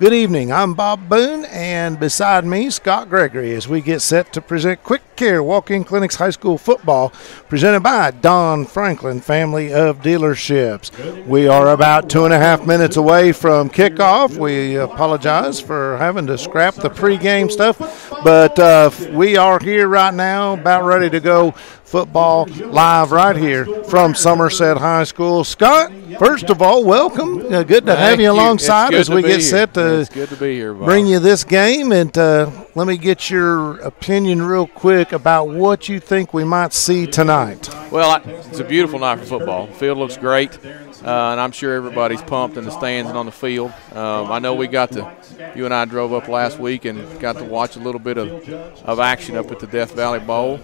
Good evening. I'm Bob Boone, and beside me, Scott Gregory, as we get set to present Quick Care Walk-In Clinics High School Football, presented by Don Franklin Family of Dealerships. We are about 2.5 minutes away from kickoff. We apologize for having to scrap the pregame stuff, but we are here right now, about ready to go. Football live right here from Somerset High School. Scott, first of all, welcome. Good to have you alongside as we get set to bring you this game. And let me get your opinion real quick about what you think we might see tonight. Well, it's a beautiful night for football. The field looks great, and I'm sure everybody's pumped in the stands and on the field. I know you and I drove up last week and got to watch a little bit of action up at the Death Valley Bowl.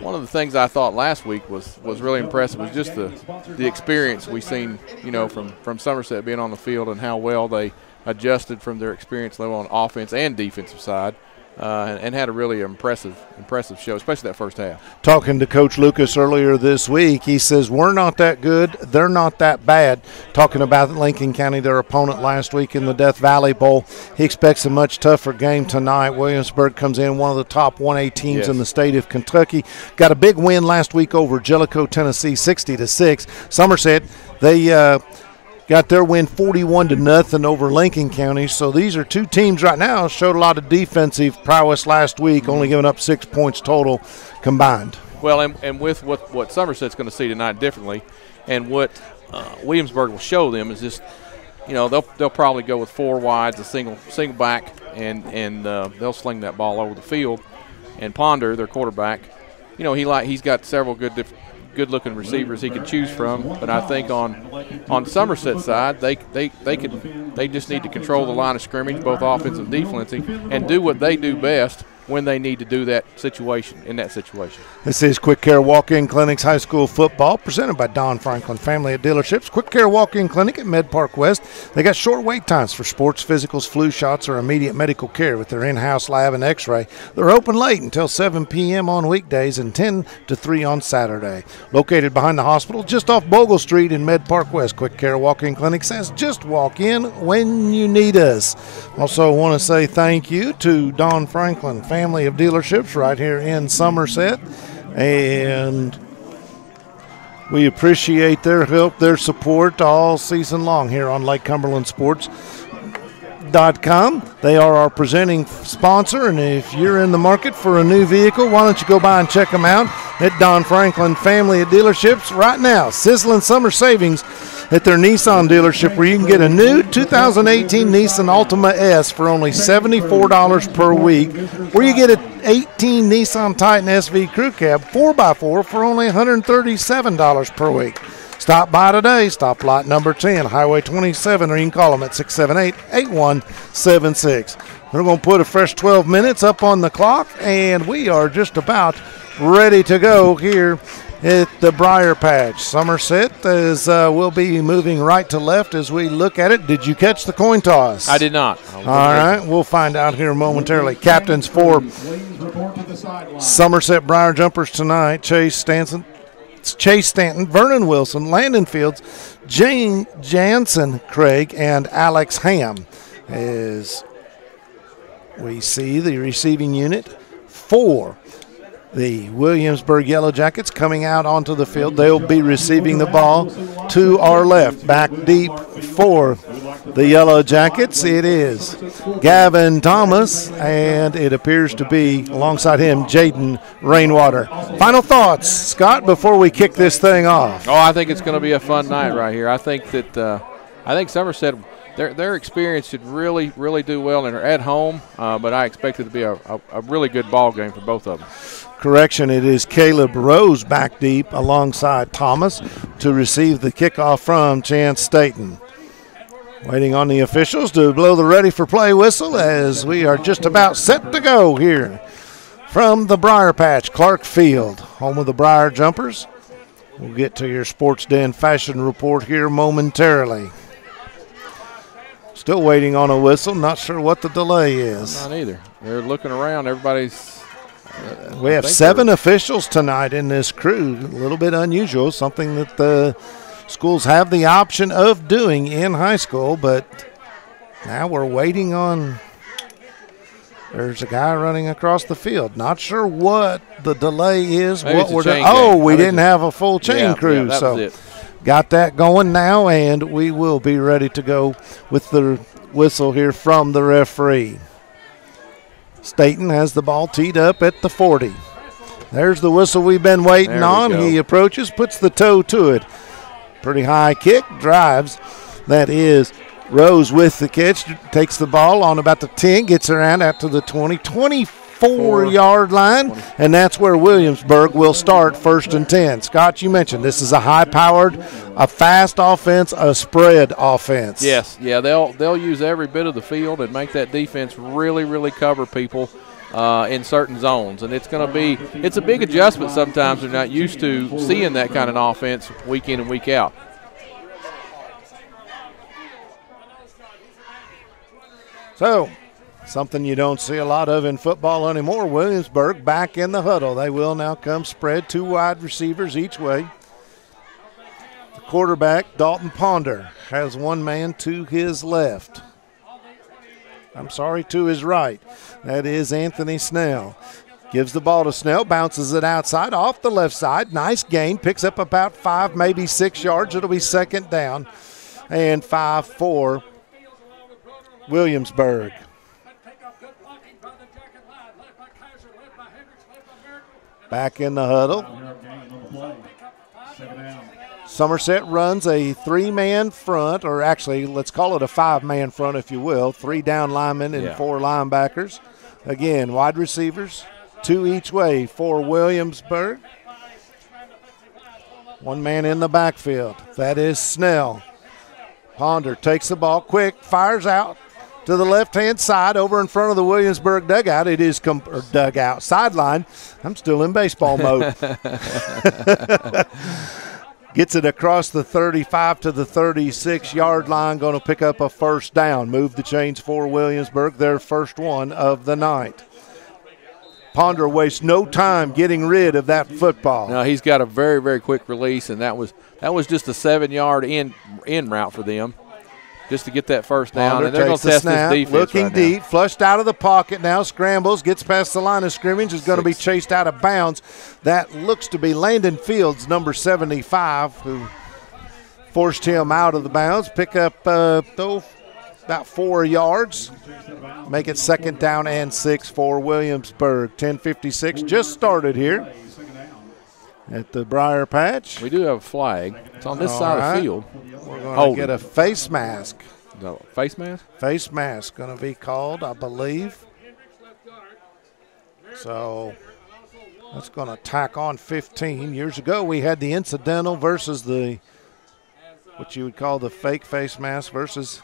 One of the things I thought last week was really impressive was just the experience we seen, from Somerset being on the field and how well they adjusted from their experience level on offense and defensive side. And had a really impressive show, especially that first half. Talking to Coach Lucas earlier this week, he says, we're not that good, they're not that bad. Talking about Lincoln County, their opponent last week in the Death Valley Bowl. He expects a much tougher game tonight. Williamsburg comes in, one of the top 1A teams in the state of Kentucky. Got a big win last week over Jellicoe, Tennessee, 60-6. Somerset, they got their win 41-0 over Lincoln County. So these are two teams right now showed a lot of defensive prowess last week, only giving up 6 points total combined. Well, and with what Somerset's going to see tonight differently, and what Williamsburg will show them is just, they'll probably go with four wides, a single back, and they'll sling that ball over the field. And Ponder, their quarterback, he's got several good-looking receivers he could choose from, but I think on Somerset side, they just need to control the line of scrimmage, both offensive and defensive, and do what they do best when they need to do that in that situation. This is Quick Care Walk-In Clinics High School Football, presented by Don Franklin Family of Dealerships. Quick Care Walk-In Clinic at Med Park West. They got short wait times for sports, physicals, flu shots, or immediate medical care with their in-house lab and x-ray. They're open late until 7 p.m. on weekdays and 10 to 3 on Saturday. Located behind the hospital, just off Bogle Street in Med Park West. Quick Care Walk-In Clinic says just walk in when you need us. Also want to say thank you to Don Franklin Family of Dealerships right here in Somerset, and we appreciate their help, their support all season long here on LakeCumberlandSports.com. They are our presenting sponsor, and if you're in the market for a new vehicle, why don't you go by and check them out at Don Franklin Family of Dealerships right now. Sizzling summer savings at their Nissan dealership, where you can get a new 2018 Nissan Altima S for only $74 per week, or you get an 18 Nissan Titan SV Crew Cab 4x4 for only $137 per week. Stop by today, stop lot number 10, Highway 27, or you can call them at 678-8176. We're going to put a fresh 12 minutes up on the clock, and we are just about ready to go here at the Briar Patch. Somerset will be moving right to left as we look at it. Did you catch the coin toss? I did not. All right, we'll find out here momentarily. Captains for Somerset Briar Jumpers tonight: Chase Stanton, Vernon Wilson, Landon Fields, Jane Jansen Craig, and Alex Ham. As we see the receiving unit for the Williamsburg Yellow Jackets coming out onto the field. They'll be receiving the ball to our left. Back deep for the Yellow Jackets, it is Gavin Thomas, and it appears to be, alongside him, Jaden Rainwater. Final thoughts, Scott, before we kick this thing off? Oh, I think it's going to be a fun night right here. I think that Somerset, their experience should really, really do well, and they're at home, but I expect it to be a really good ball game for both of them. Correction, it is Caleb Rose back deep alongside Thomas to receive the kickoff from Chance Staten. Waiting on the officials to blow the ready for play whistle as we are just about set to go here from the Briar Patch, Clark Field, home of the Briar Jumpers. We'll get to your Sports Den fashion report here momentarily. Still waiting on a whistle. Not sure what the delay is. Not either. They're looking around. Everybody's we have 7 officials tonight in this crew. A little bit unusual, something that the schools have the option of doing in high school, but Now we're waiting on. There's a guy running across the field. Not sure what the delay is. Maybe what it's a we're chain doing. Oh, gang. we didn't have a full chain crew. Yeah, that so was it. got that going now, and we will be ready to go with the whistle here from the referee. Staten has the ball teed up at the 40. There's the whistle we've been waiting on. He approaches, puts the toe to it. Pretty high kick, drives. That is Rose with the catch, takes the ball on about the 10, gets around out to the 20, 24-yard line, and that's where Williamsburg will start 1st and 10. Scott, you mentioned this is a high-powered, a fast offense, a spread offense. Yes, yeah, they'll use every bit of the field and make that defense really, really cover people in certain zones, and it's a big adjustment sometimes. They're not used to seeing that kind of offense week in and week out. So, something you don't see a lot of in football anymore. Williamsburg back in the huddle. They will now come spread, 2 wide receivers each way. The quarterback, Dalton Ponder, has 1 man to his left. To his right. That is Anthony Snell. Gives the ball to Snell, bounces it outside off the left side. Nice gain, picks up about 5, maybe 6 yards. It'll be 2nd down and 5 for Williamsburg. Back in the huddle. Somerset runs a 3-man front, or actually let's call it a 5-man front if you will. 3 down linemen and 4 linebackers. Again, wide receivers, 2 each way for Williamsburg. 1 man in the backfield. That is Snell. Ponder takes the ball quick, fires out to the left-hand side over in front of the Williamsburg dugout. It is dugout, sideline. I'm still in baseball mode. Gets it across the 35 to the 36-yard line, going to pick up a 1st down. Move the chains for Williamsburg, their first one of the night. Ponder wastes no time getting rid of that football. No, he's got a very, very quick release, and that was just a 7-yard in route for them, just to get that 1st down. Ponder and they're going to test snap, this defense looking right deep, now. Flushed out of the pocket now, scrambles, gets past the line of scrimmage, is going to be chased out of bounds. That looks to be Landon Fields, number 75, who forced him out of the bounds. Pick up about 4 yards. Make it 2nd down and 6 for Williamsburg. 10:56 just started here at the Briar Patch. We do have a flag. It's on this side of the field. We're going to get a face mask. No, face mask? Face mask going to be called, I believe. So that's going to tack on 15. Years ago, we had the incidental versus what you would call the fake face mask versus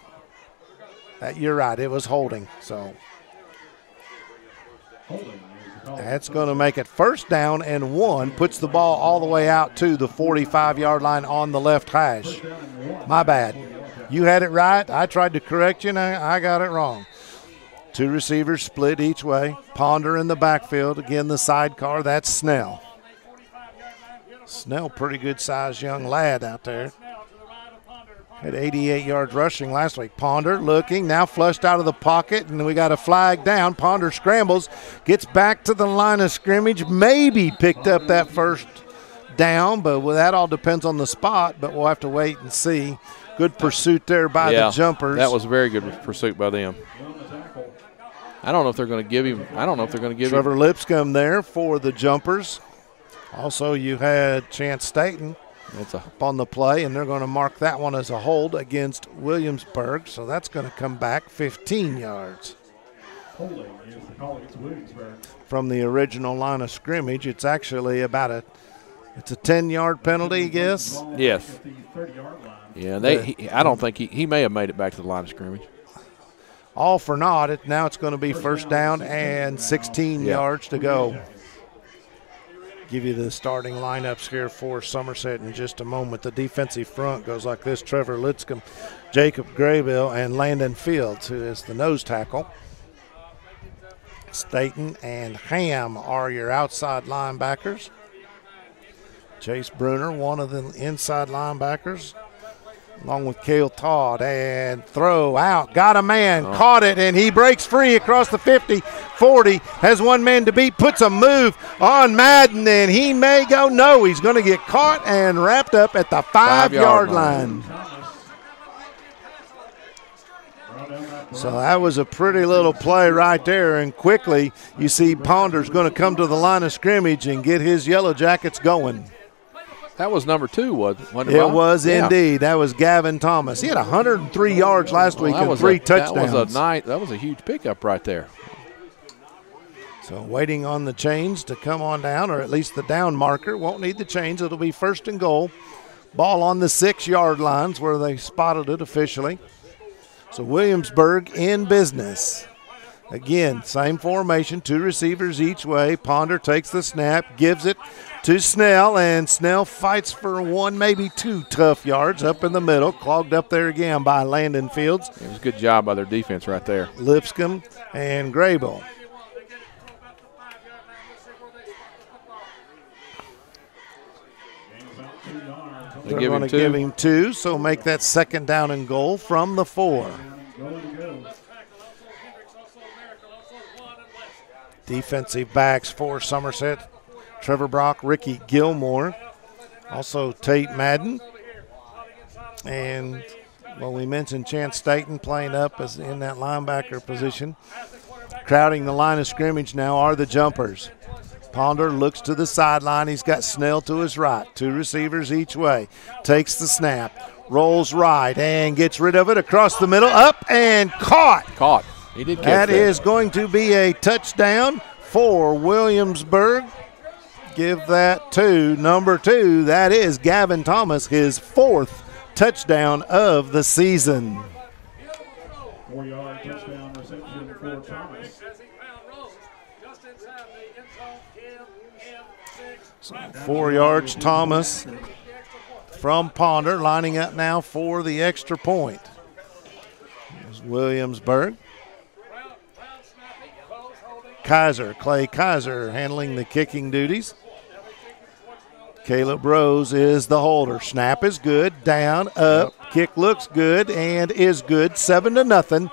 that. You're right, it was holding. So that's going to make it 1st down and 1. Puts the ball all the way out to the 45-yard line on the left hash. My bad. You had it right. I tried to correct you, and I got it wrong. 2 receivers split each way. Ponder in the backfield. Again, the sidecar. That's Snell. Snell, pretty good-sized young lad out there. Had 88 yards rushing last week. Ponder looking, now flushed out of the pocket, and we got a flag down. Ponder scrambles, gets back to the line of scrimmage, maybe picked up that 1st down, but that all depends on the spot, but we'll have to wait and see. Good pursuit there by the Jumpers. That was a very good pursuit by them. I don't know if they're going to give him. Trevor Lipscomb there for the Jumpers. Also, you had Chance Staten up on the play, and they're going to mark that one as a hold against Williamsburg, so that's going to come back 15 yards. From the original line of scrimmage, it's actually about a 10-yard penalty, I guess? Yes. Yeah, I don't think he may have made it back to the line of scrimmage. All for naught. Now it's going to be 1st down and 16 yards to go. Give you the starting lineups here for Somerset in just a moment. The defensive front goes like this: Trevor Lipscomb, Jacob Graybill, and Landon Fields, who is the nose tackle. Staten and Ham are your outside linebackers. Chase Bruner, one of the inside linebackers. along with Cale Todd, and throw out. Got a man, caught it, and he breaks free across the 50, 40, has one man to beat, puts a move on Madden, and he may go. No, he's going to get caught and wrapped up at the 5-yard line. So that was a pretty little play right there, and quickly you see Ponder's going to come to the line of scrimmage and get his Yellow Jackets going. That was number 2, wasn't it? It was indeed. That was Gavin Thomas. He had 103 yards last week and 3 touchdowns. That was a huge pickup right there. So waiting on the chains to come on down, or at least the down marker. Won't need the chains. It'll be 1st and goal. Ball on the 6-yard lines where they spotted it officially. So Williamsburg in business. Again, same formation, 2 receivers each way. Ponder takes the snap, gives it to Snell, and Snell fights for 1, maybe 2 tough yards up in the middle. Clogged up there again by Landon Fields. It was a good job by their defense right there. Lipscomb and Grable. They're going to give him 2, so make that 2nd down and goal from the 4. Defensive backs for Somerset: Trevor Brock, Ricky Gilmore, also Tate Madden. And, well, we mentioned Chance Staten playing up as in that linebacker position. Crowding the line of scrimmage now are the jumpers. Ponder looks to the sideline. He's got Snell to his right. 2 receivers each way. Takes the snap, rolls right, and gets rid of it across the middle. Up and caught. Caught. He did catch that. That is going to be a touchdown for Williamsburg. Give that to number 2. That is Gavin Thomas, his 4th touchdown of the season. 4-yard touchdown reception for Thomas. So 4 yards, Thomas from Ponder, lining up now for the extra point. There's Williamsburg. Clay Kaiser handling the kicking duties. Caleb Rose is the holder. Snap is good, down, up, kick looks good and is good, 7-0.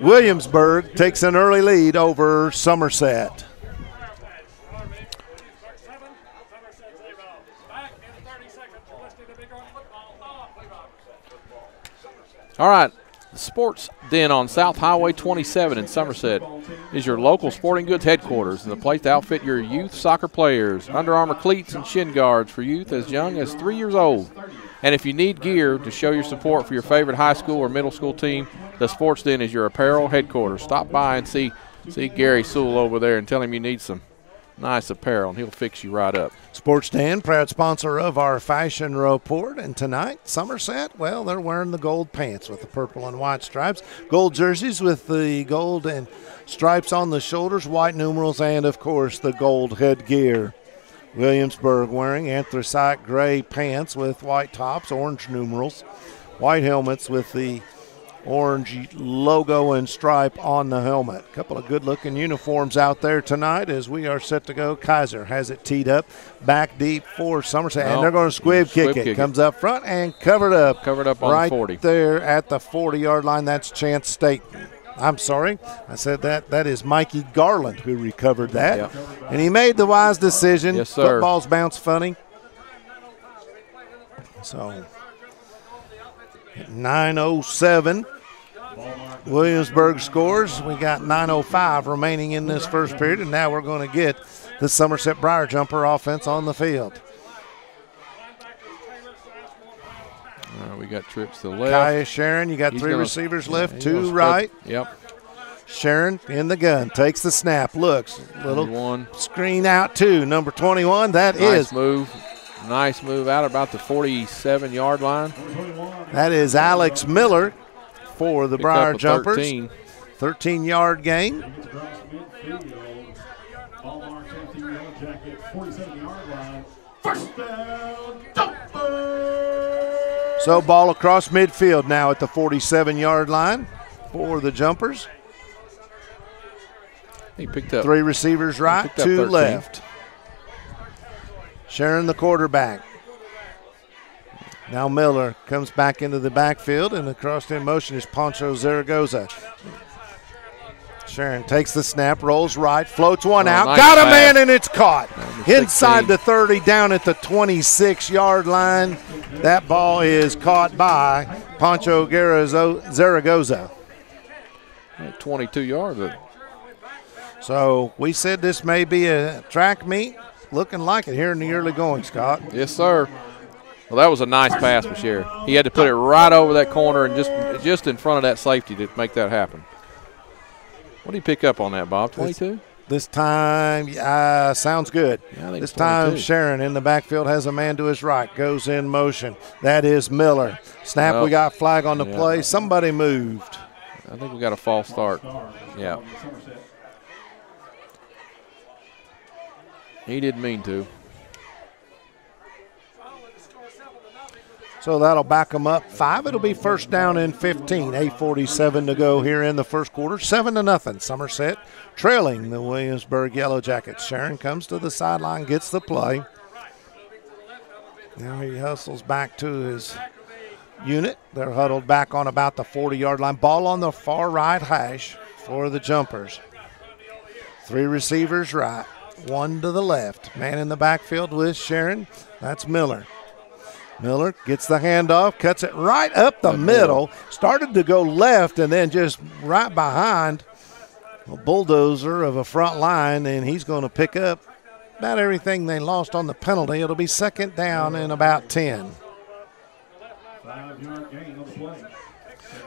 Williamsburg takes an early lead over Somerset. All right, the Sports Den on South Highway 27 in Somerset is your local sporting goods headquarters and the place to outfit your youth soccer players. Under Armour cleats and shin guards for youth as young as 3 years old. And if you need gear to show your support for your favorite high school or middle school team, the Sports Den is your apparel headquarters. Stop by and see Gary Sewell over there and tell him you need some nice apparel, and he'll fix you right up. Sports Den, proud sponsor of our fashion report. And tonight, Somerset, well, they're wearing the gold pants with the purple and white stripes, gold jerseys with the gold and stripes on the shoulders, white numerals, and, of course, the gold headgear. Williamsburg wearing anthracite gray pants with white tops, orange numerals, white helmets with the orange logo and stripe on the helmet. A couple of good-looking uniforms out there tonight as we are set to go. Kaiser has it teed up, back deep for Somerset, and they're going to squib kick it. Comes up front and covered up on right 40. There at the 40-yard line. That's Chance Staten. I'm sorry, I said that. That is Mikey Garland who recovered that. Yep. And he made the wise decision. Yes, sir. Footballs bounce funny. So, 9:07. Williamsburg scores. We got 9:05 remaining in this first period, and now we're going to get the Somerset Briar Jumper offense on the field. We got trips to the left. Kaya Sharon, you got three receivers left, two right. Yep. Sharon in the gun, takes the snap, looks, little screen out to number 21. Nice move. Nice move out about the 47-yard line. That is Alex Miller for the Briar Jumpers. 13-yard gain. So ball across midfield now at the 47-yard line for the Jumpers. He picked up 3 receivers right, 2 left. Sharon the quarterback. Now Miller comes back into the backfield, and across in motion is Pancho Zaragoza. Sharon takes the snap, rolls right, floats one out, nice got a pass. man, and it's caught. Inside 16. the 30, down at the 26-yard line. That ball is caught by Pancho Zaragoza. 22 yards. So we said this may be a track meet. Looking like it here in the early going, Scott. Yes, sir. Well, that was a nice pass for Sherry. He had to put it right over that corner and just in front of that safety to make that happen. What do you pick up on that, Bob? 22? This time, sounds good. Yeah, I think this it's 22. time, Sharon in the backfield has a man to his right, goes in motion. That is Miller. Snap, Well, we got flag on the yeah. play. Somebody moved. I think we got a false start. Yeah. He didn't mean to. So that'll back them up 5. It'll be first down and 15. 8:47 to go here in the first quarter. 7-0. Somerset trailing the Williamsburg Yellow Jackets. Sharon comes to the sideline, gets the play. Now he hustles back to his unit. They're huddled back on about the 40-yard line. Ball on the far right hash for the Jumpers. 3 receivers right, 1 to the left. Man in the backfield with Sharon. That's Miller. Miller gets the handoff, cuts it right up the middle. Started to go left and then just right behind a bulldozer of a front line, and he's going to pick up about everything they lost on the penalty. It'll be second down and about 10. 5-yard gain on the play.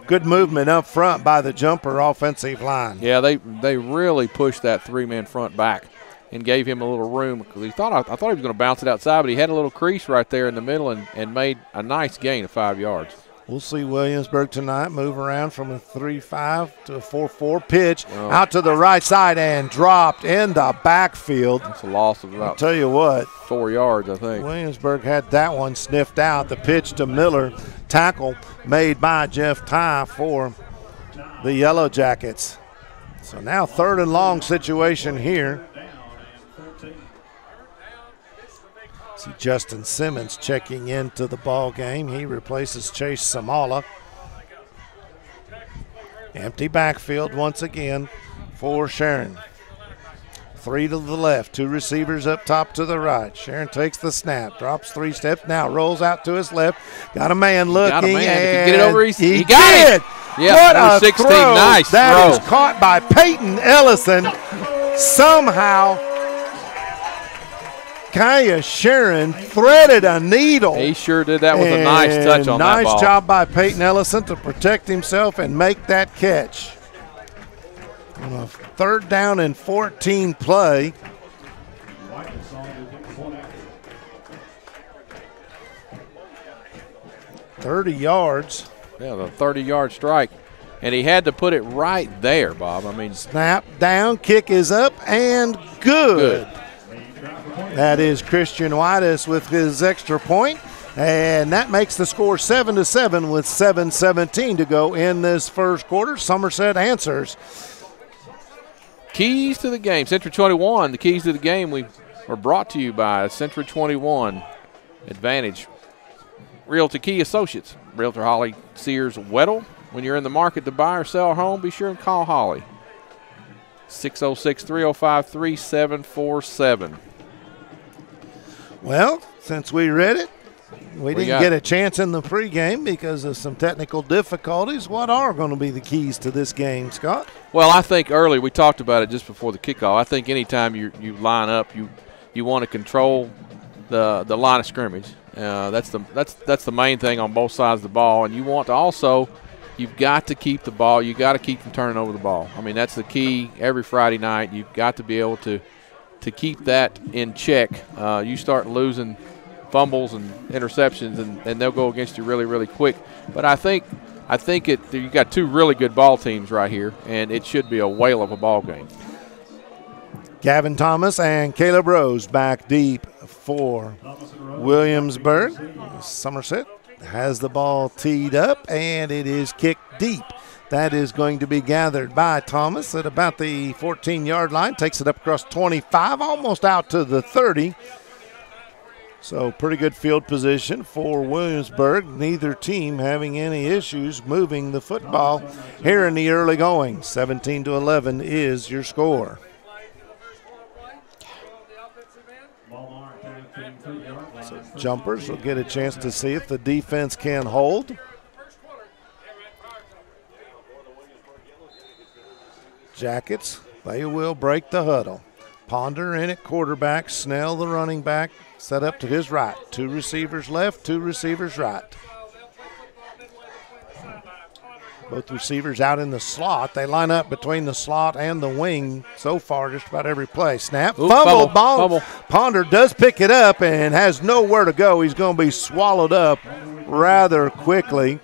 Good movement up front by the Jumper offensive line. Yeah, they really pushed that 3-man front back and gave him a little room because I thought he was going to bounce it outside, but he had a little crease right there in the middle and made a nice gain of 5 yards. We'll see Williamsburg tonight move around from a 3-5 to a 4-4 pitch out to the right side and dropped in the backfield. It's a loss of I'll about tell you what, 4 yards, I think. Williamsburg had that one sniffed out. The pitch to Miller, tackle made by Jeff Ty for the Yellow Jackets. So now 3rd and long situation here. See Justin Simmons checking into the ball game. He replaces Chase Samala. Empty backfield once again for Sharon. 3 to the left, 2 receivers up top to the right. Sharon takes the snap, drops 3 steps, now rolls out to his left. Got a man looking. Got a man. If And you get it over, he got did. it. Yeah, What number a 16, throw. nice That throw. is caught by Peyton Ellison. Somehow, Kaya Sharon threaded a needle. He sure did. That was a nice touch on that ball. Nice job by Peyton Ellison to protect himself and make that catch. On a 3rd down and 14 play. 30 yards. Yeah, the 30-yard strike. And he had to put it right there, Bob. I mean, Snap down, kick is up, and good. That is Christian Whitus with his extra point, and that makes the score 7-7 with 7:17 to go in this first quarter. Somerset answers. keys to the game. Century 21, the keys to the game we were brought to you by Century 21 Advantage Realty Key Associates. Realtor Holly Sears Weddle. When you're in the market to buy or sell a home, be sure and call Holly. 606-305-3747. Well, since we read it, we didn't get a chance in the pregame because of some technical difficulties. What are going to be the keys to this game, Scott? Well, I think early we talked about it just before the kickoff. I think anytime you line up, you want to control the line of scrimmage. That's the main thing on both sides of the ball, and you want to also. You've got to keep the ball. You've got to keep from turning over the ball. I mean, that's the key every Friday night. You've got to be able to keep that in check. You start losing fumbles and interceptions, and they'll go against you really, really quick. But I think you've got 2 really good ball teams right here, and it should be a whale of a ball game. Gavin Thomas and Caleb Rose back deep for Williamsburg. Somerset has the ball teed up, and it is kicked deep. That is going to be gathered by Thomas at about the 14-yard line. Takes it up across 25, almost out to the 30. So pretty good field position for Williamsburg. Neither team having any issues moving the football here in the early going. 17-11 is your score. So jumpers will get a chance to see if the defense can hold. Jackets, they will break the huddle. Ponder in at quarterback, Snell the running back, set up to his right. 2 receivers left, 2 receivers right. Both receivers out in the slot. They line up between the slot and the wing so far just about every play. Snap, fumble. Ponder does pick it up and has nowhere to go. He's going to be swallowed up rather quickly.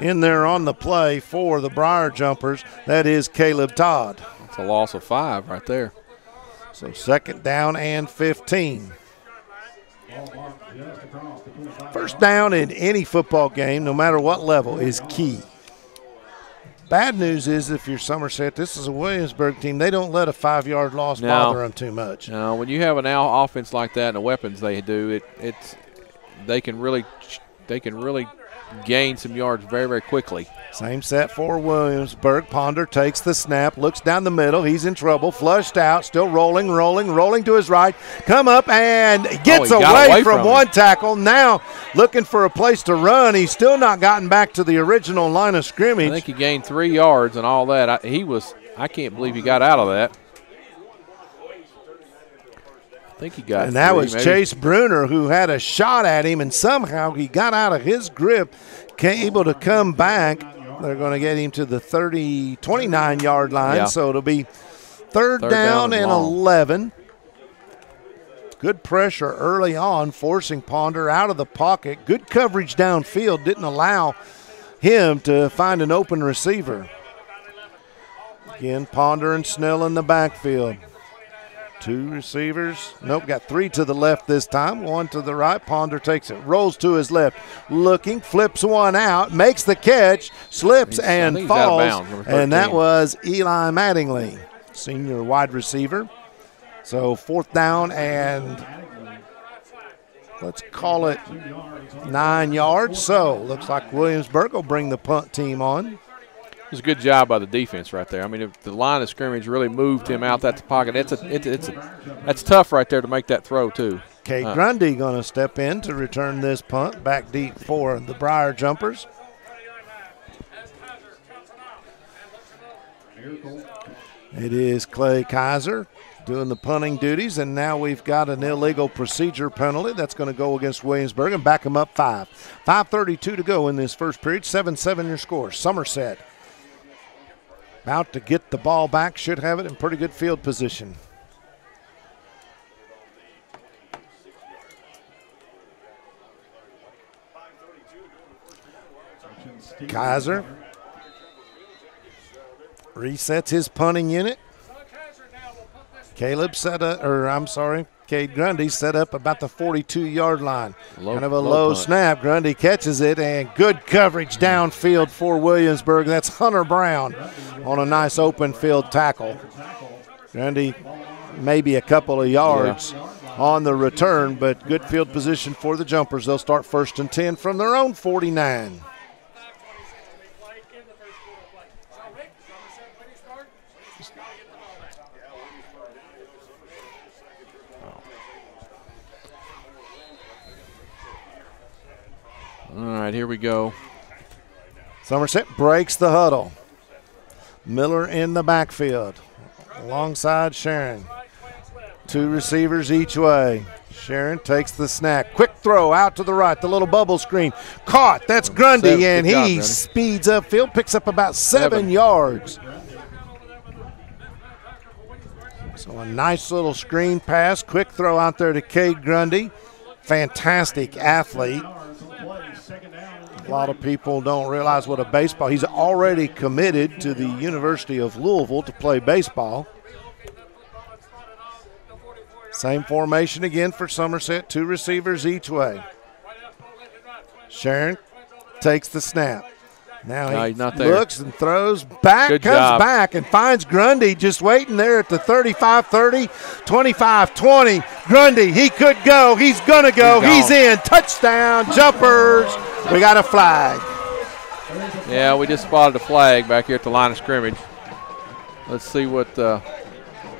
In there on the play for the Briar Jumpers, that is Caleb Todd. That's a loss of 5 right there. So 2nd down and 15. First down in any football game, no matter what level, is key. Bad news is if you're Somerset, this is a Williamsburg team, they don't let a 5-yard loss bother them too much. No, when you have an offense like that and the weapons they do, they can really gain some yards very, very quickly. Same set for Williamsburg. Ponder takes the snap, looks down the middle. He's in trouble. Flushed out, still rolling to his right. Come up and gets away from one tackle. Now looking for a place to run. He's still not gotten back to the original line of scrimmage. I think he gained 3 yards and all that. I can't believe he got out of that. I think he got and that 3, was maybe. Chase Bruner who had a shot at him, and somehow he got out of his grip, able to come back. They're going to get him to the 29-yard line, so it'll be third down and 11. Good pressure early on, forcing Ponder out of the pocket. Good coverage downfield, didn't allow him to find an open receiver. Again, Ponder and Snell in the backfield. 2 receivers. Nope, got 3 to the left this time. 1 to the right. Ponder takes it, rolls to his left, looking, flips one out, makes the catch, slips and falls. And that was Eli Mattingly, senior wide receiver. So 4th down and let's call it 9 yards. So looks like Williamsburg will bring the punt team on. It was a good job by the defense right there. I mean, if the line of scrimmage really moved him out that pocket, that's tough right there to make that throw too. Cade Grundy going to step in to return this punt back deep for the Briar Jumpers. It is Clay Kaiser doing the punting duties, and now we've got an illegal procedure penalty that's going to go against Williamsburg and back them up 5. 5:32 to go in this first period. 7-7 your score. Somerset about to get the ball back, should have it in pretty good field position. Kaiser resets his punting unit. Cade Grundy set up about the 42-yard line. Kind of a low snap. Grundy catches it, and good coverage downfield for Williamsburg. That's Hunter Brown on a nice open field tackle. Grundy maybe a couple of yards on the return, but good field position for the Jumpers. They'll start 1st and 10 from their own 49. All right, here we go. Somerset breaks the huddle. Miller in the backfield alongside Sharon. 2 receivers each way. Sharon takes the snap. Quick throw out to the right. The little bubble screen. Caught. That's Grundy, and he speeds upfield, picks up about 7 yards. So a nice little screen pass. Quick throw out there to Cade Grundy. Fantastic athlete. A lot of people don't realize what a baseball. He's already committed to the University of Louisville to play baseball. Same formation again for Somerset. 2 receivers each way. Sharon takes the snap. Now he's not there. Looks and throws back, Good comes job. back and finds Grundy just waiting there at the 35-30, 25-20. Grundy, he could go. He's going to go. He's in. Touchdown, Jumpers. We got a flag. Yeah, we just spotted a flag back here at the line of scrimmage. Let's see what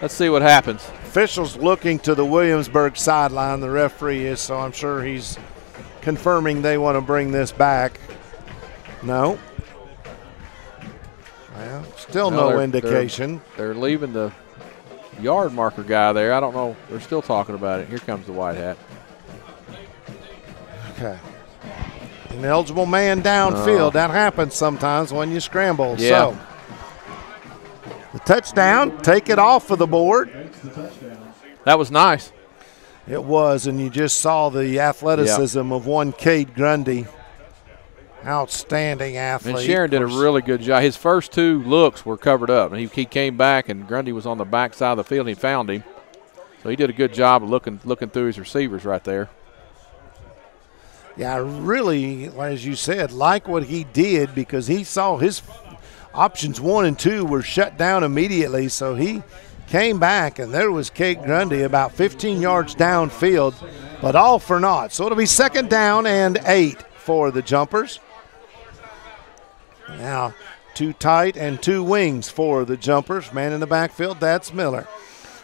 happens. Officials looking to the Williamsburg sideline. The referee is, so I'm sure he's confirming they want to bring this back. No. Well, still no indication. They're leaving the yard marker guy there. I don't know. They're still talking about it. Here comes the white hat. Okay. An eligible man downfield. That happens sometimes when you scramble. Yeah. So the touchdown, take it off of the board. That was nice. It was, and you just saw the athleticism of one Cade Grundy. Outstanding athlete. And Sharon did a really good job. His first two looks were covered up, and he came back, and Grundy was on the back side of the field, and he found him. So he did a good job of looking through his receivers right there. Yeah, I really, as you said, like what he did because he saw his options 1 and 2 were shut down immediately, so he came back, and there was Cade Grundy about 15 yards downfield, but all for naught. So it'll be 2nd down and 8 for the Jumpers. Now, 2 tight and 2 wings for the Jumpers. Man in the backfield, that's Miller.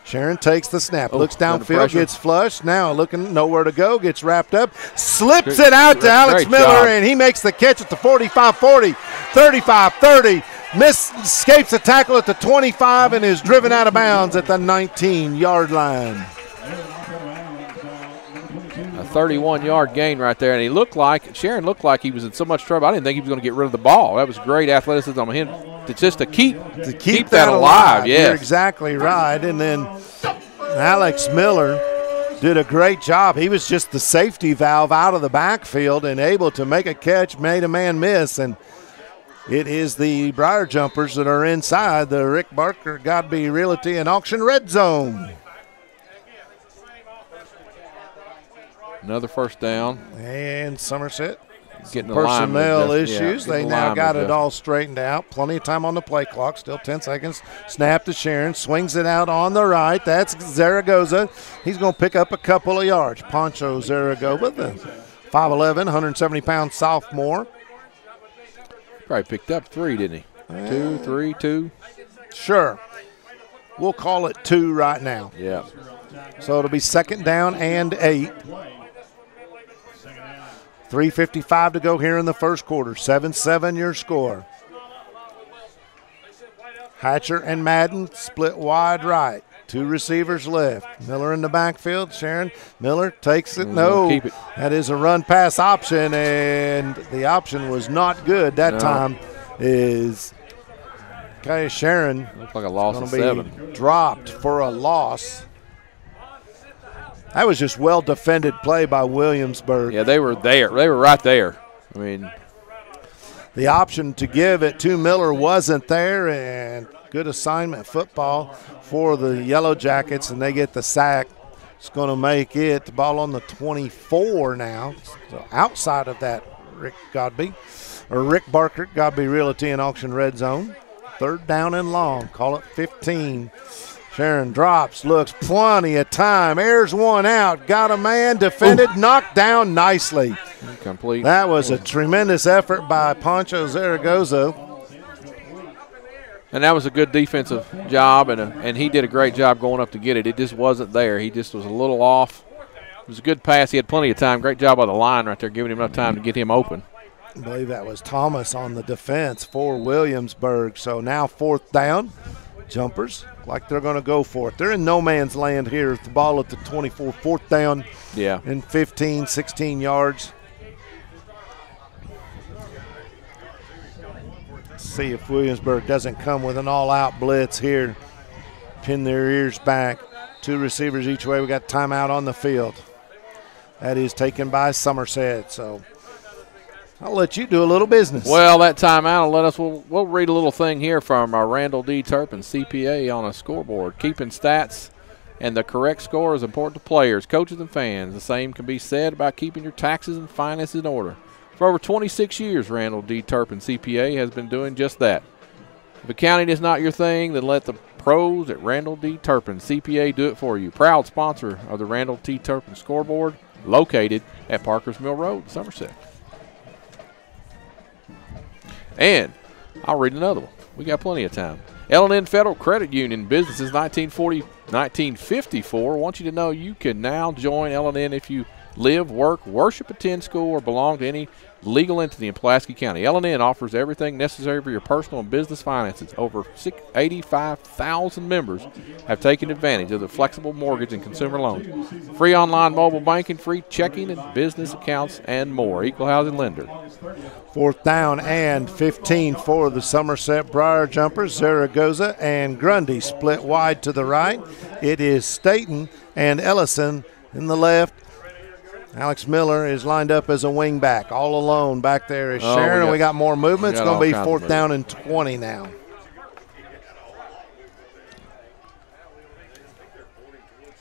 Sharon takes the snap, looks downfield, gets flushed. Now looking nowhere to go, gets wrapped up, slips it out to Alex Miller, and he makes the catch at the 45-40, 35-30. Escapes a tackle at the 25 and is driven out of bounds at the 19-yard line. A 31-yard gain right there, and Sharon looked like he was in so much trouble. I didn't think he was going to get rid of the ball. That was great athleticism on him to keep that alive. Yes. You're exactly right. And then Alex Miller did a great job. He was just the safety valve out of the backfield and able to make a catch, made a man miss, and it is the Briar Jumpers that are inside the Rick Barker Godby Realty and Auction Red Zone. Another 1st down. And Somerset getting personnel issues. They now got it all. all straightened out. Plenty of time on the play clock. Still 10 seconds. Snap to Sharon. Swings it out on the right. That's Zaragoza. He's going to pick up a couple of yards. Poncho Zaragoza, the 5'11", 170-pound sophomore. Probably picked up 3, didn't he? 2, 3, 2. Sure. We'll call it 2 right now. Yeah. So it'll be 2nd down and 8. 3:55 to go here in the first quarter. 7-7 your score. Hatcher and Madden split wide right. 2 receivers left. Miller in the backfield. Sharon Miller takes it. No. Keep it. That is a run-pass option, and the option was not good that time. Sharon looks like a loss of 7. Dropped for a loss. That was just well-defended play by Williamsburg. Yeah, they were there. They were right there. I mean, the option to give it to Miller wasn't there, and good assignment football for the Yellow Jackets, and they get the sack. It's going to make it the ball on the 24 now. So outside of that, Rick Barker, Godby Realty and Auction Red Zone. 3rd down and long. Call it 15. Sharon drops, looks, plenty of time, airs one out, got a man, defended, knocked down nicely. Complete. That was a tremendous effort by Poncho Zaragoza. And that was a good defensive job, and he did a great job going up to get it. It just wasn't there. He just was a little off. It was a good pass. He had plenty of time. Great job by the line right there, giving him enough time to get him open. I believe that was Thomas on the defense for Williamsburg. So now 4th down. Jumpers like they're going to go for it. They're in no man's land here. The ball at the 24, 4th down. Yeah. And 15, 16 yards. Let's see if Williamsburg doesn't come with an all-out blitz here. Pin their ears back. 2 receivers each way. We got timeout on the field. That is taken by Somerset. So I'll let you do a little business. Well, that timeout will let us. We'll read a little thing here from Randall D. Turpin, CPA, on a scoreboard. Keeping stats and the correct score is important to players, coaches, and fans. The same can be said about keeping your taxes and finances in order. For over 26 years, Randall D. Turpin, CPA, has been doing just that. If accounting is not your thing, then let the pros at Randall D. Turpin, CPA, do it for you. Proud sponsor of the Randall T. Turpin scoreboard, located at Parkers Mill Road, Somerset. And I'll read another one. We got plenty of time. L&N Federal Credit Union, business since 1954. I want you to know you can now join L&N if you live, work, worship, attend school, or belong to any legal entity in Pulaski County. L&N offers everything necessary for your personal and business finances. Over 85,000 members have taken advantage of the flexible mortgage and consumer loans. Free online mobile banking, free checking and business accounts, and more. Equal housing lender. 4th down and 15 for the Somerset Briar Jumpers. Zaragoza and Grundy split wide to the right. It is Staten and Ellison in the left. Alex Miller is lined up as a wing back. All alone back there is Sharon. We got more movement. It's going to be 4th down and 20 now.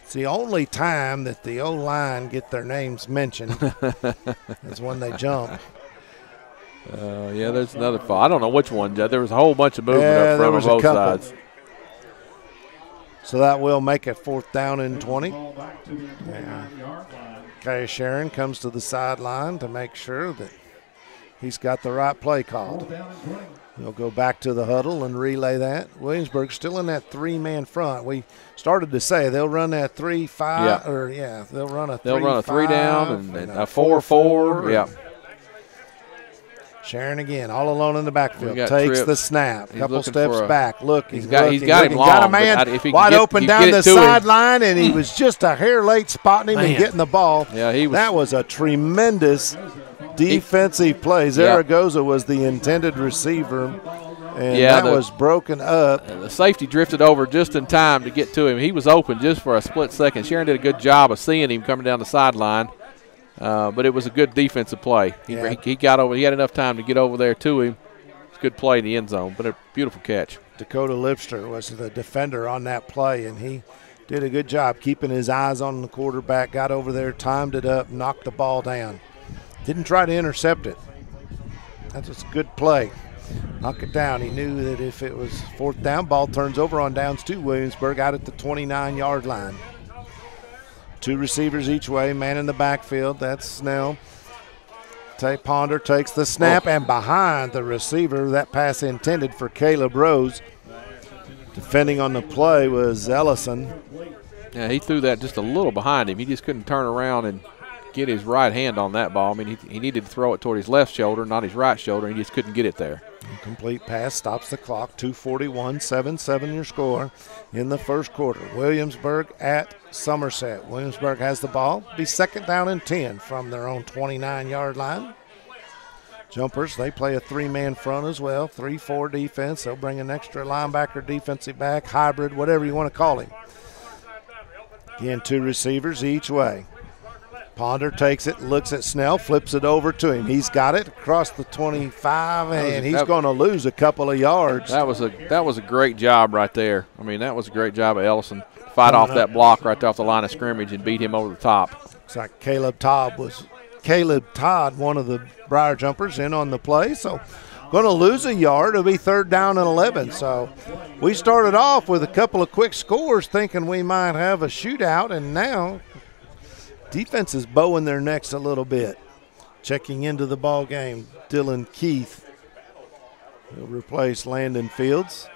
It's the only time that the O-line get their names mentioned is when they jump. Yeah, there's another fall. I don't know which one, Jed. There was a whole bunch of movement up front on both sides. So that will make it 4th down and 20. Okay, Sharon comes to the sideline to make sure that he's got the right play called. He'll go back to the huddle and relay that. Williamsburg still in that 3-man front. We started to say they'll run that 3-5, they'll run a 3-5. They'll run a 3 down and a 4-4. Yeah. Sharon again, all alone in the backfield. Takes the snap. Couple steps back. He's got him long. Got a man wide open down the sideline, and he was just a hair late spotting him and getting the ball. Yeah, that was a tremendous defensive play. Zaragoza was the intended receiver, and that was broken up. The safety drifted over just in time to get to him. He was open just for a split second. Sharon did a good job of seeing him coming down the sideline. But it was a good defensive play. He got over. He had enough time to get over there to him. It's a good play in the end zone, but a beautiful catch. Dakota Lipster was the defender on that play, and he did a good job keeping his eyes on the quarterback, got over there, timed it up, knocked the ball down. Didn't try to intercept it. That's a good play. Knock it down. He knew that if it was 4th down, ball turns over on downs to Williamsburg out at the 29-yard line. 2 receivers each way, man in the backfield. That's Snell. Ponder takes the snap, and behind the receiver, that pass intended for Caleb Rose. Defending on the play was Ellison. Yeah, he threw that just a little behind him. He just couldn't turn around and get his right hand on that ball. I mean, he needed to throw it toward his left shoulder, not his right shoulder. He just couldn't get it there. Complete pass stops the clock. 2:41, 7-7 your score in the first quarter. Williamsburg at Somerset. Williamsburg has the ball. Be 2nd down and 10 from their own 29-yard line. Jumpers, they play a 3-man front as well. 3-4 defense. They'll bring an extra linebacker, defensive back, hybrid, whatever you want to call him. Again, 2 receivers each way. Ponder takes it, looks at Snell, flips it over to him. He's got it across the 25, and he's going to lose a couple of yards. That was a great job right there. I mean, that was a great job of Ellison. Fight off that block right there off the line of scrimmage and beat him over the top. Looks like Caleb Todd, one of the Briar Jumpers, in on the play. So going to lose a yard. It'll be 3rd down and 11. So we started off with a couple of quick scores thinking we might have a shootout, and now defense is bowing their necks a little bit. Checking into the ball game, Dylan Keith will replace Landon Fields.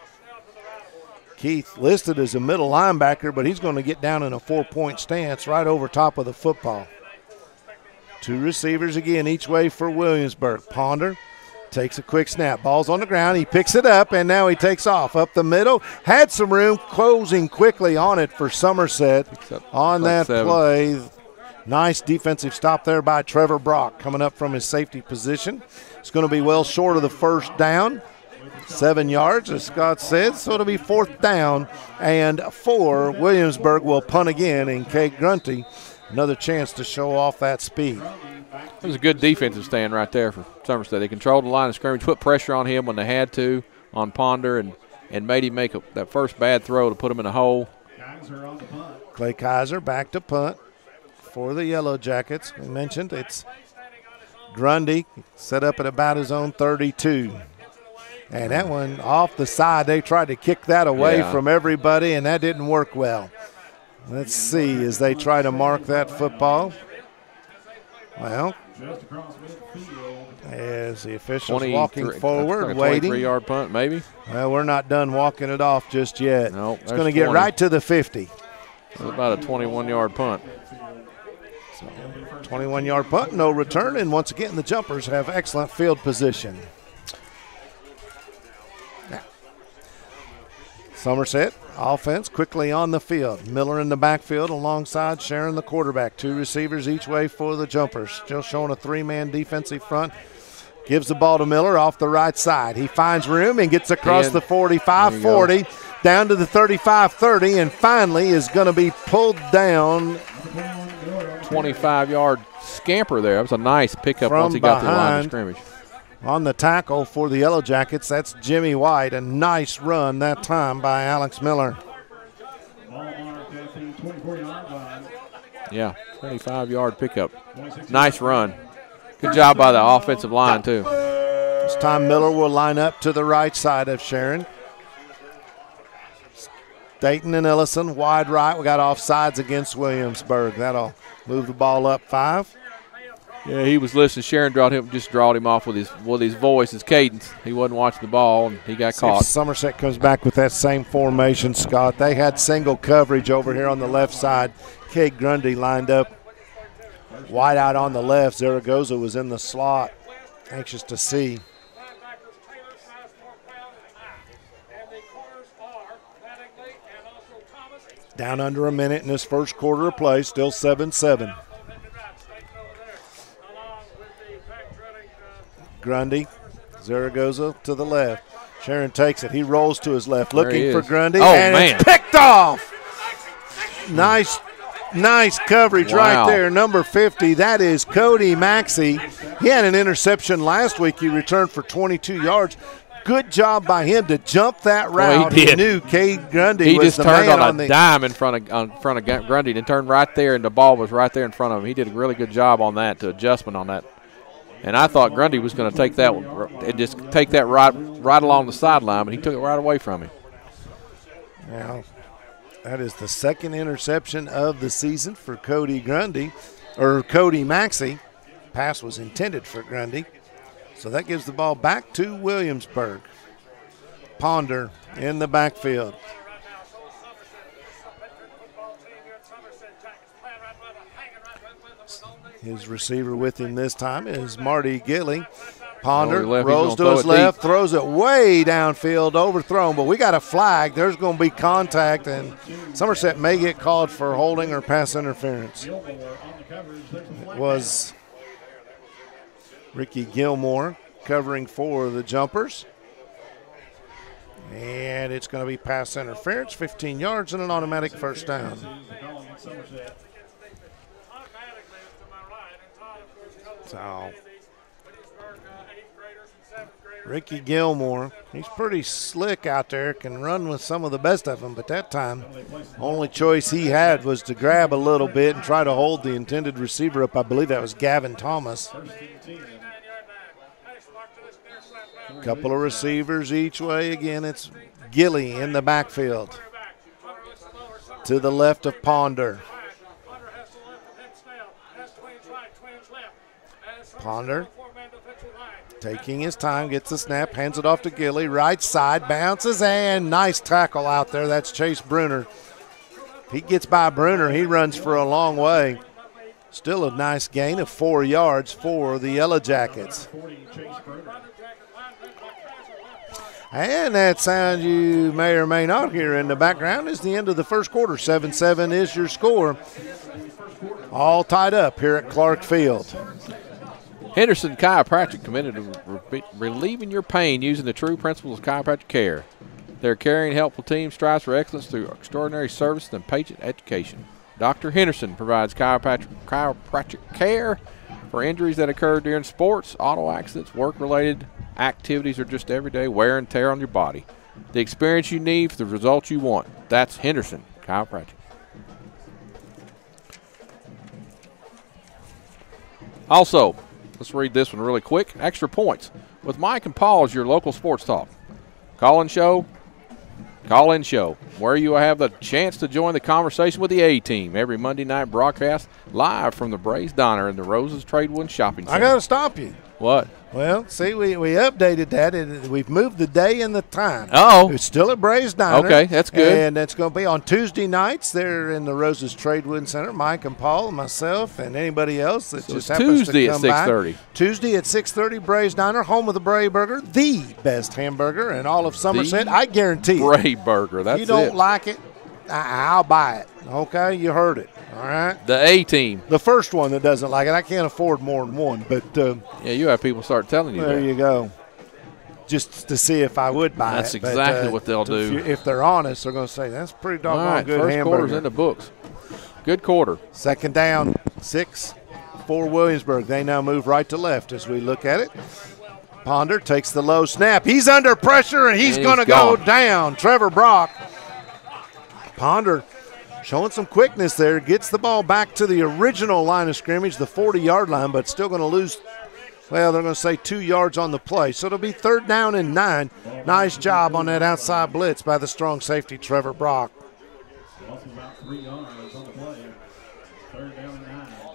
Keith listed as a middle linebacker, but he's going to get down in a 4-point stance right over top of the football. 2 receivers again each way for Williamsburg. Ponder takes a quick snap. Ball's on the ground. He picks it up, and now he takes off up the middle. Had some room, closing quickly on it for Somerset on that play. Nice defensive stop there by Trevor Brock coming up from his safety position. It's going to be well short of the 1st down. 7 yards, as Scott said, so it'll be 4th down and 4. Williamsburg will punt again, and Kate Grunty another chance to show off that speed. It was a good defensive stand right there for Somerset. They controlled the line of scrimmage, put pressure on him when they had to on Ponder, and made him make that first bad throw to put him in a hole. Clay Kaiser back to punt for the Yellow Jackets. We mentioned it's Grundy set up at about his own 32. And that one off the side, they tried to kick that away from everybody, and that didn't work well. Let's see as they try to mark that football. Well, as the officials walking forward, waiting. 23-yard punt, maybe. Well, we're not done walking it off just yet. Nope, it's going to get right to the 50. It's about a 21-yard punt. 21-yard punt, no return, and once again the Jumpers have excellent field position. Now, Somerset offense quickly on the field. Miller in the backfield alongside Sharon, the quarterback. 2 receivers each way for the Jumpers. Still showing a 3-man defensive front. Gives the ball to Miller off the right side. He finds room and gets across the 45-40, down to the 35-30, and finally is going to be pulled down. 25-yard scamper there. That was a nice pickup once he got to the line of scrimmage. On the tackle for the Yellow Jackets, that's Jimmy White. A nice run that time by Alex Miller. Yeah, 25-yard pickup. Nice run. Good job by the offensive line, too. This time Miller will line up to the right side of Sharon. Dayton and Ellison wide right. We got offsides against Williamsburg. That'll move the ball up 5. Yeah, he was listening. Sharon just drawed him off with his voice, his cadence. He wasn't watching the ball, and he got caught. Somerset comes back with that same formation, Scott. They had single coverage over here on the left side. Kate Grundy lined up wide out on the left. Zaragoza was in the slot. Anxious to see. Down under a minute in this first quarter of play, still 7-7. Grundy, Zaragoza to the left. Sharon takes it. He rolls to his left, looking for Grundy, and it's picked off. Nice coverage right there, number 50. That is Cody Maxey. He had an interception last week. He returned for 22 yards. Good job by him to jump that route. He knew Cade Grundy was the man on the – He just turned on a dime in front of Grundy and turned right there, and the ball was right there in front of him. He did a really good job on that, to adjustment on that. And I thought Grundy was going to take that one and just take that right along the sideline, but he took it right away from him. Now, that is the second interception of the season for Cody Maxey. Pass was intended for Grundy. So that gives the ball back to Williamsburg. Ponder in the backfield. His receiver with him this time is Marty Gilly. Ponder rolls to his left, throws it way downfield, overthrown, but we got a flag. There's going to be contact, and Somerset may get called for holding or pass interference. It was Ricky Gilmore covering for the Jumpers. And it's going to be pass interference, 15 yards and an automatic first down. So, Ricky Gilmore, he's pretty slick out there, can run with some of the best of them, but that time, only choice he had was to grab a little bit and try to hold the intended receiver up. I believe that was Gavin Thomas. Couple of receivers each way. Again, it's Gilly in the backfield. To the left of Ponder. Ponder taking his time, gets the snap, hands it off to Gilly. Right side, bounces, and nice tackle out there. That's Chase Bruner. If he gets by Bruner, he runs for a long way. Still a nice gain of 4 yards for the Yellow Jackets. And that sound you may or may not hear in the background is the end of the first quarter. 7-7 is your score. All tied up here at Clark Field. Henderson Chiropractic committed to relieving your pain using the true principles of chiropractic care. Their caring, helpful team strives for excellence through extraordinary service and patient education. Dr. Henderson provides chiropractic care for injuries that occur during sports, auto accidents, work-related activities, or just everyday wear and tear on your body. The experience you need for the results you want. That's Henderson Chiropractic. Also, Let's read this one really quick. Extra points with Mike and Paul's your local sports talk. Call-in show, where you will have the chance to join the conversation with the A-team every Monday night broadcast live from the Braves Diner in the Roses Tradewood Shopping Center. I got to stop you. What? Well, see, we updated that, and we've moved the day and the time. Oh. It's still at Braves Diner. Okay, that's good. And it's going to be on Tuesday nights there in the Roses Tradewood Center. Mike and Paul and myself and anybody else that just happens Tuesday to come at 6:30. by. Tuesday at 6:30, Braves Diner, home of the Bray Burger, the best hamburger in all of Somerset. I guarantee it. Bray Burger, that's it. If you don't like it, I'll buy it. Okay, you heard it. All right. The A-team. The first one that doesn't like it, I can't afford more than one, but yeah, you have people start telling you there that. you go. Just to see if I would buy That's it. exactly what they'll do. If they're honest, they're going to say that's pretty doggone All right, good first hamburger. quarter's in the books. Good quarter. Second down, 6 for Williamsburg. They now move right to left as we look at it. Ponder takes the low snap. He's under pressure, and he's going to go down. Trevor Brock. Ponder showing some quickness there. Gets the ball back to the original line of scrimmage, the 40-yard line, but still going to lose, well, they're going to say 2 yards on the play. So it'll be 3rd down and 9. Nice job on that outside blitz by the strong safety, Trevor Brock.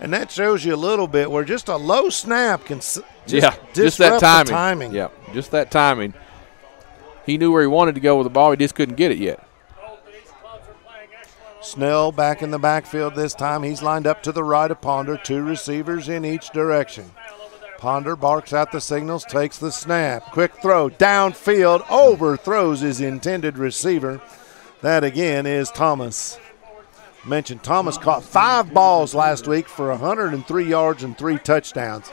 And that shows you a little bit where just a low snap can just that timing. Yeah, just that timing. He knew where he wanted to go with the ball. He just couldn't get it yet. Snell back in the backfield this time. He's lined up to the right of Ponder. 2 receivers in each direction. Ponder barks out the signals, takes the snap. Quick throw downfield, overthrows his intended receiver. That again is Thomas. Mentioned Thomas caught 5 balls last week for 103 yards and 3 touchdowns.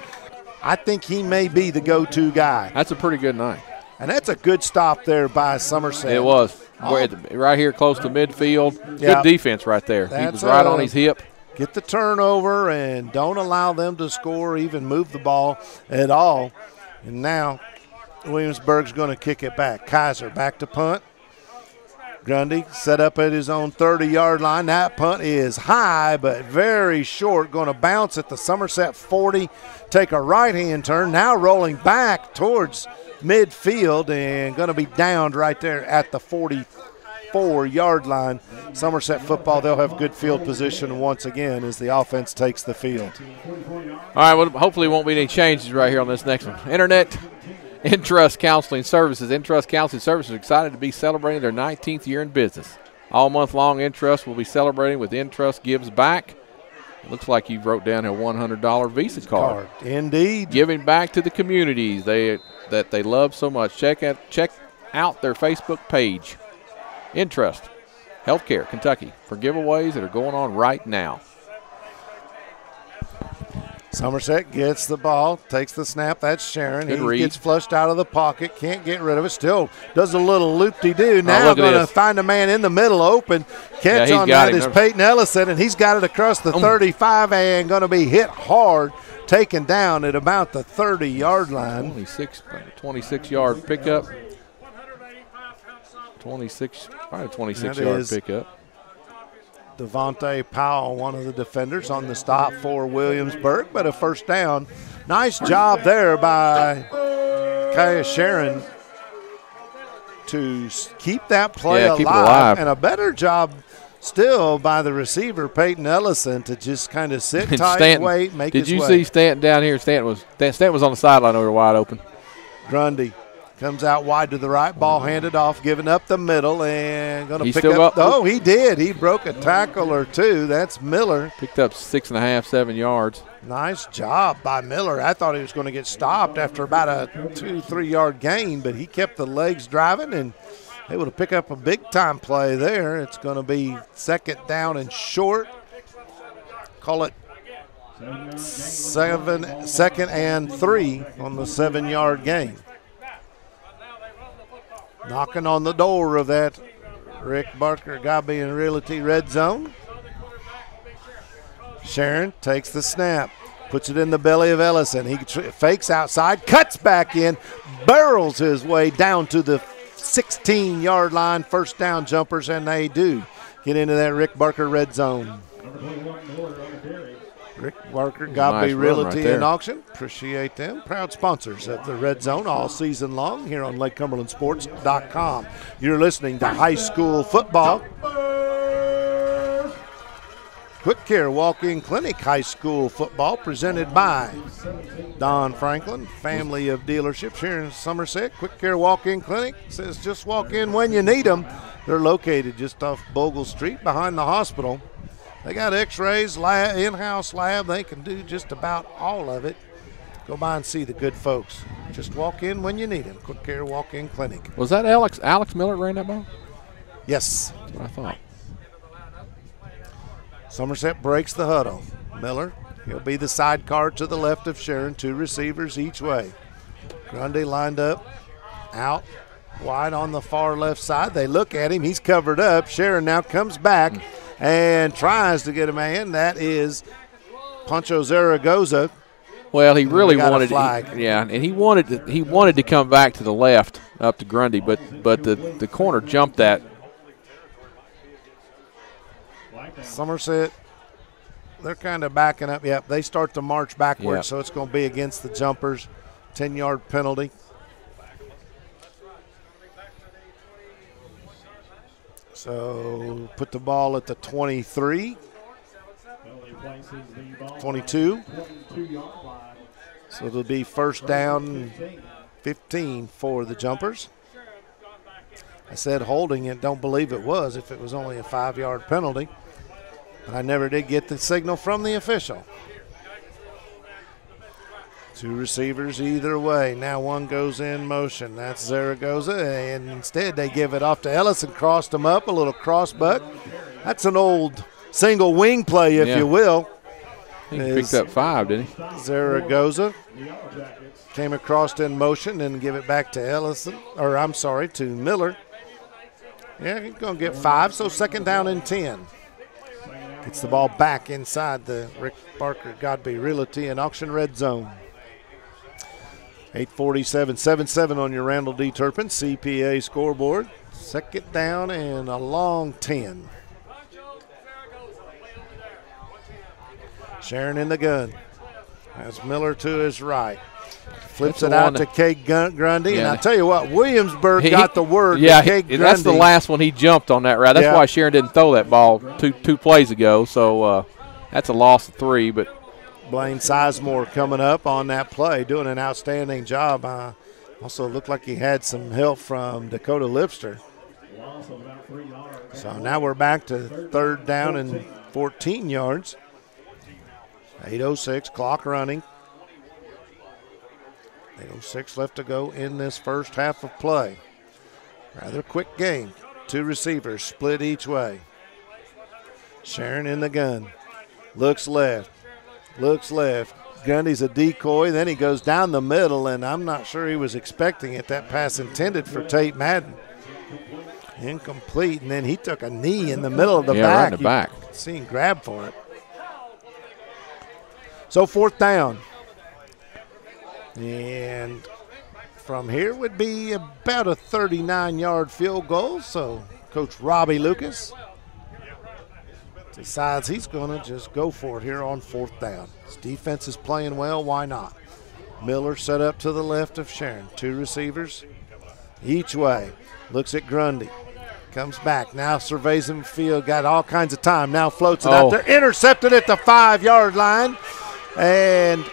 I think he may be the go-to guy. That's a pretty good night. And that's a good stop there by Somerset. It was. Right here close to midfield. Yeah. Good defense right there. He was right on his hip. Get the turnover and don't allow them to score or even move the ball at all. And now Williamsburg's going to kick it back. Kaiser back to punt. Grundy set up at his own 30-yard line. That punt is high but very short. Going to bounce at the Somerset 40. Take a right-hand turn. Now rolling back towards midfield and going to be downed right there at the 44-yard line. Somerset football, they'll have good field position once again as the offense takes the field. All right, well, hopefully won't be any changes right here on this next one. Internet Intrust Counseling Services. Intrust Counseling Services is excited to be celebrating their 19th year in business. All month long, Intrust will be celebrating with Intrust Gives Back. It looks like you wrote down a $100 Visa card. Indeed. Giving back to the communities that they love so much. Check out their Facebook page. Intrust Healthcare Kentucky for giveaways that are going on right now. Somerset gets the ball, takes the snap. That's Sharon. Good he read. Gets flushed out of the pocket, can't get rid of it. Still does a little loop-de-doo. Now going to find a man in the middle open. Catch on that is Peyton Ellison, and he's got it across the 35 and going to be hit hard, taken down at about the 30-yard line. 26-yard pickup. 26-yard pickup. Devontae Powell, one of the defenders on the stop for Williamsburg, but a first down. Nice job there by Kaya Sharon to keep that play alive. And a better job still by the receiver, Peyton Ellison, to just kind of sit tight, Stanton, wait, make his way. Did you see Stanton down here? Stanton was on the sideline over wide open. Grundy comes out wide to the right, ball handed off, giving up the middle, and going to pick up. Oh, he did. He broke a tackle or two. That's Miller. Picked up 6.5, 7 yards. Nice job by Miller. I thought he was going to get stopped after about a 2-3 yard gain, but he kept the legs driving and able to pick up a big-time play there. It's going to be 2nd down and short. Call it 2nd and 3 on the 7-yard gain. Knocking on the door of that Rick Barker Gabi and Realty red zone. Sharon takes the snap, puts it in the belly of Ellison. He fakes outside, cuts back in, barrels his way down to the 16-yard line. First down jumpers, and they do get into that Rick Barker red zone. Rick Barker, Godby Nice run Realty right there. and Auction. Appreciate them. Proud sponsors of the Red Zone all season long here on LakeCumberlandSports.com. You're listening to high school football. Quick Care Walk-In Clinic High School Football presented by Don Franklin, family of dealerships here in Somerset. Quick Care Walk-In Clinic says just walk in when you need them. They're located just off Bogle Street behind the hospital. They got x-rays, in-house lab. They can do just about all of it. Go by and see the good folks. Just walk in when you need them. Quick Care Walk-In Clinic. Was that Alex Miller ran that ball? Yes. That's what I thought. Somerset breaks the huddle. Miller, he'll be the sidecar to the left of Sharon. 2 receivers each way. Grundy lined up, out, wide on the far left side. They look at him. He's covered up. Sharon now comes back and tries to get a man. That is Pancho Zaragoza. Well, he really wanted, flag. and he wanted to come back to the left up to Grundy, but the corner jumped that. Somerset, they're kind of backing up. Yep, they start to march backwards, Yep. so it's going to be against the jumpers. 10-yard penalty. So put the ball at the 23, 22. So it'll be first down 15 for the jumpers. I said holding it, don't believe it was if it was only a 5-yard penalty. But I never did get the signal from the official. 2 receivers either way. Now one goes in motion. That's Zaragoza, and instead they give it off to Ellis and crossed him up, a little cross buck. That's an old single wing play, if you will. He picked up 5, didn't he? Zaragoza came across in motion and give it back to to Miller. Yeah, he's going to get 5, so second down and 10. Gets the ball back inside the Rick Barker Godby Realty and Auction Red Zone. 8:47, 7-7 on your Randall D. Turpin CPA scoreboard. Second down and a long 10. Sharon in the gun. Has Miller to his right. Flips it out to Cade Grundy. And I tell you what, Williamsburg got the word. Yeah, Cade Grundy. That's the last one he jumped on that route. That's why Sharon didn't throw that ball two plays ago. So that's a loss of 3. But Blaine Sizemore coming up on that play, doing an outstanding job. Also looked like he had some help from Dakota Lipster. So now we're back to third down and 14 yards. 8:06, clock running. 8:06 left to go in this first half of play. Rather quick game. 2 receivers split each way. Sharon in the gun. Looks left. Grundy's a decoy. Then he goes down the middle, and I'm not sure he was expecting it. That pass intended for Tate Madden. Incomplete, and then he took a knee in the middle of the back. Right in the back. You see him grab for it. So fourth down. And from here would be about a 39-yard field goal. So Coach Robbie Lucas decides he's going to just go for it here on fourth down. His defense is playing well. Why not? Miller set up to the left of Sharon. 2 receivers each way. Looks at Grundy. Comes back. Now surveys him field. Got all kinds of time. Now floats it out there. Intercepted at the 5-yard line. And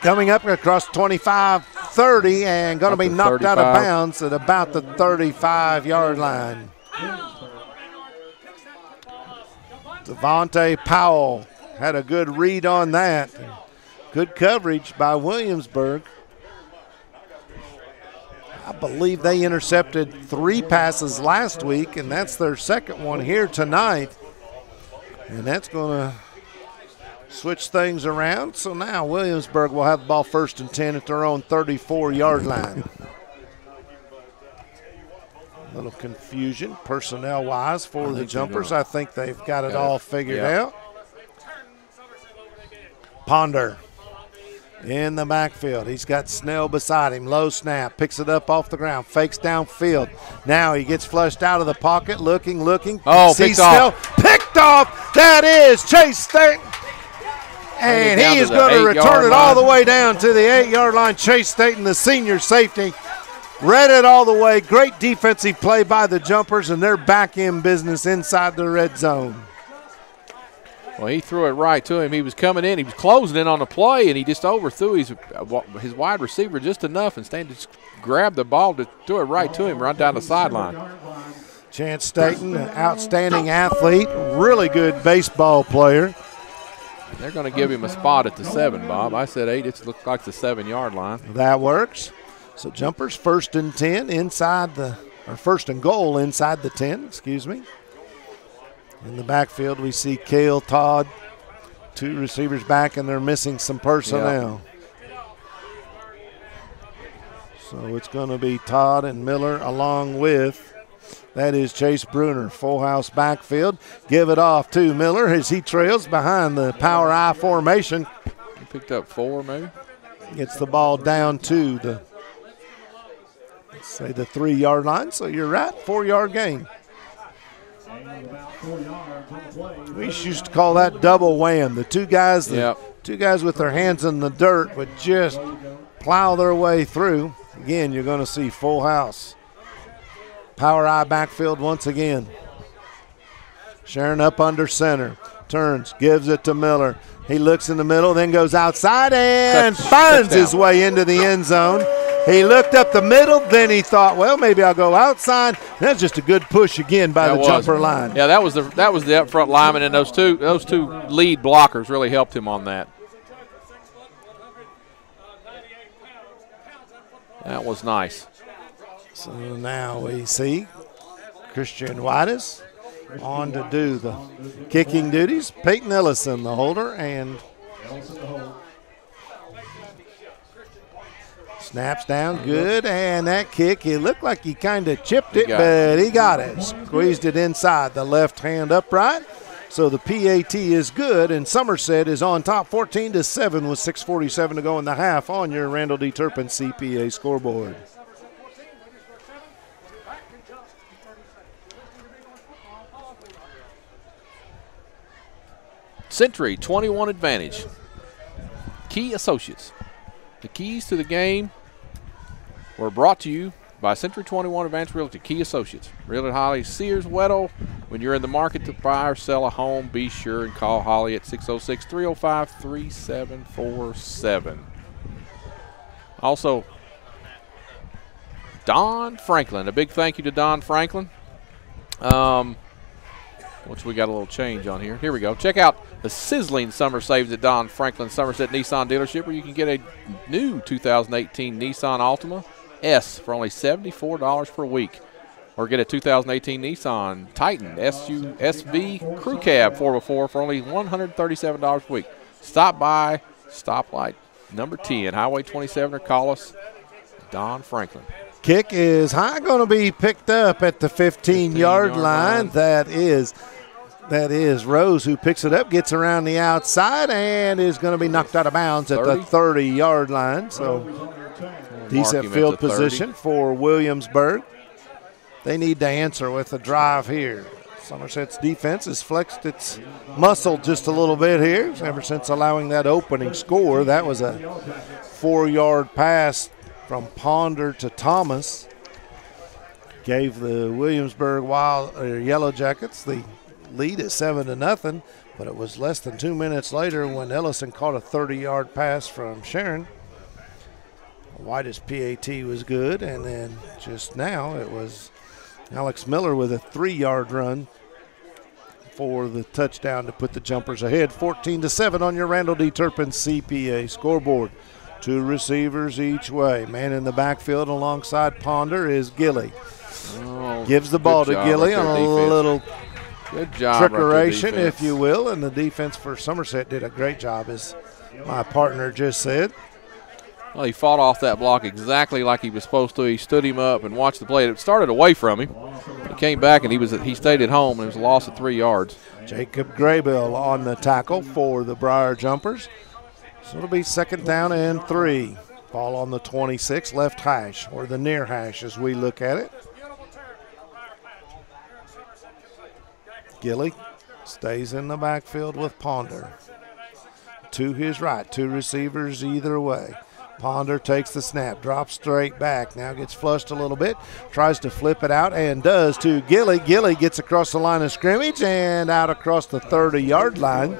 coming up across 25-30 and going to be knocked out of bounds at about the 35-yard line. Devontae Powell had a good read on that. Good coverage by Williamsburg. I believe they intercepted 3 passes last week, and that's their second one here tonight. And that's going to switch things around. So now Williamsburg will have the ball first and 10 at their own 34-yard line. A little confusion personnel-wise for the jumpers. I think they've got it all figured out. Ponder in the backfield. He's got Snell beside him. Low snap. Picks it up off the ground. Fakes downfield. Now he gets flushed out of the pocket. Looking. Oh, picked off. Picked off. That is Chase Stanton. And he is going to return it all the way down to the 8-yard line. Chase Staten, the senior safety, read it all the way. Great defensive play by the Jumpers, and they're back in business inside the red zone. Well, he threw it right to him. He was coming in. He was closing in on the play, and he just overthrew his wide receiver just enough, and Staten just grabbed the ball to throw it right to him, right down the sideline. Chance Staten, an outstanding athlete, really good baseball player. They're going to give him a spot at the 7, Bob. I said 8. It looks like the 7-yard line. That works. So Jumpers 1st and 10 inside the, or 1st and goal inside the 10, excuse me. In the backfield, we see Cale Todd, 2 receivers back, and they're missing some personnel. Yep. So it's going to be Todd and Miller along with, that is Chase Bruner. Full house backfield. Give it off to Miller as he trails behind the power I formation. He picked up 4 maybe. Gets the ball down to the, let's say, the 3-yard line. So you're right, 4-yard gain. We used to call that double wham. The two guys, two guys with their hands in the dirt would just plow their way through. Again, you're going to see full house. Power I backfield once again. Sharon up under center. Turns, gives it to Miller. He looks in the middle, then goes outside and finds his way into the end zone. He looked up the middle, then he thought, well, maybe I'll go outside. That's just a good push again by the jumper line. Yeah, that was the up front lineman, and those two lead blockers really helped him on that. That was nice. So now we see Christian Whitus on to do the kicking duties. Peyton Ellison, the holder, and snaps down good, and that kick, it looked like he kind of chipped it, but he got it. Squeezed it inside the left hand upright. So the PAT is good, and Somerset is on top 14-7 with 6:47 to go in the half on your Randall D. Turpin CPA scoreboard. Century 21 advantage. Key Associates. The keys to the game were brought to you by Century 21 Advanced Realty Key Associates. Realty Holly Sears Weddle. When you're in the market to buy or sell a home, be sure and call Holly at 606-305-3747. Also, Don Franklin. A big thank you to Don Franklin. Which we got a little change on here. Here we go. Check out the sizzling summer saves at Don Franklin Somerset Nissan dealership, where you can get a new 2018 Nissan Altima S for only $74 per week. Or get a 2018 Nissan Titan SV Crew Cab 4x4 for only $137 per week. Stop by stoplight number 10, Highway 27, or call us, Don Franklin. Kick is high, going to be picked up at the 15-yard line. That is Rose who picks it up, gets around the outside, and is going to be knocked out of bounds at the 30-yard line. So decent field position for Williamsburg. They need to answer with a drive here. Somerset's defense has flexed its muscle just a little bit here ever since allowing that opening score. That was a 4-yard pass from Ponder to Thomas. Gave the Williamsburg Yellow Jackets the lead at 7-0, but it was less than 2 minutes later when Ellison caught a 30-yard pass from Sharon. White's PAT was good, and then just now it was Alex Miller with a 3-yard run for the touchdown to put the Jumpers ahead. 14-7 on your Randall D. Turpin CPA scoreboard. 2 receivers each way. Man in the backfield alongside Ponder is Gilly. Gives the ball to Gilly on a little trickeration, if you will, and the defense for Somerset did a great job, as my partner just said. Well, he fought off that block exactly like he was supposed to. He stood him up and watched the play. It started away from him. He came back, and he stayed at home, and it was a loss of 3 yards. Jacob Graybill on the tackle for the Briar Jumpers. So it'll be 2nd down and 3. Ball on the 26, left hash, or the near hash as we look at it. Gilly stays in the backfield with Ponder. to his right. 2 receivers either way. Ponder takes the snap, drops straight back, now gets flushed a little bit, tries to flip it out, and does to Gilly. Gilly gets across the line of scrimmage and out across the 30-yard line.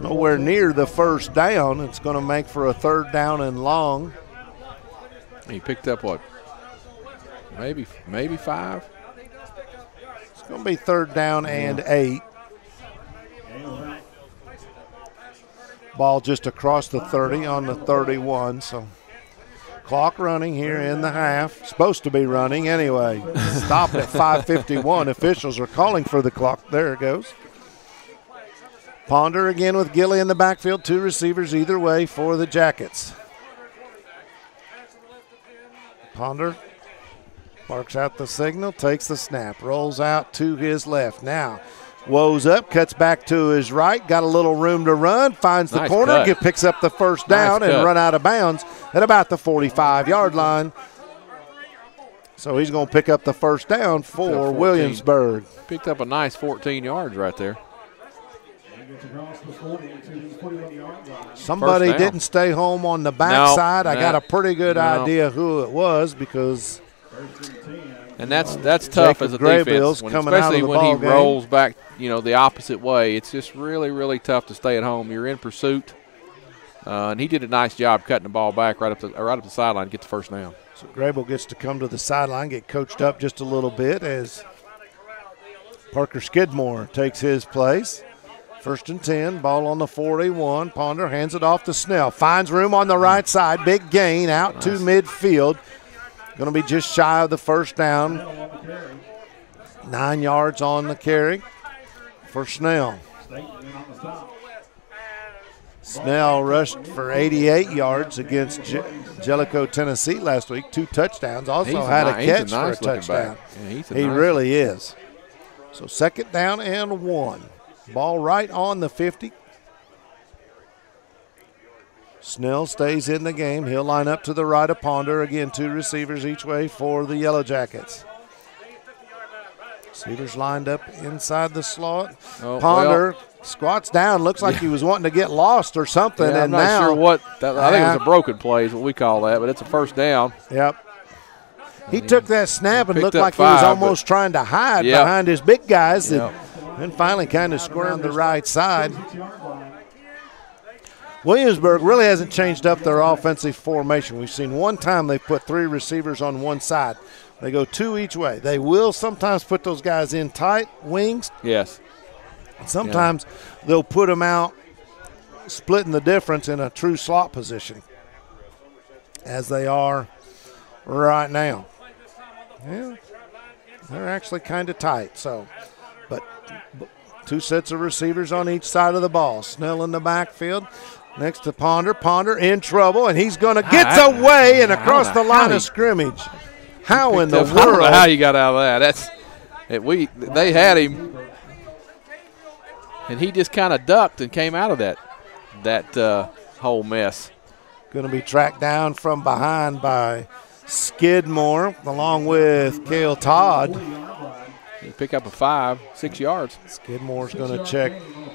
Nowhere near the first down. It's going to make for a 3rd down and long. He picked up what? Maybe 5? It's going to be 3rd down and 8. Ball just across the 30 on the 31, so clock running here in the half. Supposed to be running anyway. Stopped at 5:51. Officials are calling for the clock. There it goes. Ponder again with Gilly in the backfield. 2 receivers either way for the Jackets. Ponder barks out the signal, takes the snap, rolls out to his left. Now woes up, cuts back to his right, got a little room to run, finds the corner, picks up the first down, and run out of bounds at about the 45-yard line. So he's going to pick up the first down for Williamsburg. Picked up a nice 14 yards right there. Somebody didn't stay home on the backside. I got a pretty good idea who it was because – and that's tough as a defense, especially when he rolls back, the opposite way. It's just really, really tough to stay at home. You're in pursuit, and he did a nice job cutting the ball back right up the sideline to get the first down. So Grable gets to come to the sideline, get coached up just a little bit as Parker Skidmore takes his place. 1st and 10, ball on the 41. Ponder hands it off to Snell. Finds room on the right side. Big gain out to midfield. Going to be just shy of the first down. 9 yards on the carry for Snell. Snell rushed for 88 yards against Jellicoe, Tennessee last week. 2 touchdowns. Also had a catch for a touchdown. Yeah, he really is. So 2nd down and 1. Ball right on the 50. Snell stays in the game. He'll line up to the right of Ponder. Again, 2 receivers each way for the Yellow Jackets. Receivers lined up inside the slot. Ponder squats down. Looks like he was wanting to get lost or something. Yeah, and I'm not now, sure what. I think it was a broken play is what we call that, but it's a first down. Yep. He took that snap and looked like he was almost trying to hide behind his big guys and finally kind of squirmed the right side. Williamsburg really hasn't changed up their offensive formation. We've seen one time they put 3 receivers on one side. They go 2 each way. They will sometimes put those guys in tight wings. Yes. Sometimes they'll put them out, splitting the difference in a true slot position, as they are right now. Yeah, they're actually kind of tight. So, but 2 sets of receivers on each side of the ball. Snell in the backfield. Next to Ponder. Ponder in trouble, and he's going to get away and across the line of scrimmage. How in the world? I don't know how you got out of that. They had him, and he just kind of ducked and came out of that whole mess. Going to be tracked down from behind by Skidmore along with Cale Todd. He pick up a 5-6 yards. Skidmore's going to check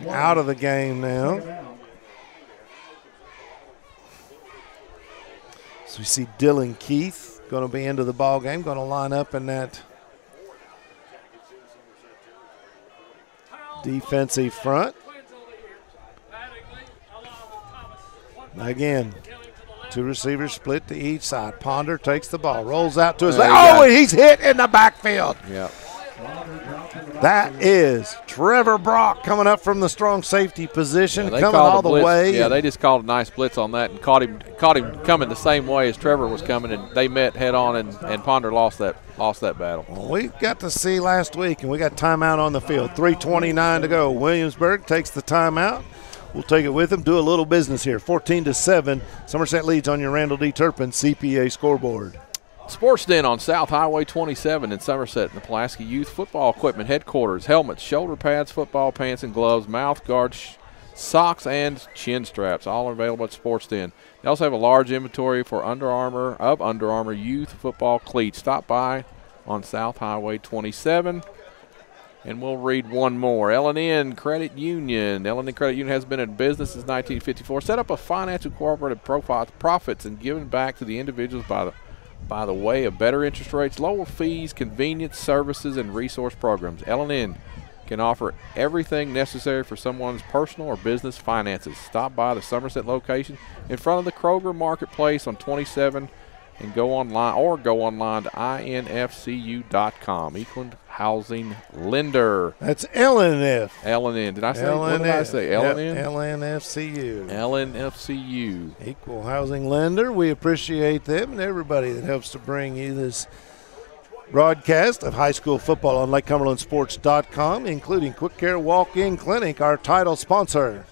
out of the game now. So we see Dylan Keith going to be into the ball game, going to line up in that defensive front. Again, 2 receivers split to each side. Ponder takes the ball, rolls out to his left. Oh, and he's hit in the backfield. Yeah. That is Trevor Brock coming up from the strong safety position, coming all the way. Yeah, they just called a nice blitz on that and caught him coming the same way as Trevor was coming, and they met head on, and Ponder lost that battle. Well, we got to see last week, and we got timeout on the field. 3:29 to go. Williamsburg takes the timeout. We'll take it with them, do a little business here. 14-7, Somerset leads on your Randall D. Turpin CPA scoreboard. Sports Den on South Highway 27 in Somerset in the Pulaski Youth Football Equipment Headquarters. Helmets, shoulder pads, football pants and gloves, mouth guards, socks, and chin straps. All are available at Sports Den. They also have a large inventory for Under Armour youth football cleats. Stop by on South Highway 27. And we'll read one more. L&N Credit Union. L&N Credit Union has been in business since 1954. Set up a financial cooperative profits and given back to the individuals by the way of better interest rates, lower fees, convenience, services, and resource programs. L&N can offer everything necessary for someone's personal or business finances. Stop by the Somerset location in front of the Kroger Marketplace on 27 and go online to infcu.com. Equal Housing Lender. That's LNF. LNN. Did I say what did I say? LNN? Yep, LNFCU. LNFCU. Equal Housing Lender. We appreciate them and everybody that helps to bring you this broadcast of high school football on LakeCumberlandSports.com, including Quick Care Walk-In Clinic, our title sponsor.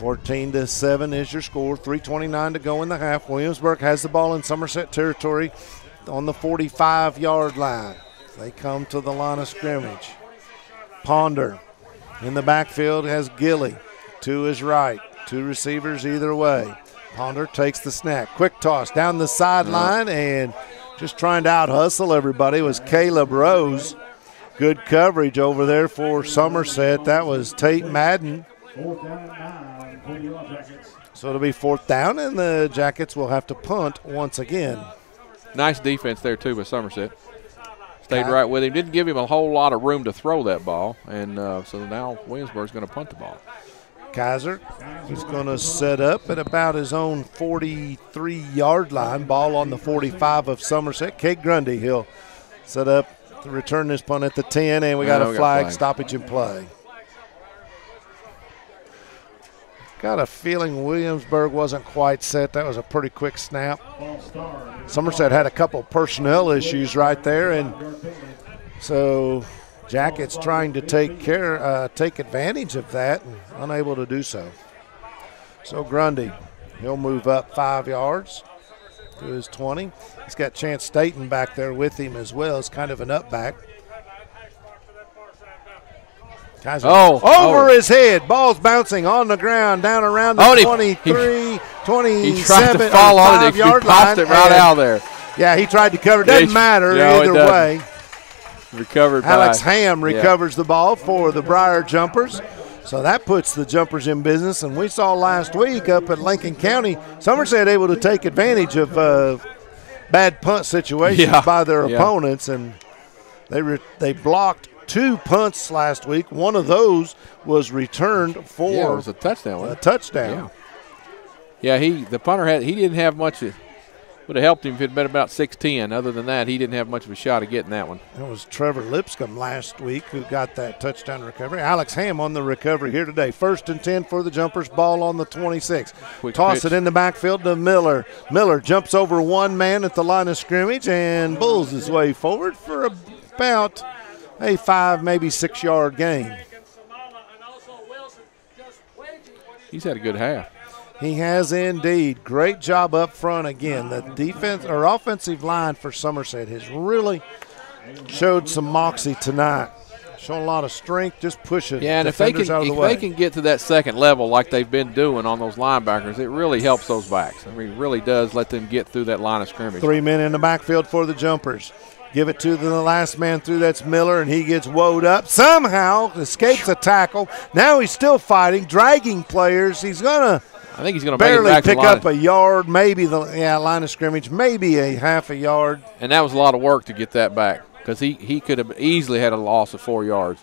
14-7 is your score. 3:29 to go in the half. Williamsburg has the ball in Somerset territory on the 45-yard line. They come to the line of scrimmage. Ponder in the backfield has Gilly to his right. Two receivers either way. Ponder takes the snap. Quick toss down the sideline, and just trying to out-hustle everybody was Caleb Rose. Good coverage over there for Somerset. That was Tate Madden. So it'll be 4th down, and the Jackets will have to punt once again. Nice defense there, too, by Somerset. Stayed right with him. Didn't give him a whole lot of room to throw that ball, and so now Williamsburg's going to punt the ball. Kaiser is going to set up at about his own 43-yard line. Ball on the 45 of Somerset. Kate Grundy, he'll set up to return this punt at the 10, and we got a flag, stoppage in play. Got a feeling Williamsburg wasn't quite set. That was a pretty quick snap. Somerset had a couple personnel issues right there, and so Jackets trying to take advantage of that and unable to do so. So Grundy, he'll move up 5 yards to his 20. He's got Chance Staten back there with him as well. It's kind of an up back. Kaiser over his head. Ball's bouncing on the ground down around the 23, 27, he tried to fall on it. He popped it right out there. Yeah, he tried to cover. Doesn't matter either way. Recovered. Alex Ham recovers the ball for the Briar Jumpers. So that puts the Jumpers in business. And we saw last week up at Lincoln County, Somerset able to take advantage of bad punt situations by their opponents. And they blocked 2 punts last week. One of those was returned for it was a touchdown. A touchdown. Yeah, the punter he didn't have much. Would have helped him if it had been about 6'10". Other than that, he didn't have much of a shot of getting that one. It was Trevor Lipscomb last week who got that touchdown recovery. Alex Ham on the recovery here today. 1st and 10 for the Jumpers. Ball on the 26. Toss it in the backfield to Miller. Miller jumps over one man at the line of scrimmage and bulls his way forward for about a 5, maybe 6-yard gain. He's had a good half. He has indeed. Great job up front again. The defense or offensive line for Somerset has really showed some moxie tonight. Showing a lot of strength, just pushing defenders out of the way. If they can get to that second level like they've been doing on those linebackers, it really helps those backs. I mean, it really does let them get through that line of scrimmage. 3 men in the backfield for the Jumpers. Give it to the last man through. That's Miller, and he gets woed up. Somehow escapes a tackle. Now he's still fighting, dragging players. I think he's going to barely pick up a yard, maybe line of scrimmage, maybe a half a yard. And that was a lot of work to get that back because he could have easily had a loss of 4 yards.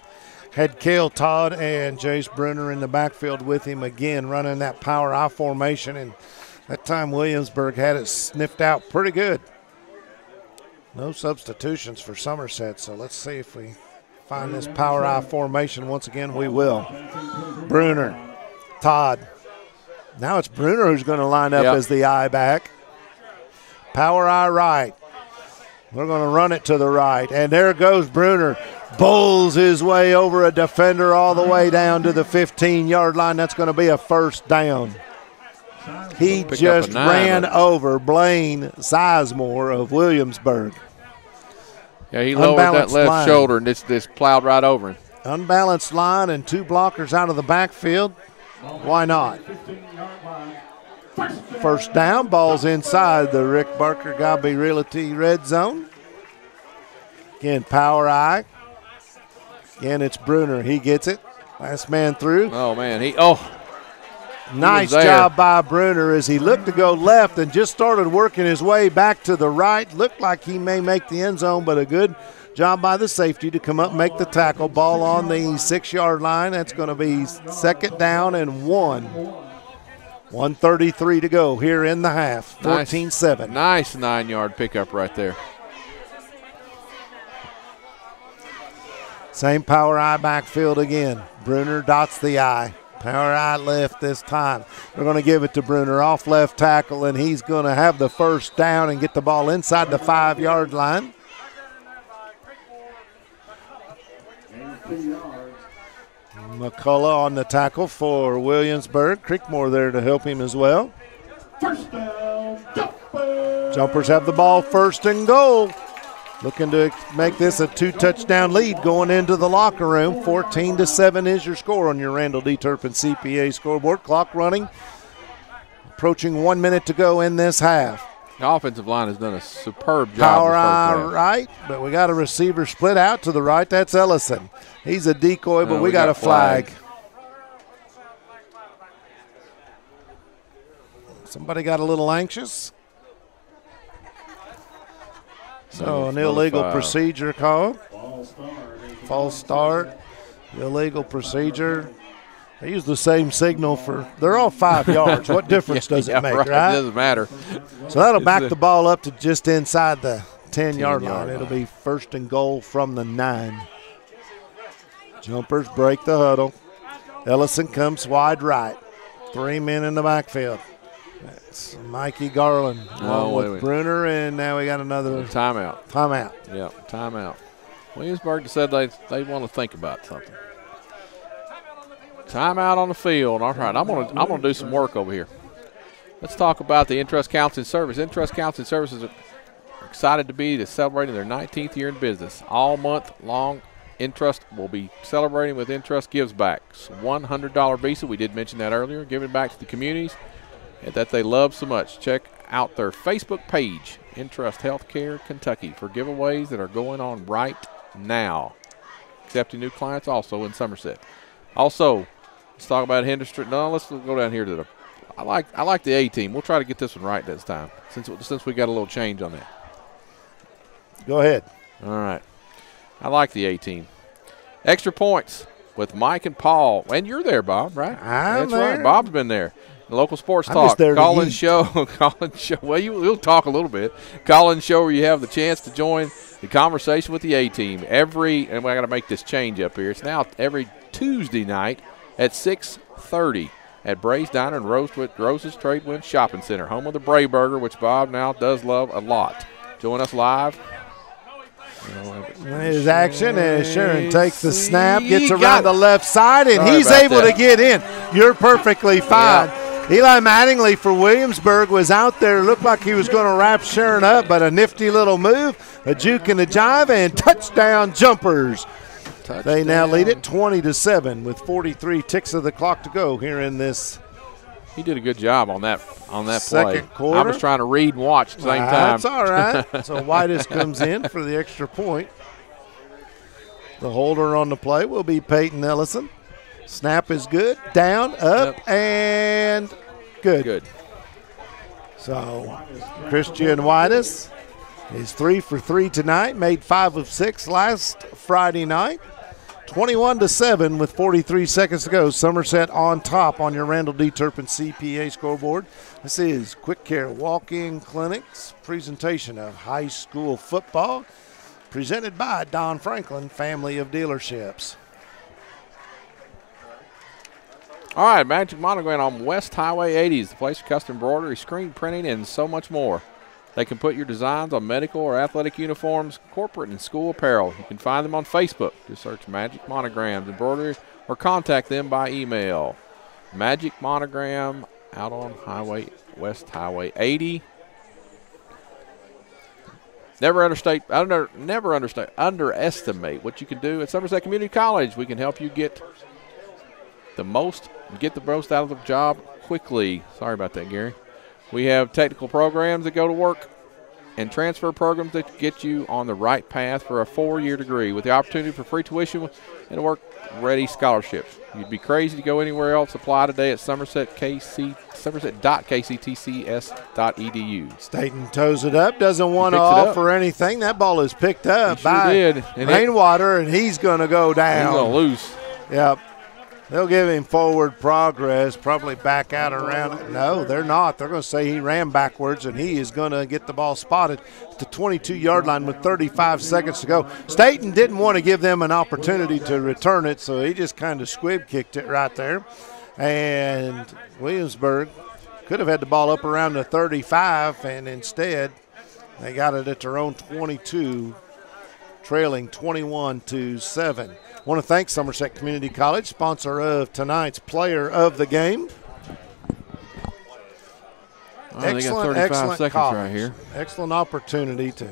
Had Cale Todd and Jace Bruner in the backfield with him again, running that power I formation, and that time Williamsburg had it sniffed out pretty good. No substitutions for Somerset, so let's see if we find this power I formation once again. We will. Bruner, Todd. Now it's Bruner who's going to line up as the I back. Power I right. We're going to run it to the right, and there goes Bruner. Bulls his way over a defender all the way down to the 15-yard line. That's going to be a 1st down. He just ran over Blaine Sizemore of Williamsburg. Yeah, he lowered that left shoulder and just plowed right over him. Unbalanced line and 2 blockers out of the backfield. Why not? 1st down, ball's inside the Rick Barker Godby Realty red zone. Again, power I. Again, it's Bruner. He gets it. Last man through. Oh, man. Nice job by Bruner as he looked to go left and just started working his way back to the right. Looked like he may make the end zone, but a good job by the safety to come up and make the tackle. Ball on the 6-yard line. That's going to be 2nd down and 1. 1:33 to go here in the half. 14-7. Nice 9-yard pickup right there. Same power eye backfield again. Bruner dots the eye. Power eye left this time. They're going to give it to Bruner off left tackle, and he's going to have the 1st down and get the ball inside the 5-yard line. McCullough on the tackle for Williamsburg. Creekmore there to help him as well. First down, Jumpers. Jumpers have the ball, 1st and goal. Looking to make this a 2-touchdown lead going into the locker room. 14-7 is your score on your Randall D. Turpin CPA scoreboard. Clock running. Approaching 1 minute to go in this half. The offensive line has done a superb job. Power eye right, but we got a receiver split out to the right. That's Ellison. He's a decoy, but we got a flag. Somebody got a little anxious. So an illegal procedure call. False start. Illegal procedure. They use the same signal for – they're all 5 yards. What difference does it make, right? It doesn't matter. So that'll back the ball up to just inside the 10-yard line. It'll be 1st and goal from the 9. Jumpers break the huddle. Ellison comes wide right. 3 men in the backfield. That's Mikey Garland along with Bruner, and now we got another timeout. Yeah, timeout. Williamsburg said they want to think about something. Timeout on the field. All right, I'm gonna do some work over here. Let's talk about the Intrust Counseling Service. Intrust Counseling Services are excited to be celebrating their 19th year in business. All month long, Intrust will be celebrating with Intrust Gives Back. $100 visa. We did mention that earlier. Giving back to the communities that they love so much. Check out their Facebook page, Intrust Healthcare Kentucky, for giveaways that are going on right now. Accepting new clients also in Somerset. Also, let's talk about Henderson. No, let's go down here to the. I like the A team. We'll try to get this one right this time, since we got a little change on that. Go ahead. All right. I like the A team. Extra points with Mike and Paul, and you're there, Bob, right? That's there. Right. Bob's been there. Local sports I'm talk. just there Call to in eat. show. Well, we'll talk a little bit. Call in show where you have the chance to join the conversation with the A team and I got to make this change up here. It's now every Tuesday night at 6:30 at Bray's Diner and Rose's Trade Wind Shopping Center, home of the Bray Burger, which Bob now does love a lot. Join us live. His action as Sharon takes the snap, gets around the left side, and he's able to get in. You're perfectly fine. Yeah. Eli Mattingly for Williamsburg was out there. Looked like he was going to wrap Sharon up, but a nifty little move, a juke and a jive, and touchdown Jumpers. They now lead it 20-7 with 43 ticks of the clock to go here in this. He did a good job on that second play. quarter. I was trying to read and watch at the same time. That's all right. So Whitus comes in for the extra point. The holder on the play will be Peyton Ellison. Snap is good. Down, up, and good. So Christian Whitus is 3 for 3 tonight. Made 5 of 6 last Friday night. 21-7 with 43 seconds to go. Somerset on top on your Randall D. Turpin CPA scoreboard. This is Quick Care Walk-In Clinic's presentation of high school football, presented by Don Franklin Family of Dealerships. All right, Magic Monogram on West Highway 80 is the place for custom embroidery, screen printing, and so much more. They can put your designs on medical or athletic uniforms, corporate and school apparel. You can find them on Facebook. Just search Magic Monograms Embroidery or contact them by email. Magic Monogram out on West Highway 80. Never underestimate what you can do at Somerset Community College. We can help you get the most out of the job quickly. Sorry about that, Gary. We have technical programs that go to work and transfer programs that get you on the right path for a 4-year degree with the opportunity for free tuition and work-ready scholarships. You'd be crazy to go anywhere else. Apply today at somerset.kctcs.edu. Staten toes it up, doesn't want to offer anything. That ball is picked up by Rainwater, and he's going to go down. He's going to lose. Yep. They'll give him forward progress, probably back out around it. No, they're not. They're going to say he ran backwards, and he is going to get the ball spotted at the 22-yard line with 35 seconds to go. Staten didn't want to give them an opportunity to return it, so he just kind of squib kicked it right there. And Williamsburg could have had the ball up around the 35, and instead they got it at their own 22, trailing 21-7. I want to thank Somerset Community College, sponsor of tonight's player of the game. Excellent seconds college. right here. Excellent opportunity to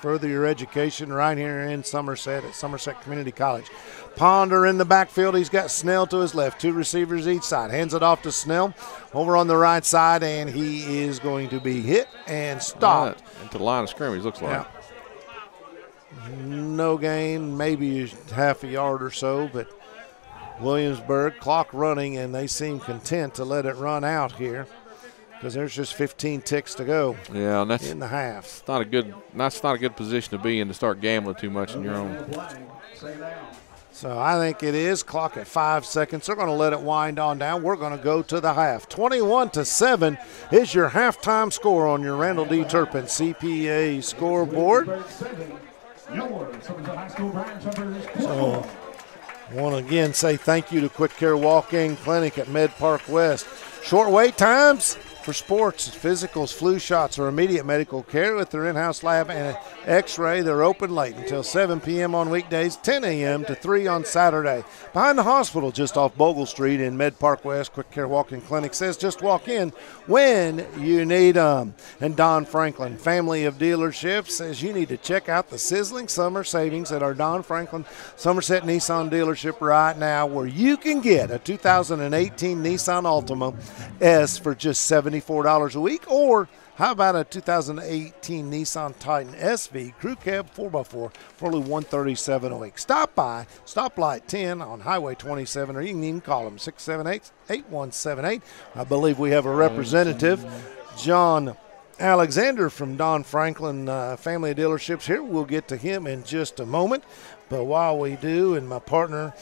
further your education right here in Somerset at Somerset Community College. Ponder in the backfield. He's got Snell to his left, 2 receivers each side. Hands it off to Snell over on the right side, and he is going to be hit and stopped. Into the line of scrimmage, looks like. Yeah. No gain, maybe half a yard or so, but Williamsburg clock running, and they seem content to let it run out here because there's just 15 ticks to go. Yeah, and that's in the half. That's not a good position to be in to start gambling too much in your own. So I think it is. Clock at 5 seconds. They're going to let it wind on down. We're going to go to the half. 21-7 is your halftime score on your Randall D. Turpin CPA scoreboard. So I want to again say thank you to Quick Care Walk-In Clinic at Med Park West. Short wait times for sports, physicals, flu shots, or immediate medical care with their in-house lab and x-ray. They're open late until 7 p.m. on weekdays, 10 a.m. to 3 on Saturday. Behind the hospital just off Bogle Street in Med Park West, Quick Care Walk-In Clinic says just walk in when you need them. And Don Franklin, family of dealerships, says you need to check out the sizzling summer savings at our Don Franklin Somerset Nissan dealership right now, where you can get a 2018 Nissan Altima S for just $74 a week, or how about a 2018 Nissan Titan SV Crew Cab 4x4 for only $137 a week? Stop by Stoplight 10 on Highway 27, or you can even call them 678-8178. I believe we have a representative, John Alexander from Don Franklin Family of Dealerships here. We'll get to him in just a moment. But while we do, and my partner,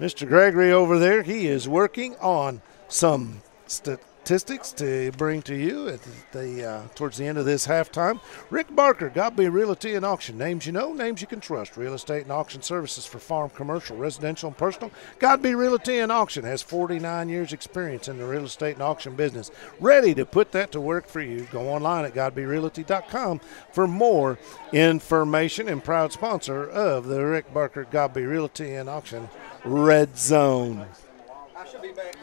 Mr. Gregory over there, he is working on some statistics to bring to you at the towards the end of this halftime. Rick Barker, Godby Realty and Auction. Names you know, names you can trust. Real estate and auction services for farm, commercial, residential, and personal. Godby Realty and Auction has 49 years experience in the real estate and auction business. Ready to put that to work for you. Go online at godbyrealty.com for more information, and proud sponsor of the Rick Barker Godby Realty and Auction Red Zone. I should be back.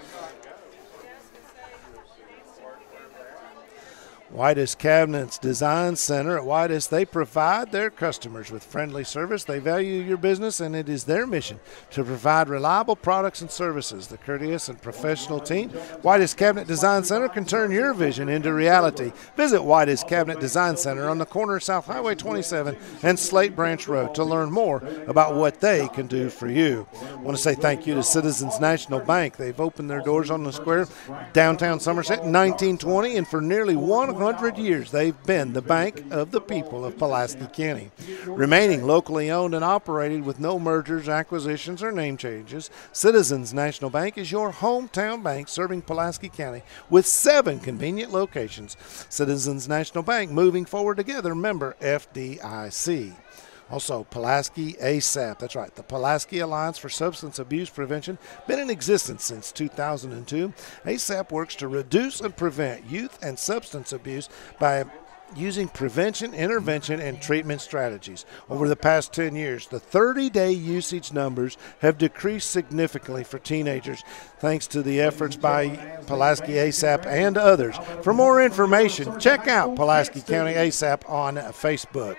Whitus Cabinets Design Center at Whitus, they provide their customers with friendly service. They value your business, and it is their mission to provide reliable products and services. The courteous and professional team, Whitus Cabinet Design Center, can turn your vision into reality. Visit Whitus Cabinet Design Center on the corner of South Highway 27 and Slate Branch Road to learn more about what they can do for you. I want to say thank you to Citizens National Bank. They've opened their doors on the square downtown Somerset in 1920, and for nearly 100 years they've been the bank of the people of Pulaski County. Remaining locally owned and operated with no mergers, acquisitions, or name changes, Citizens National Bank is your hometown bank serving Pulaski County with 7 convenient locations. Citizens National Bank, moving forward together, member FDIC. Also, Pulaski ASAP, that's right, the Pulaski Alliance for Substance Abuse Prevention, been in existence since 2002. ASAP works to reduce and prevent youth and substance abuse by using prevention, intervention, and treatment strategies. Over the past 10 years, the 30-day usage numbers have decreased significantly for teenagers, thanks to the efforts by Pulaski ASAP and others. For more information, check out Pulaski County ASAP on Facebook.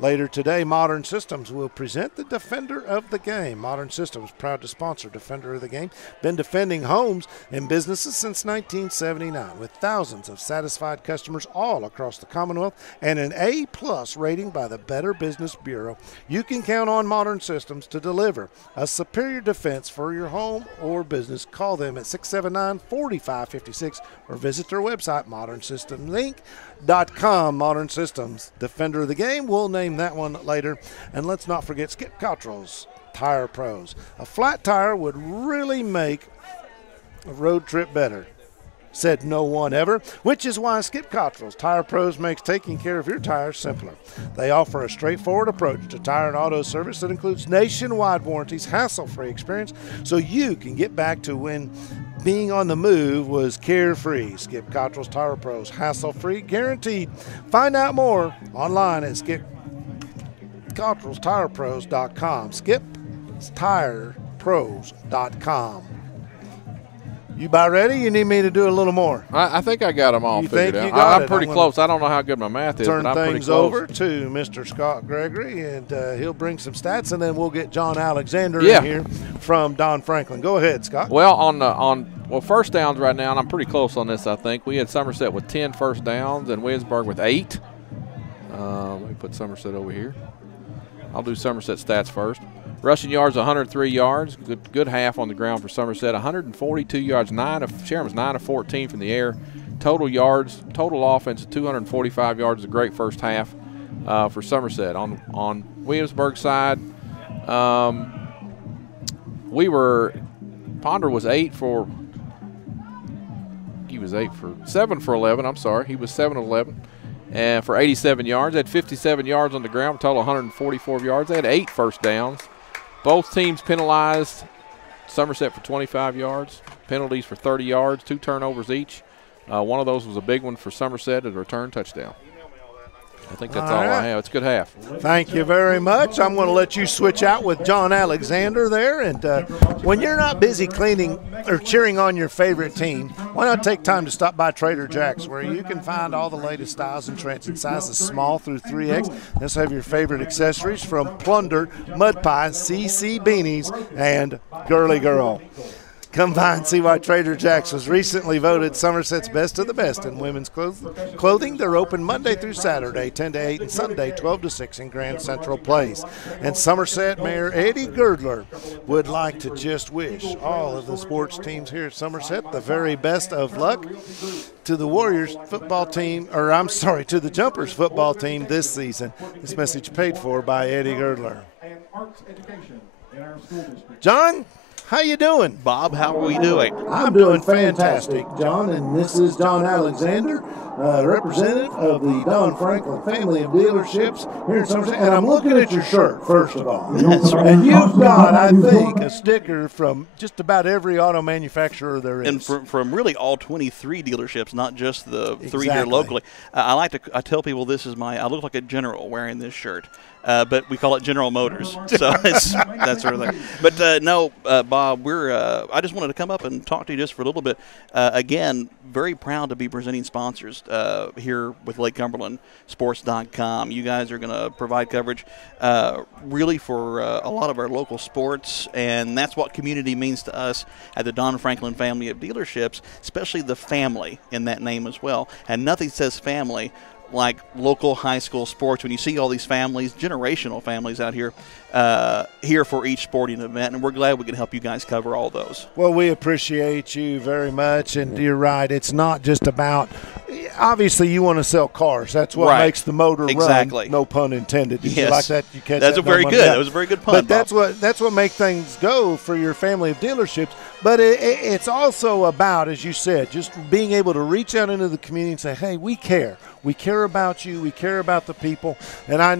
Later today, Modern Systems will present the Defender of the Game. Modern Systems, proud to sponsor Defender of the Game. Been defending homes and businesses since 1979 with thousands of satisfied customers all across the Commonwealth and an A+ rating by the Better Business Bureau. You can count on Modern Systems to deliver a superior defense for your home or business. Call them at 679-4556 or visit their website, modernsystemsinc.com. Modern Systems, Defender of the Game. We'll name that one later. And let's not forget Skip Cottrell's Tire Pros. A flat tire would really make a road trip better, said no one ever, which is why Skip Cottrell's Tire Pros makes taking care of your tires simpler. They offer a straightforward approach to tire and auto service that includes nationwide warranties, hassle-free experience, so you can get back to when being on the move was carefree. Skip Cottrell's Tire Pros, hassle-free, guaranteed. Find out more online at skipcottrellstilepros.com. skipstilepros.com. You about ready? You need me to do a little more? I think I got them all You figured think out. you got I'm it? pretty I'm close. I don't know how good my math is, Turn but I'm pretty things close. over to Mr. Scott Gregory, and he'll bring some stats, and then we'll get John Alexander Yeah. in here from Don Franklin. Go ahead, Scott. Well, on first downs right now, and I'm pretty close on this, I think. We had Somerset with 10 first downs and Williamsburg with 8. Let me put Somerset over here. I'll do Somerset stats first. Rushing yards, 103 yards. Good half on the ground for Somerset. 142 yards. Sharon was 9 of 14 from the air. Total yards, total offense, 245 yards. A great first half for Somerset. On Williamsburg side, Ponder was 7 for 11. I'm sorry. He was 7 of 11. And for 87 yards. They had 57 yards on the ground, total 144 yards. They had 8 first downs. Both teams penalized Somerset for 25 yards, penalties for 30 yards, 2 turnovers each. One of those was a big one for Somerset at a return touchdown. I think that's all I have. It's a good half. Thank you very much. I'm going to let you switch out with John Alexander there. And when you're not busy cleaning or cheering on your favorite team, why not take time to stop by Trader Jack's, where you can find all the latest styles and trends in sizes small through 3X. They'll have your favorite accessories from Plunder, Mud Pie, CC Beanies, and Girly Girl. Come by and see why Trader Jack's was recently voted Somerset's best of the best in women's clothing. They're open Monday through Saturday, 10 to 8, and Sunday, 12 to 6 in Grand Central Place. And Somerset Mayor Eddie Girdler would like to just wish all of the sports teams here at Somerset the very best of luck. To the Warriors football team, to the Jumpers football team this season. This message paid for by Eddie Girdler. John? How you doing? Bob, how are we doing? I'm doing fantastic, John, and this is John Alexander, representative of the Don Franklin family of dealerships here in Somerset. And I'm looking at your shirt, first of all. That's right. And you've got, I think, a sticker from just about every auto manufacturer there is. And from really all 23 dealerships, not just the 3 here Exactly. locally. I tell people I look like a general wearing this shirt. But we call it General Motors, so it's that sort of thing. But Bob, I just wanted to come up and talk to you just for a little bit. Again, very proud to be presenting sponsors here with LakeCumberlandSports.com. You guys are going to provide coverage really for a lot of our local sports, and that's what community means to us at the Don Franklin family of dealerships, especially the family in that name as well. And nothing says family like local high school sports when you see all these families, generational families out here, here for each sporting event, and we're glad we can help you guys cover all those. Well, we appreciate you very much, and you're right. It's not just about – obviously you want to sell cars. That's what Right. makes the motor Exactly. run. No pun intended. Did Yes. you like that? You catch That's that? a very No, good. yeah. That was a very good pun, But Bob. that's what makes things go for your family of dealerships. But it's also about, as you said, just being able to reach out into the community and say, hey, we care. We care about you. We care about the people. And I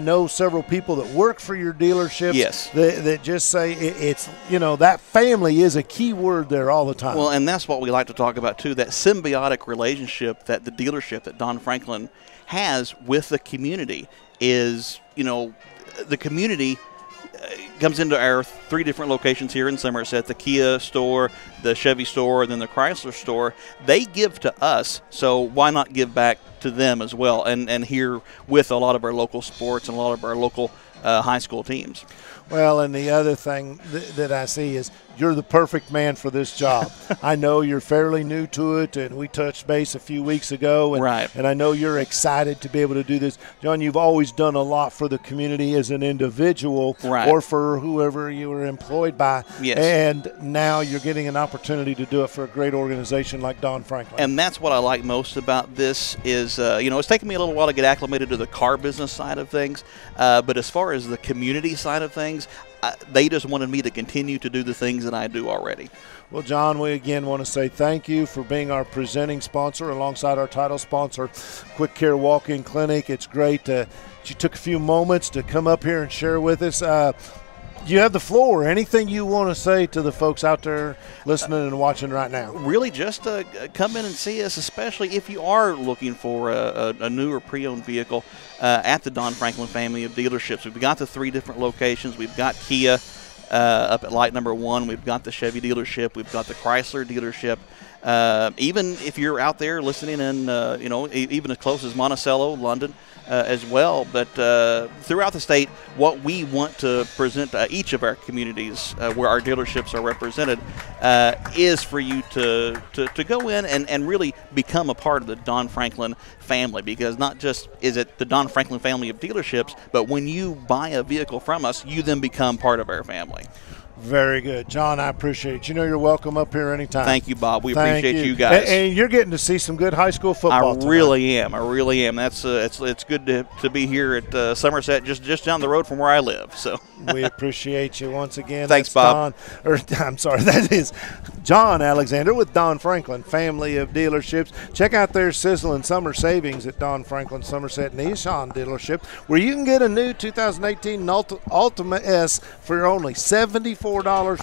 know several people that work for your dealerships. Yes. That just say it's, that family is a key word there all the time. Well, and that's what we like to talk about, too, that symbiotic relationship that the dealership that Don Franklin has with the community is, the community comes into our 3 different locations here in Somerset, the Kia store, the Chevy store, and then the Chrysler store. They give to us, so why not give back to them as well, and here with a lot of our local sports and a lot of our local high school teams. Well, and the other thing that I see is you're the perfect man for this job. I know you're fairly new to it, and we touched base a few weeks ago. And, right. And I know you're excited to be able to do this. John, you've always done a lot for the community as an individual right. or for whoever you were employed by. Yes. And now you're getting an opportunity to do it for a great organization like Don Franklin. And that's what I like most about this is, it's taken me a little while to get acclimated to the car business side of things. But as far as the community side of things, they just wanted me to continue to do the things that I do already. Well, John, we again want to say thank you for being our presenting sponsor alongside our title sponsor, Quick Care Walk-In Clinic. It's great that you took a few moments to come up here and share with us. You have the floor. Anything you want to say to the folks out there listening and watching right now? Really just come in and see us, especially if you are looking for a new or pre-owned vehicle at the Don Franklin family of dealerships. We've got the 3 different locations. We've got Kia up at light number 1. We've got the Chevy dealership. We've got the Chrysler dealership. Even if you're out there listening in, even as close as Monticello, London, as well. But throughout the state, what we want to present to each of our communities where our dealerships are represented is for you to go in and really become a part of the Don Franklin family, because not just is it the Don Franklin family of dealerships, but when you buy a vehicle from us, you then become part of our family. Very good. John, I appreciate it. You know you're welcome up here anytime. Thank you, Bob. We appreciate you guys. And you're getting to see some good high school football tonight. I really am. That's it's good to be here at Somerset, just down the road from where I live. So we appreciate you once again. Thanks, Bob. That is John Alexander with Don Franklin Family of Dealerships. Check out their sizzling summer savings at Don Franklin Somerset Nissan Dealership, where you can get a new 2018 Altima S for only $74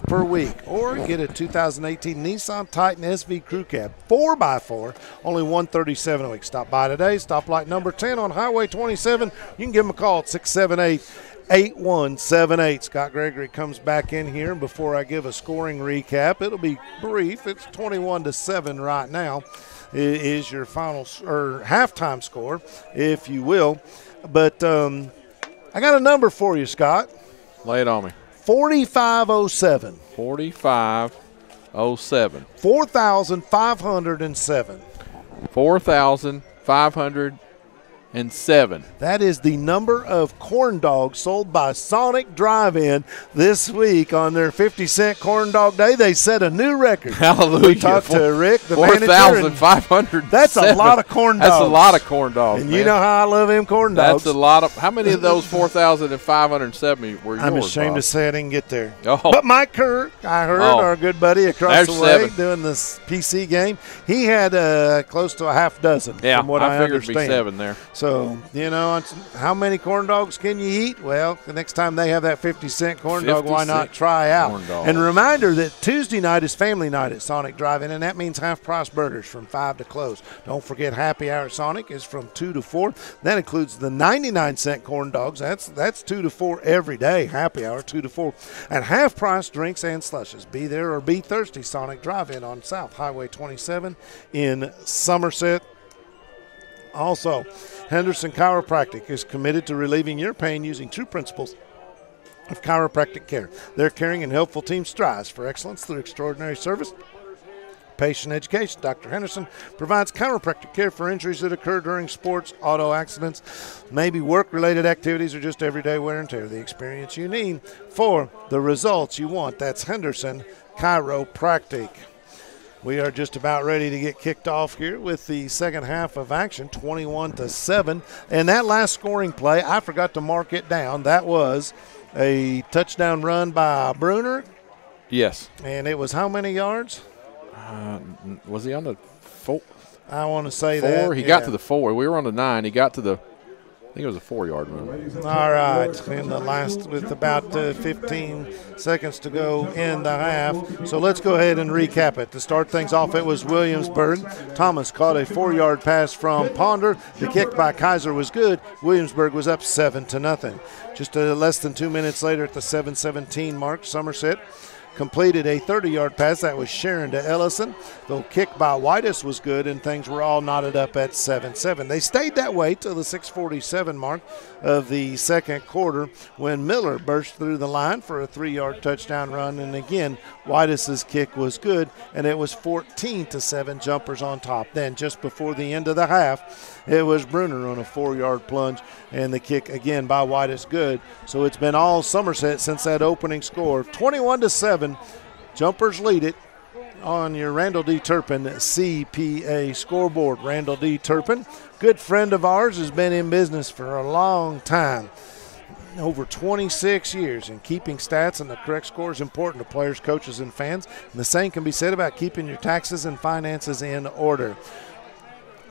per week, or get a 2018 Nissan Titan SV Crew Cab 4x4, only $137 a week. Stop by today, stoplight number 10 on Highway 27. You can give them a call at 678-8178. Scott Gregory comes back in here, and before I give a scoring recap, it'll be brief. It's 21-7 right now. It is your final or halftime score, if you will. But I got a number for you, Scott. Lay it on me. 4507. 4507. 4,507. 4,507. That is the number of corn dogs sold by Sonic Drive-In this week on their 50-cent corn dog day. They set a new record. Hallelujah. We talked to Rick, the manager. 4,507. That's a lot of corn dogs. That's a lot of corn dogs, and man. you know how I love them corn dogs. That's a lot of – how many of those 4,570 were yours, I'm ashamed Bob? to say I didn't get there. Oh. But Mike Kirk, I heard, our good buddy across the way 7. doing this PC game, he had close to a half dozen from what I figured understand. it'd be 7 there. So, how many corn dogs can you eat? Well, the next time they have that 50-cent corn dog, why not try out? And reminder that Tuesday night is family night at Sonic Drive-In, and that means half-price burgers from 5 to close. Don't forget happy hour at Sonic is from 2 to 4. That includes the 99-cent corn dogs. That's 2 to 4 every day, happy hour, 2 to 4. And half-price drinks and slushes. Be there or be thirsty. Sonic Drive-In on South Highway 27 in Somerset. Also, Henderson Chiropractic is committed to relieving your pain using true principles of chiropractic care. Their caring and helpful team strives for excellence through extraordinary service, patient education. Dr. Henderson provides chiropractic care for injuries that occur during sports, auto accidents, maybe work-related activities, or just everyday wear and tear. The experience you need for the results you want. That's Henderson Chiropractic. We are just about ready to get kicked off here with the second half of action, 21-7. And that last scoring play, I forgot to mark it down. That was a touchdown run by Bruner. Yes. And it was how many yards? Was he on the 4? I want to say 4? that. He got to the 4. We were on the 9. He got to the I think it was a 4-yard run. All right, in the last, with about 15 seconds to go in the half. So let's go ahead and recap it. To start things off, it was Williamsburg. Thomas caught a 4-yard pass from Ponder. The kick by Kaiser was good. Williamsburg was up 7-0. Just less than 2 minutes later at the 7:17 mark, Somerset completed a 30-yard pass. That was Sharon to Ellison. The kick by Whitus was good, and things were all knotted up at 7-7. They stayed that way till the 6:47 mark of the second quarter when Miller burst through the line for a 3-yard touchdown run. And again, Whitus's kick was good, and it was 14-7 Jumpers on top. Then just before the end of the half, it was Bruner on a 4-yard plunge, and the kick again by Whitus good. So it's been all Somerset since that opening score. 21-7, Jumpers lead it on your Randall D. Turpin CPA scoreboard. Randall D. Turpin, good friend of ours, has been in business for a long time, over 26 years, and keeping stats and the correct score is important to players, coaches, and fans. And the same can be said about keeping your taxes and finances in order.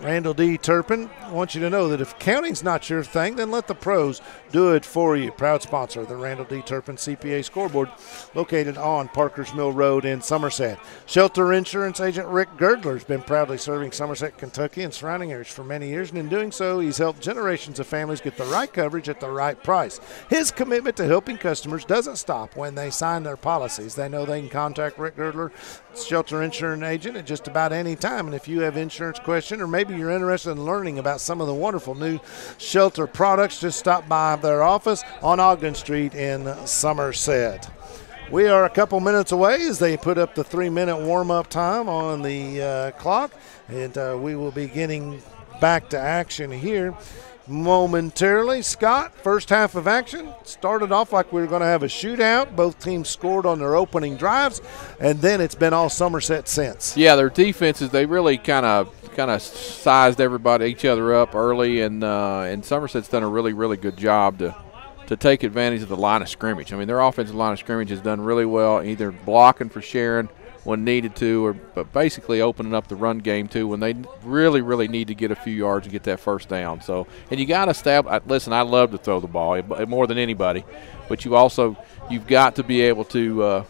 Randall D. Turpin wants you to know that if counting's not your thing, then let the pros do it for you. Proud sponsor of the Randall D. Turpin CPA scoreboard, located on Parkers Mill Road in Somerset. Shelter Insurance agent Rick Girdler has been proudly serving Somerset, Kentucky and surrounding areas for many years, and in doing so, he's helped generations of families get the right coverage at the right price. His commitment to helping customers doesn't stop when they sign their policies. They know they can contact Rick Girdler, Shelter Insurance agent, at just about any time. And if you have insurance question, or maybe you're interested in learning about some of the wonderful new shelter products, just stop by their office on Ogden Street in Somerset. We are a couple minutes away as they put up the 3-minute warm-up time on the clock, and we will be getting back to action here momentarily. Scott, first half of action started off like we were going to have a shootout. Both teams scored on their opening drives, and then it's been all Somerset since. Yeah, their defenses, they really kind of sized each other up early, and Somerset's done a really, really good job to take advantage of the line of scrimmage. I mean, their offensive line of scrimmage has done really well, either blocking for Sharon when needed to, but basically opening up the run game too when they really, really need to get a few yards and get that first down. So, and you got to listen, I love to throw the ball more than anybody, but you've got to be able to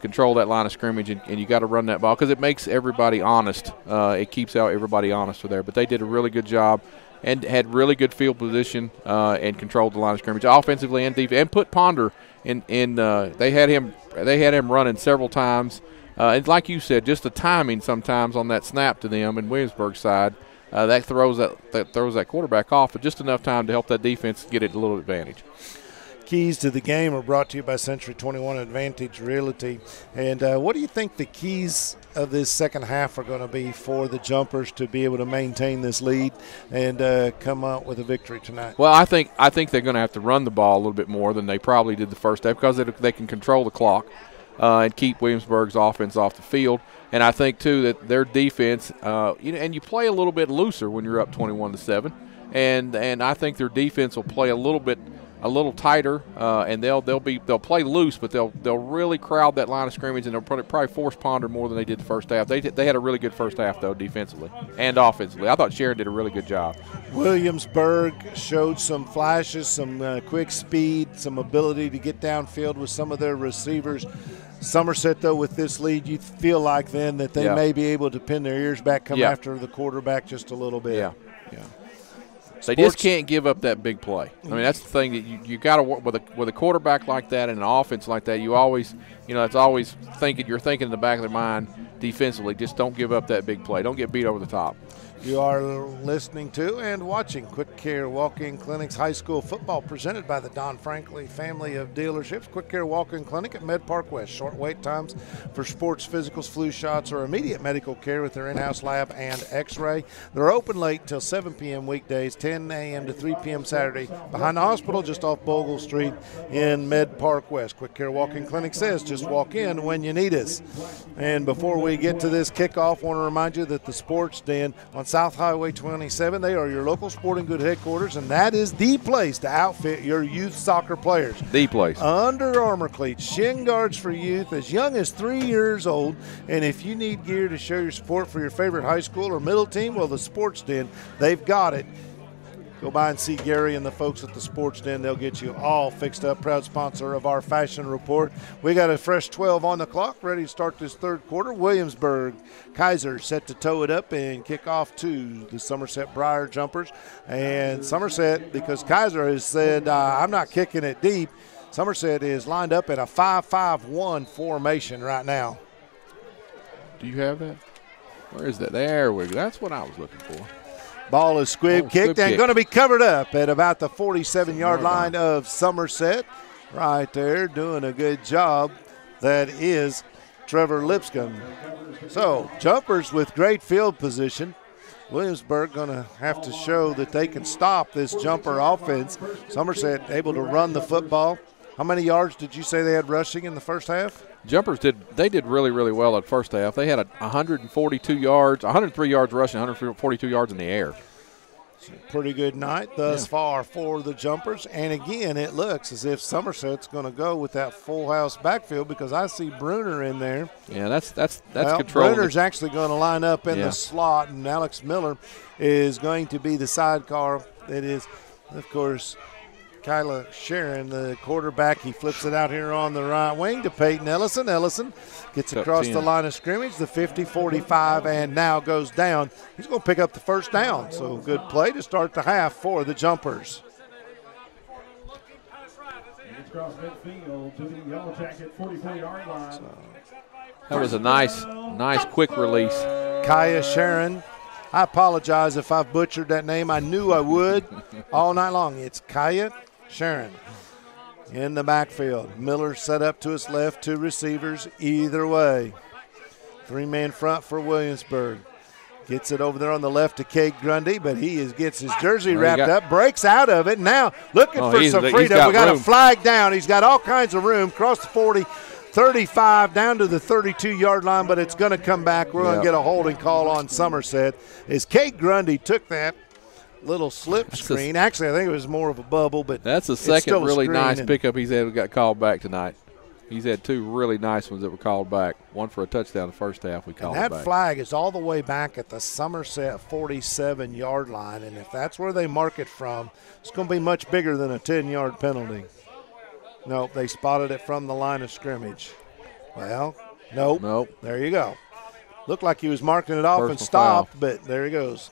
control that line of scrimmage, and you got to run that ball because it makes everybody honest. It keeps out everybody honest there. But they did a really good job and had really good field position and controlled the line of scrimmage offensively and defense, and put Ponder in. They had him running several times. And like you said, just the timing sometimes on that snap to them in Williamsburg side, that throws that quarterback off, but just enough time to help that defense get it a little advantage. Keys to the game are brought to you by Century 21 Advantage Realty. And what do you think the keys of this second half are going to be for the Jumpers to be able to maintain this lead and come out with a victory tonight? Well, I think they're going to have to run the ball a little bit more than they probably did the first half because they can control the clock and keep Williamsburg's offense off the field. And I think, too, that their defense, and you play a little bit looser when you're up 21-7. And I think their defense will play a little tighter, and they'll play loose, but they'll really crowd that line of scrimmage, and they'll probably force Ponder more than they did the first half. They had a really good first half though, defensively and offensively. I thought Sharon did a really good job. Williamsburg showed some flashes, some quick speed, some ability to get downfield with some of their receivers. Somerset, though, with this lead, you feel like then that they may be able to pin their ears back, come after the quarterback just a little bit. Yeah. They just can't give up that big play. I mean, that's the thing that you got to work with a quarterback like that and an offense like that. You always, it's always you're thinking in the back of their mind defensively. Just don't give up that big play. Don't get beat over the top. You are listening to and watching Quick Care Walk-In Clinics High School Football, presented by the Don Franklin family of dealerships. Quick Care Walk-In Clinic at Med Park West. Short wait times for sports, physicals, flu shots, or immediate medical care with their in-house lab and x-ray. They're open late till 7 p.m. weekdays, 10 a.m. to 3 p.m. Saturday, behind the hospital just off Bogle Street in Med Park West. Quick Care Walk-In Clinic says just walk in when you need us. And before we get to this kickoff, I want to remind you that the Sports Den on South Highway 27, they are your local sporting good headquarters, and that is the place to outfit your youth soccer players. The place. Under Armour cleats, shin guards for youth as young as 3 years old, and if you need gear to show your support for your favorite high school or middle team, well, the Sports Den, they've got it. Go by and see Gary and the folks at the Sports Den. They'll get you all fixed up. Proud sponsor of our Fashion Report. We got a fresh 12 on the clock, ready to start this third quarter. Williamsburg, Kaiser set to toe it up and kick off to the Somerset Briar Jumpers. And Somerset, because Kaiser has said, I'm not kicking it deep, Somerset is lined up in a 5-5-1 formation right now. Do you have that? Where is that? There we go. That's what I was looking for. Ball is squib kicked and going to be covered up at about the 47-yard line of Somerset. Right there, doing a good job. That is Trevor Lipscomb. So, jumpers with great field position. Williamsburg going to have to show that they can stop this jumper offense. Somerset able to run the football. How many yards did you say they had rushing in the first half? Jumpers did really, really well at first half. They had 142 yards, 103 yards rushing, 142 yards in the air. Pretty good night thus far for the jumpers. And again, it looks as if Somerset's going to go with that full house backfield because I see Bruner in there. Yeah, that's control. Bruner's actually going to line up in the slot, and Alex Miller is going to be the sidecar. It is, of course, Kyla Sharon, the quarterback. He flips it out here on the right wing to Peyton Ellison. Ellison gets across the line of scrimmage, the 50, 45, and now goes down. He's going to pick up the first down. So good play to start the half for the jumpers. Across midfield to the Yellow Jacket 44-yard line. That was a nice quick release. Kaya Sharon. I apologize if I've butchered that name. I knew I would all night long. It's Kaya Sharon in the backfield. Miller set up to his left, two receivers either way. Three-man front for Williamsburg. Gets it over there on the left to Cade Grundy, but he gets his jersey wrapped up, breaks out of it. Now looking for some freedom. We got a flag down. He's got all kinds of room. Cross the 40, 35 down to the 32-yard line, but it's going to come back. We're going to get a holding call on Somerset as Cade Grundy took that little slip screen. Actually, I think it was more of a bubble, but that's the second really nice pickup he's had. Got called back tonight. He's had two really nice ones that were called back. One for a touchdown the first half. We called that back. Flag is all the way back at the Somerset 47-yard line, and if that's where they mark it from, it's going to be much bigger than a 10-yard penalty. Nope, they spotted it from the line of scrimmage. Well, nope. There you go. Looked like he was marking it off and stopped, but there he goes.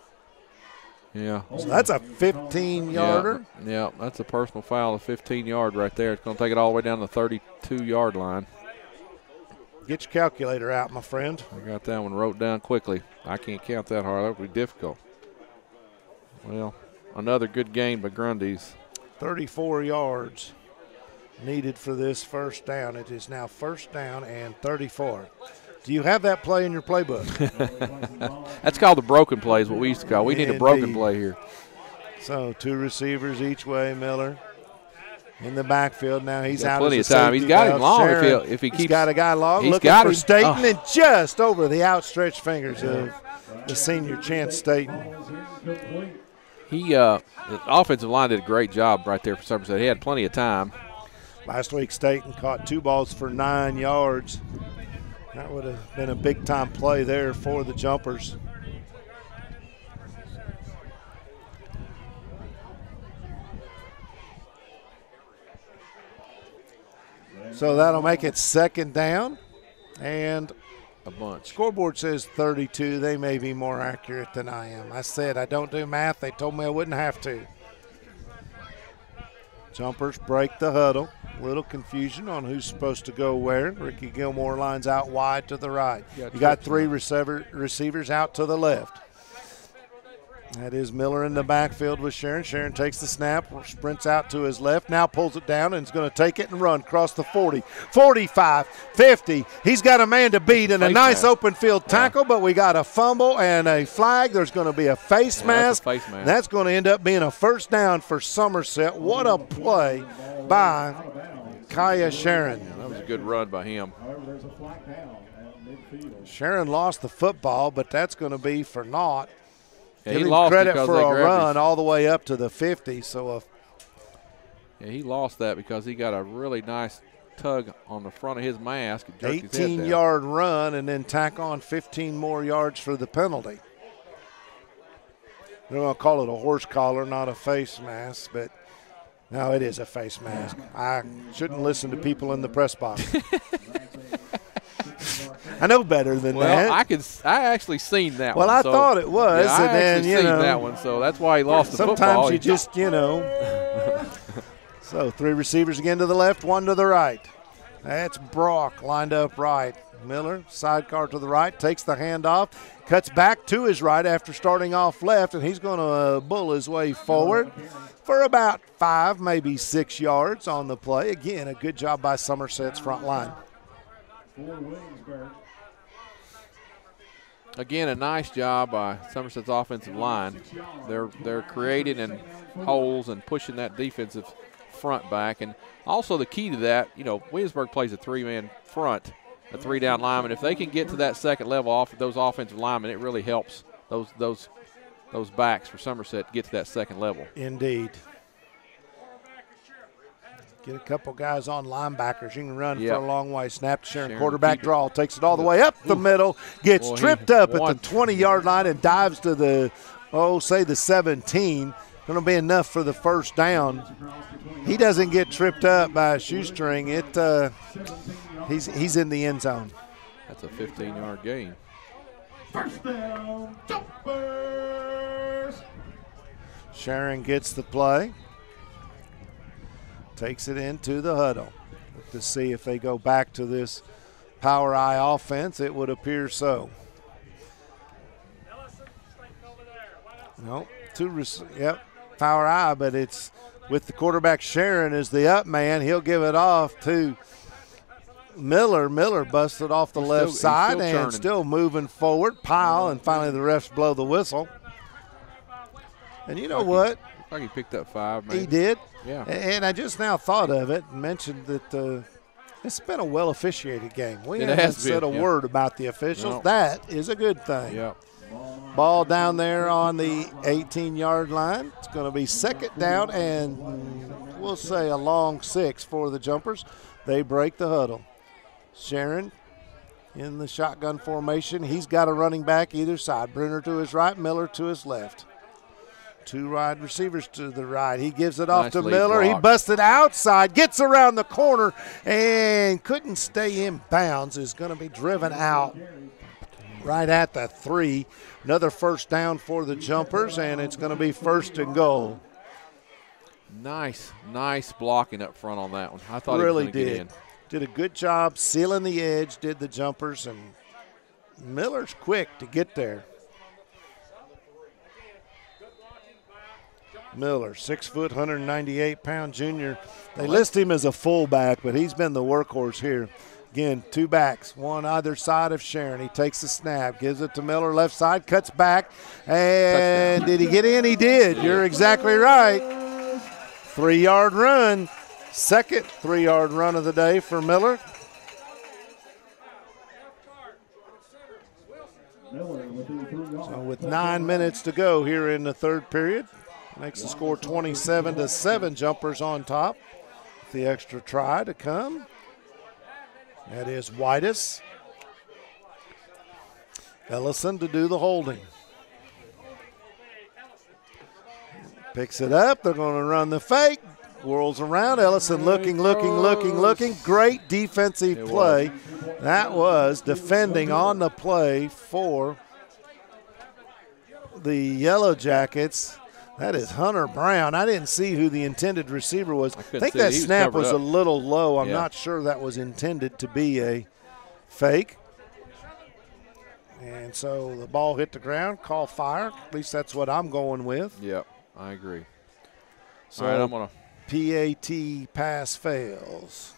Yeah. So that's a 15-yarder. Yeah, that's a personal foul, a 15-yard right there. It's going to take it all the way down to the 32-yard line. Get your calculator out, my friend. I got that one wrote down quickly. I can't count that hard. That would be difficult. Well, another good game by Grundy's. 34 yards needed for this first down. It is now first down and 34. Do you have that play in your playbook? That's called the broken play is what we used to call. We need a broken play here. So two receivers each way. Miller in the backfield now. He's out plenty of time. He's got him long if he keeps. He's got a guy long. Looking for Staten and just over the outstretched fingers of the senior Chance Staten. The offensive line did a great job right there for Somerset. He had plenty of time. Last week, Staten caught 2 balls for 9 yards. That would have been a big-time play there for the jumpers. So that'll make it second down. And a bunch. Scoreboard says 32. They may be more accurate than I am. I said I don't do math. They told me I wouldn't have to. Jumpers break the huddle. Little confusion on who's supposed to go where. Ricky Gilmore lines out wide to the right. You got 3 receivers out to the left. That is Miller in the backfield with Sharon. Sharon takes the snap, sprints out to his left, now pulls it down and is going to take it and run across the 40, 45, 50. He's got a man to beat and a nice open field tackle, but we got a fumble and a flag. There's going to be a face mask. That's going to end up being a first down for Somerset. What a play by Kaya Sharon. Yeah, that was a good run by him. Sharon lost the football, but that's going to be for naught. Yeah, Give him credit for a run all the way up to the 50. Yeah, he lost that because he got a really nice tug on the front of his mask. 18-yard run and then tack on 15 more yards for the penalty. They're going to call it a horse collar, not a face mask, but no, it is a face mask. I shouldn't listen to people in the press box. I know better than that. I actually seen that one. Well, I thought it was. Yeah, and then, seen that one, so that's why he lost the football. football. Sometimes you just, So 3 receivers again to the left, 1 to the right. That's Brock lined up right. Miller, sidecar to the right, takes the handoff, cuts back to his right after starting off left, and he's going to bull his way forward for about 5, maybe 6 yards on the play. Again, a good job by Somerset's front line. Again, a nice job by Somerset's offensive line. They're creating and holes and pushing that defensive front back. And also the key to that, Williamsburg plays a 3-man front, a 3-down lineman. If they can get to that second level off of those offensive linemen, it really helps those backs for Somerset to get to that second level. Indeed. Get a couple guys on linebackers. You can run for a long way. Snap to Sharon. Quarterback draw. Takes it all the way up the middle. Gets tripped up at the 20-yard line and dives to the 17. Going to be enough for the first down. He doesn't get tripped up by a shoestring. He's in the end zone. That's a 15-yard gain. First down, Jumpers. Sharon gets the play. Takes it into the huddle. Look to see if they go back to this power eye offense. It would appear so. Nope. Power eye, but it's with the quarterback Sharon as the up man. He'll give it off to Miller. Miller busted off the left side and still moving forward. Pile, and finally the refs blow the whistle. And you know what? Looks like he picked up 5, maybe. He did. Yeah. And I just now thought of it and mentioned that it's been a well-officiated game. We haven't said a word about the officials. No. That is a good thing. Yeah. Ball down there on the 18-yard line. It's going to be second down and we'll say a long 6 for the Jumpers. They break the huddle. Sharon in the shotgun formation. He's got a running back either side. Brenner to his right, Miller to his left. 2 wide receivers to the right. He gives it off to Miller. He busted outside, gets around the corner, and couldn't stay in bounds. Is going to be driven out right at the 3. Another first down for the Jumpers, and it's going to be 1st and goal. Nice blocking up front on that one. I thought really he was going to get in. Did a good job sealing the edge, did the Jumpers, and Miller's quick to get there. Miller, 6 foot, 198-pound junior. They list him as a fullback, but he's been the workhorse here. Again, 2 backs, 1 either side of Sharon. He takes the snap, gives it to Miller, left side, cuts back, and did he get in? He did. You're exactly right. 3-yard run, second 3-yard run of the day for Miller. So with 9 minutes to go here in the third period, makes the score 27-7. Jumpers on top. The extra try to come. That is Whitus. Ellison to do the holding. Picks it up. They're going to run the fake. Whirls around. Ellison looking. Great defensive play. That was defending on the play for the Yellow Jackets. That is Hunter Brown. I didn't see who the intended receiver was. I think that snap was a little low. I'm not sure that was intended to be a fake. And so the ball hit the ground, call fire. At least that's what I'm going with. Yep, I agree. So all right, I'm going to. PAT pass fails.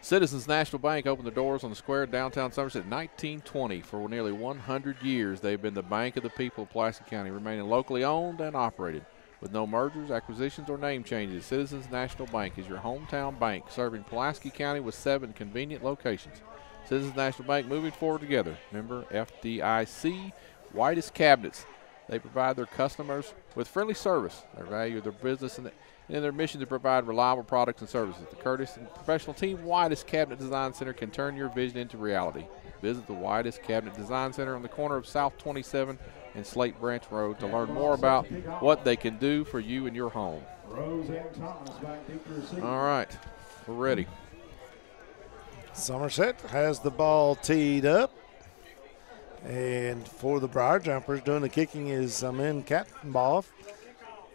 Citizens National Bank opened the doors on the square downtown Somerset in 1920. For nearly 100 years, they've been the bank of the people of Pulaski County, remaining locally owned and operated. With no mergers, acquisitions, or name changes, Citizens National Bank is your hometown bank, serving Pulaski County with 7 convenient locations. Citizens National Bank, moving forward together. Member FDIC, Whitus Cabinets. They provide their customers with friendly service. They value their business and their mission to provide reliable products and services. The courteous and professional team, Whitus Cabinet Design Center, can turn your vision into reality. Visit the Whitus Cabinet Design Center on the corner of South 27 and Slate Branch Road to learn more about what they can do for you in your home. Rose and Thomas back deep to receive. All right, we're ready. Somerset has the ball teed up. And for the Briar Jumpers, doing the kicking is Amin Kattenboff.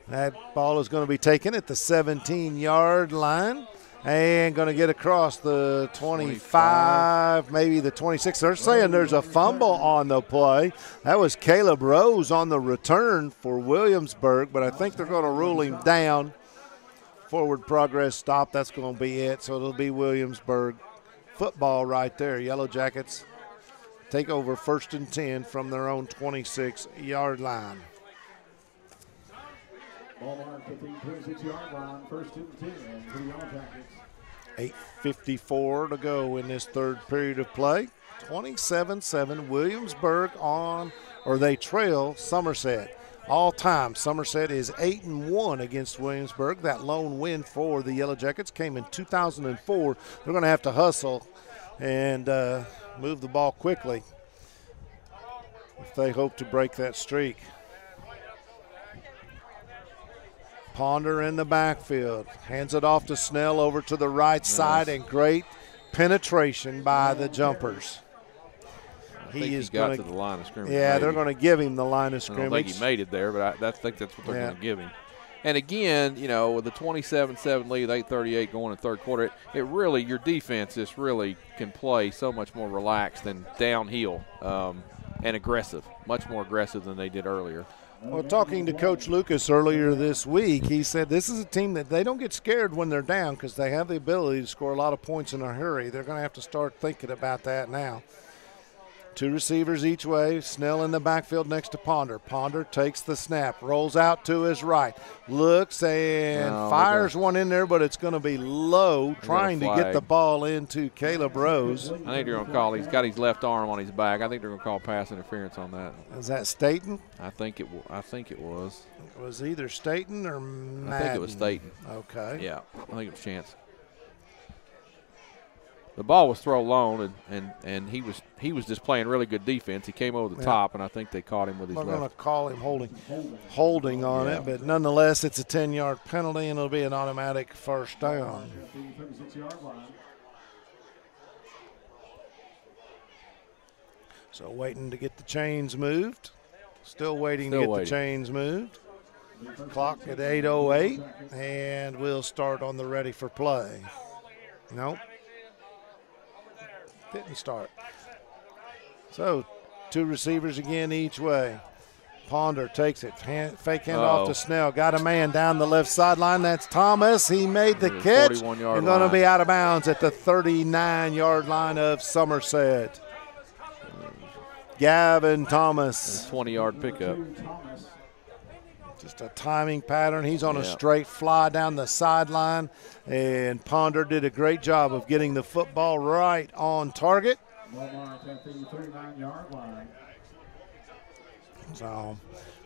That ball is going to be taken at the 17-yard line and going to get across the 25, maybe the 26. They're saying there's a fumble on the play. That was Caleb Rose on the return for Williamsburg, but I think they're going to rule him down. Forward progress stop, that's going to be it. So it'll be Williamsburg football right there. Yellow Jackets take over 1st and 10 from their own 26-yard line. Ball marked at the 26-yard line, 1st and 10 for the Yellow Jackets. 8:54 to go in this third period of play. 27-7 Williamsburg they trail Somerset. All time, Somerset is 8-1 against Williamsburg. That lone win for the Yellow Jackets came in 2004. They're going to have to hustle and move the ball quickly if they hope to break that streak. Ponder in the backfield, hands it off to Snell over to the right side, and great penetration by the Jumpers. He got to the line of scrimmage. Yeah, they're going to give him the line of scrimmage. I don't think he made it there, but I think that's what they're going to give him. And again, with the 27-7 lead, 8:38 going in third quarter, it really, your defense just really can play so much more relaxed and downhill and aggressive, much more aggressive than they did earlier. Well, talking to Coach Lucas earlier this week, he said this is a team that they don't get scared when they're down because they have the ability to score a lot of points in a hurry. They're going to have to start thinking about that now. 2 receivers each way. Snell in the backfield next to Ponder. Ponder takes the snap, rolls out to his right, looks and fires one in there, but it's going to be low, trying to get the ball into Caleb Rose. I think they're going to call. He's got his left arm on his back. I think they're going to call pass interference on that. Is that Staten? I think it was. It was either Staten or Madden. I think it was Staten. Okay. Yeah, I think it was Chance. The ball was thrown long, and he was just playing really good defense. He came over the top, and I think they caught him with his left. We're going to call him holding on it, but nonetheless, it's a 10-yard penalty, and it'll be an automatic first down. So waiting to get the chains moved. Still waiting to get the chains moved. Clock at 8:08, and we'll start on the ready for play. Nope. Didn't start. So 2 receivers again each way. Ponder takes it. Fake handoff to Snell. Got a man down the left sideline. That's Thomas. He made the catch. And going to be out of bounds at the 39-yard line of Somerset. Gavin Thomas. 20-yard pickup. Just a timing pattern. He's on a straight fly down the sideline, and Ponder did a great job of getting the football right on target. So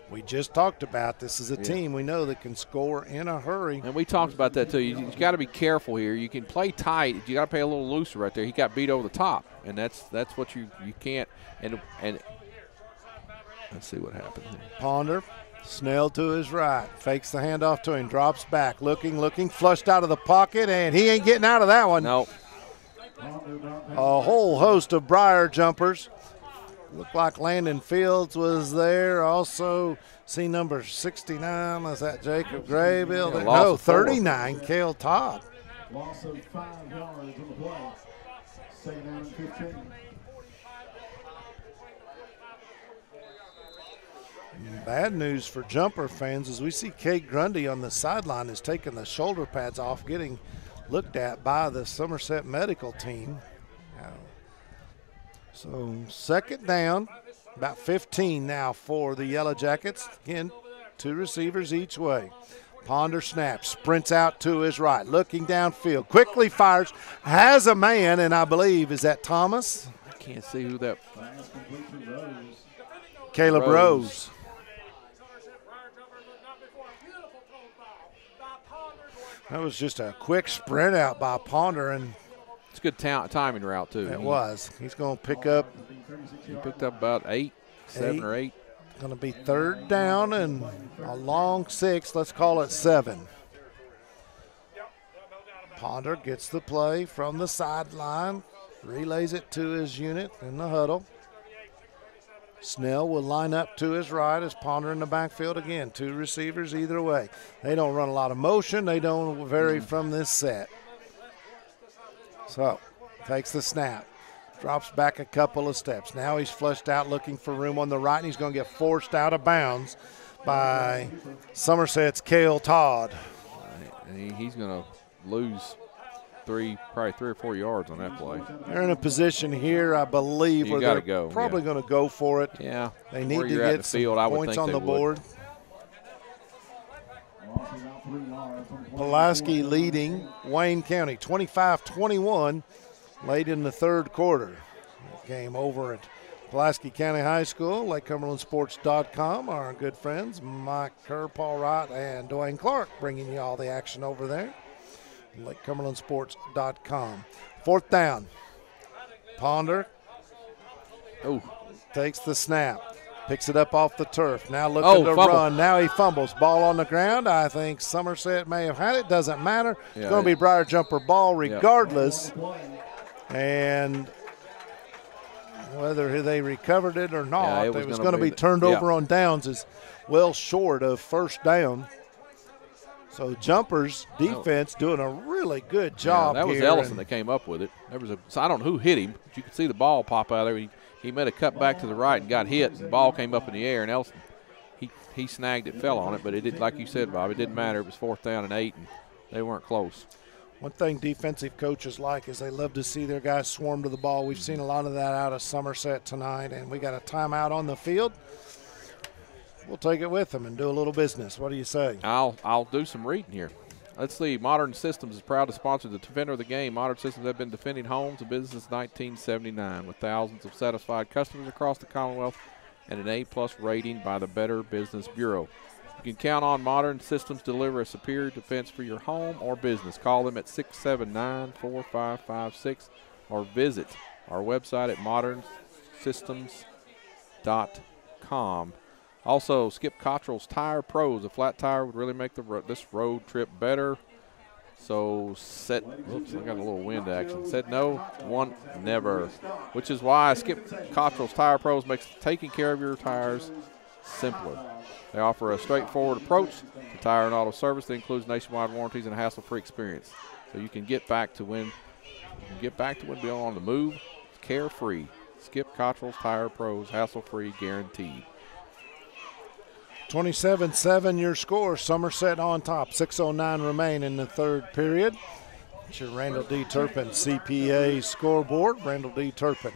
we just talked about this is a team we know that can score in a hurry. And we talked about that too. You got to be careful here. You can play tight. You got to play a little looser right there. He got beat over the top, and that's what you can't. And let's see what happens here. Ponder. Snell to his right, fakes the handoff to him, drops back, looking, flushed out of the pocket, and he ain't getting out of that one. Nope. A whole host of Briar Jumpers. Looked like Landon Fields was there. Also, see number 69, is that Jacob Graybill? No, 39, Cale Todd. Loss of 5 yards on the play. Second down and 15. Bad news for Jumper fans is we see Kate Grundy on the sideline is taking the shoulder pads off, getting looked at by the Somerset medical team. So second down, about 15 now for the Yellow Jackets. Again, 2 receivers each way. Ponder snaps, sprints out to his right, looking downfield, quickly fires, has a man, and I believe, is that Thomas? I can't see who that. Caleb Rose. That was just a quick sprint out by Ponder, and it's a good timing route too. It was. He's going to pick up. He picked up about 7 or 8. Going to be 3rd down and a long 6. Let's call it 7. Ponder gets the play from the sideline, relays it to his unit in the huddle. Snell will line up to his right as Ponder in the backfield again. 2 receivers either way. They don't run a lot of motion. They don't vary from this set. So, takes the snap. Drops back a couple of steps. Now he's flushed out looking for room on the right, and he's going to get forced out of bounds by Somerset's Cale Todd. He's going to lose probably 3 or 4 yards on that play. They're in a position here, I believe, where they're probably going to go for it. Yeah. They need to get some points on the board. Pulaski leading Wayne County 25-21 late in the 3rd quarter. Game over at Pulaski County High School. LakeCumberlandSports.com. Our good friends Mike Kerr, Paul Wright, and Dwayne Clark bringing you all the action over there. LakeCumberlandSports.com. 4th down. Ponder takes the snap. Picks it up off the turf. Now looking to run. Now he fumbles. Ball on the ground. I think Somerset may have had it. Doesn't matter. It's going to be Briar Jumper ball regardless. And whether they recovered it or not, it was going to be turned over on downs is well short of 1st down. So Jumpers defense doing a really good job. That was Ellison that came up with it. So I don't know who hit him, but you could see the ball pop out there. He made a cut back to the right and got hit, and the ball came up in the air, and Ellison, he snagged it, fell on it, but it did, like you said, Bob, it didn't matter. It was 4th down and 8, and they weren't close. One thing defensive coaches like is they love to see their guys swarm to the ball. We've seen a lot of that out of Somerset tonight, and we got a timeout on the field. We'll take it with them and do a little business. What do you say? I'll do some reading here. Let's see. Modern Systems is proud to sponsor the defender of the game. Modern Systems have been defending homes and business since 1979 with thousands of satisfied customers across the Commonwealth and an A+ rating by the Better Business Bureau. You can count on Modern Systems to deliver a superior defense for your home or business. Call them at 679-4556 or visit our website at modernsystems.com. Also, Skip Cottrell's Tire Pros. A flat tire would really make this road trip better. So, I got a little wind action. Said no, one, never. Which is why Skip Cottrell's Tire Pros makes taking care of your tires simpler. They offer a straightforward approach to tire and auto service that includes nationwide warranties and a hassle-free experience. So you can get back to when being on the move, carefree. Skip Cottrell's Tire Pros, hassle-free, guaranteed. 27-7 your score. Somerset on top. 6:09 remain in the 3rd period. It's your Randall D. Turpin CPA scoreboard. Randall D. Turpin.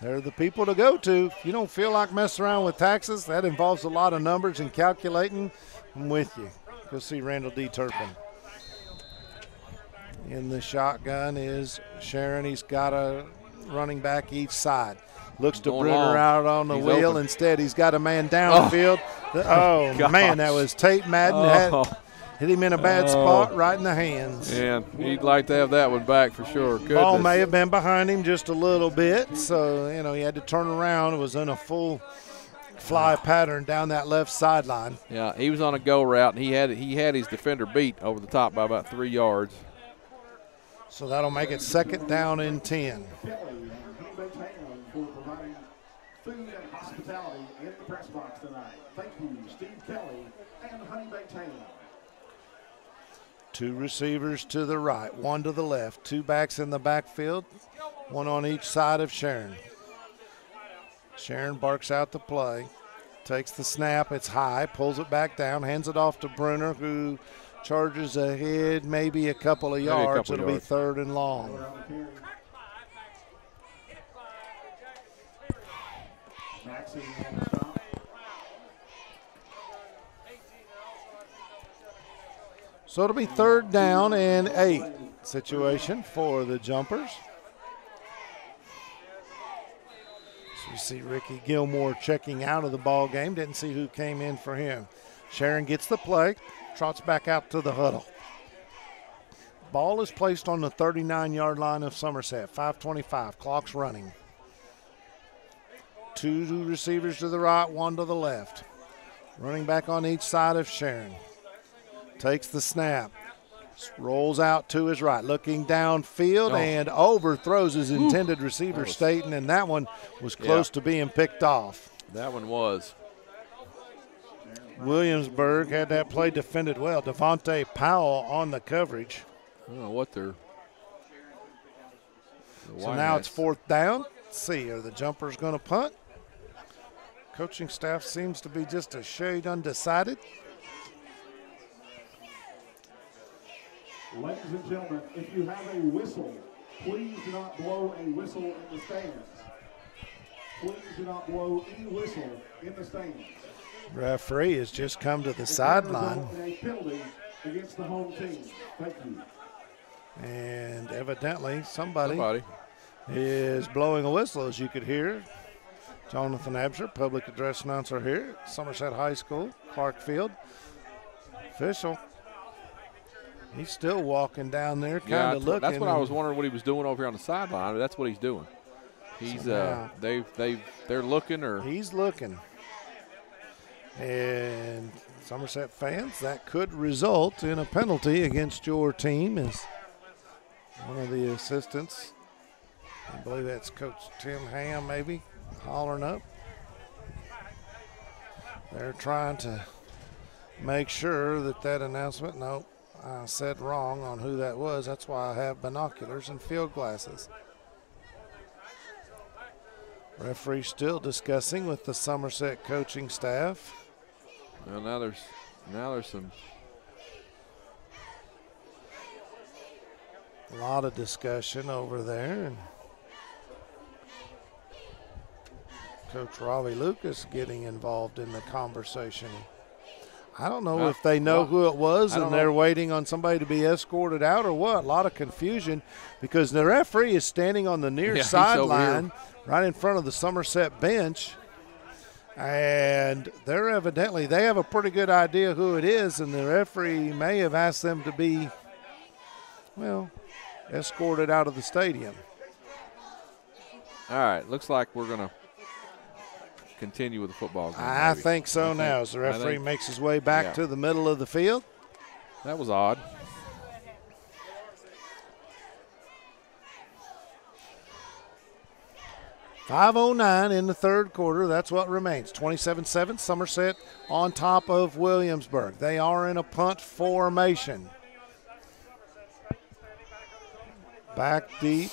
They're the people to go to. If you don't feel like messing around with taxes, that involves a lot of numbers and calculating. I'm with you. Go see Randall D. Turpin. In the shotgun is Sharon. He's got a running back each side. Looks to Bruner out on the wheel. Open. Instead, he's got a man downfield. Man, that was Tate Madden. Hit him in a bad spot right in the hands. And he'd like to have that one back for sure. Goodness. Ball may have been behind him just a little bit, so, he had to turn around. It was in a full fly pattern down that left sideline. Yeah, he was on a go route, and he had his defender beat over the top by about 3 yards. So that'll make it 2nd down and 10. Food and hospitality in the press box tonight. Thank you, Steve Kelly and Honey Baked Ham. 2 receivers to the right, 1 to the left, 2 backs in the backfield, 1 on each side of Sharon. Sharon barks out the play, takes the snap, it's high, pulls it back down, hands it off to Bruner, who charges ahead maybe a couple of yards. It'll be 3rd and long. So it'll be 3rd down and 8 situation for the Jumpers. So you see Ricky Gilmore checking out of the ball game. Didn't see who came in for him. Sharon gets the play, trots back out to the huddle. Ball is placed on the 39-yard line of Somerset. 5:25, clock's running. 2 receivers to the right, 1 to the left. Running back on each side of Sharon. Takes the snap. Rolls out to his right, looking downfield and overthrows his intended receiver, Staten, and that one was close to being picked off. That one was. Williamsburg had that play defended well. Devontae Powell on the coverage. I don't know what they're. So now it's 4th down. Let's see, are the jumpers going to punt? Coaching staff seems to be just a shade undecided. Ladies and gentlemen, if you have a whistle, please do not blow a whistle in the stands. Please do not blow any whistle in the stands. Referee has just come to the sideline. A penalty against the home team. Thank you. And evidently somebody is blowing a whistle, as you could hear. Jonathan Absher, public address announcer here at Somerset High School, Clark Field. Official. He's still walking down there, kind of looking. That's what I was wondering what he was doing over here on the sideline. That's what he's doing. He's they're looking, or he's looking. And Somerset fans, that could result in a penalty against your team, as one of the assistants, I believe that's Coach Tim Ham, maybe, hollering up. They're trying to make sure that announcement, no, I said wrong on who that was. That's why I have binoculars and field glasses. Referee still discussing with the Somerset coaching staff. Well, now there's some. A lot of discussion over there, and Coach Robbie Lucas getting involved in the conversation. I don't know if they know who it was and they're waiting on somebody to be escorted out or what. A lot of confusion because the referee is standing on the near sideline right in front of the Somerset bench. And they have a pretty good idea who it is, and the referee may have asked them to be, escorted out of the stadium. All right, looks like we're going to continue with the football game. I think so now, as the referee makes his way back to the middle of the field. That was odd. .509 in the third quarter. That's what remains. 27-7, Somerset on top of Williamsburg. They are in a punt formation. Back deep.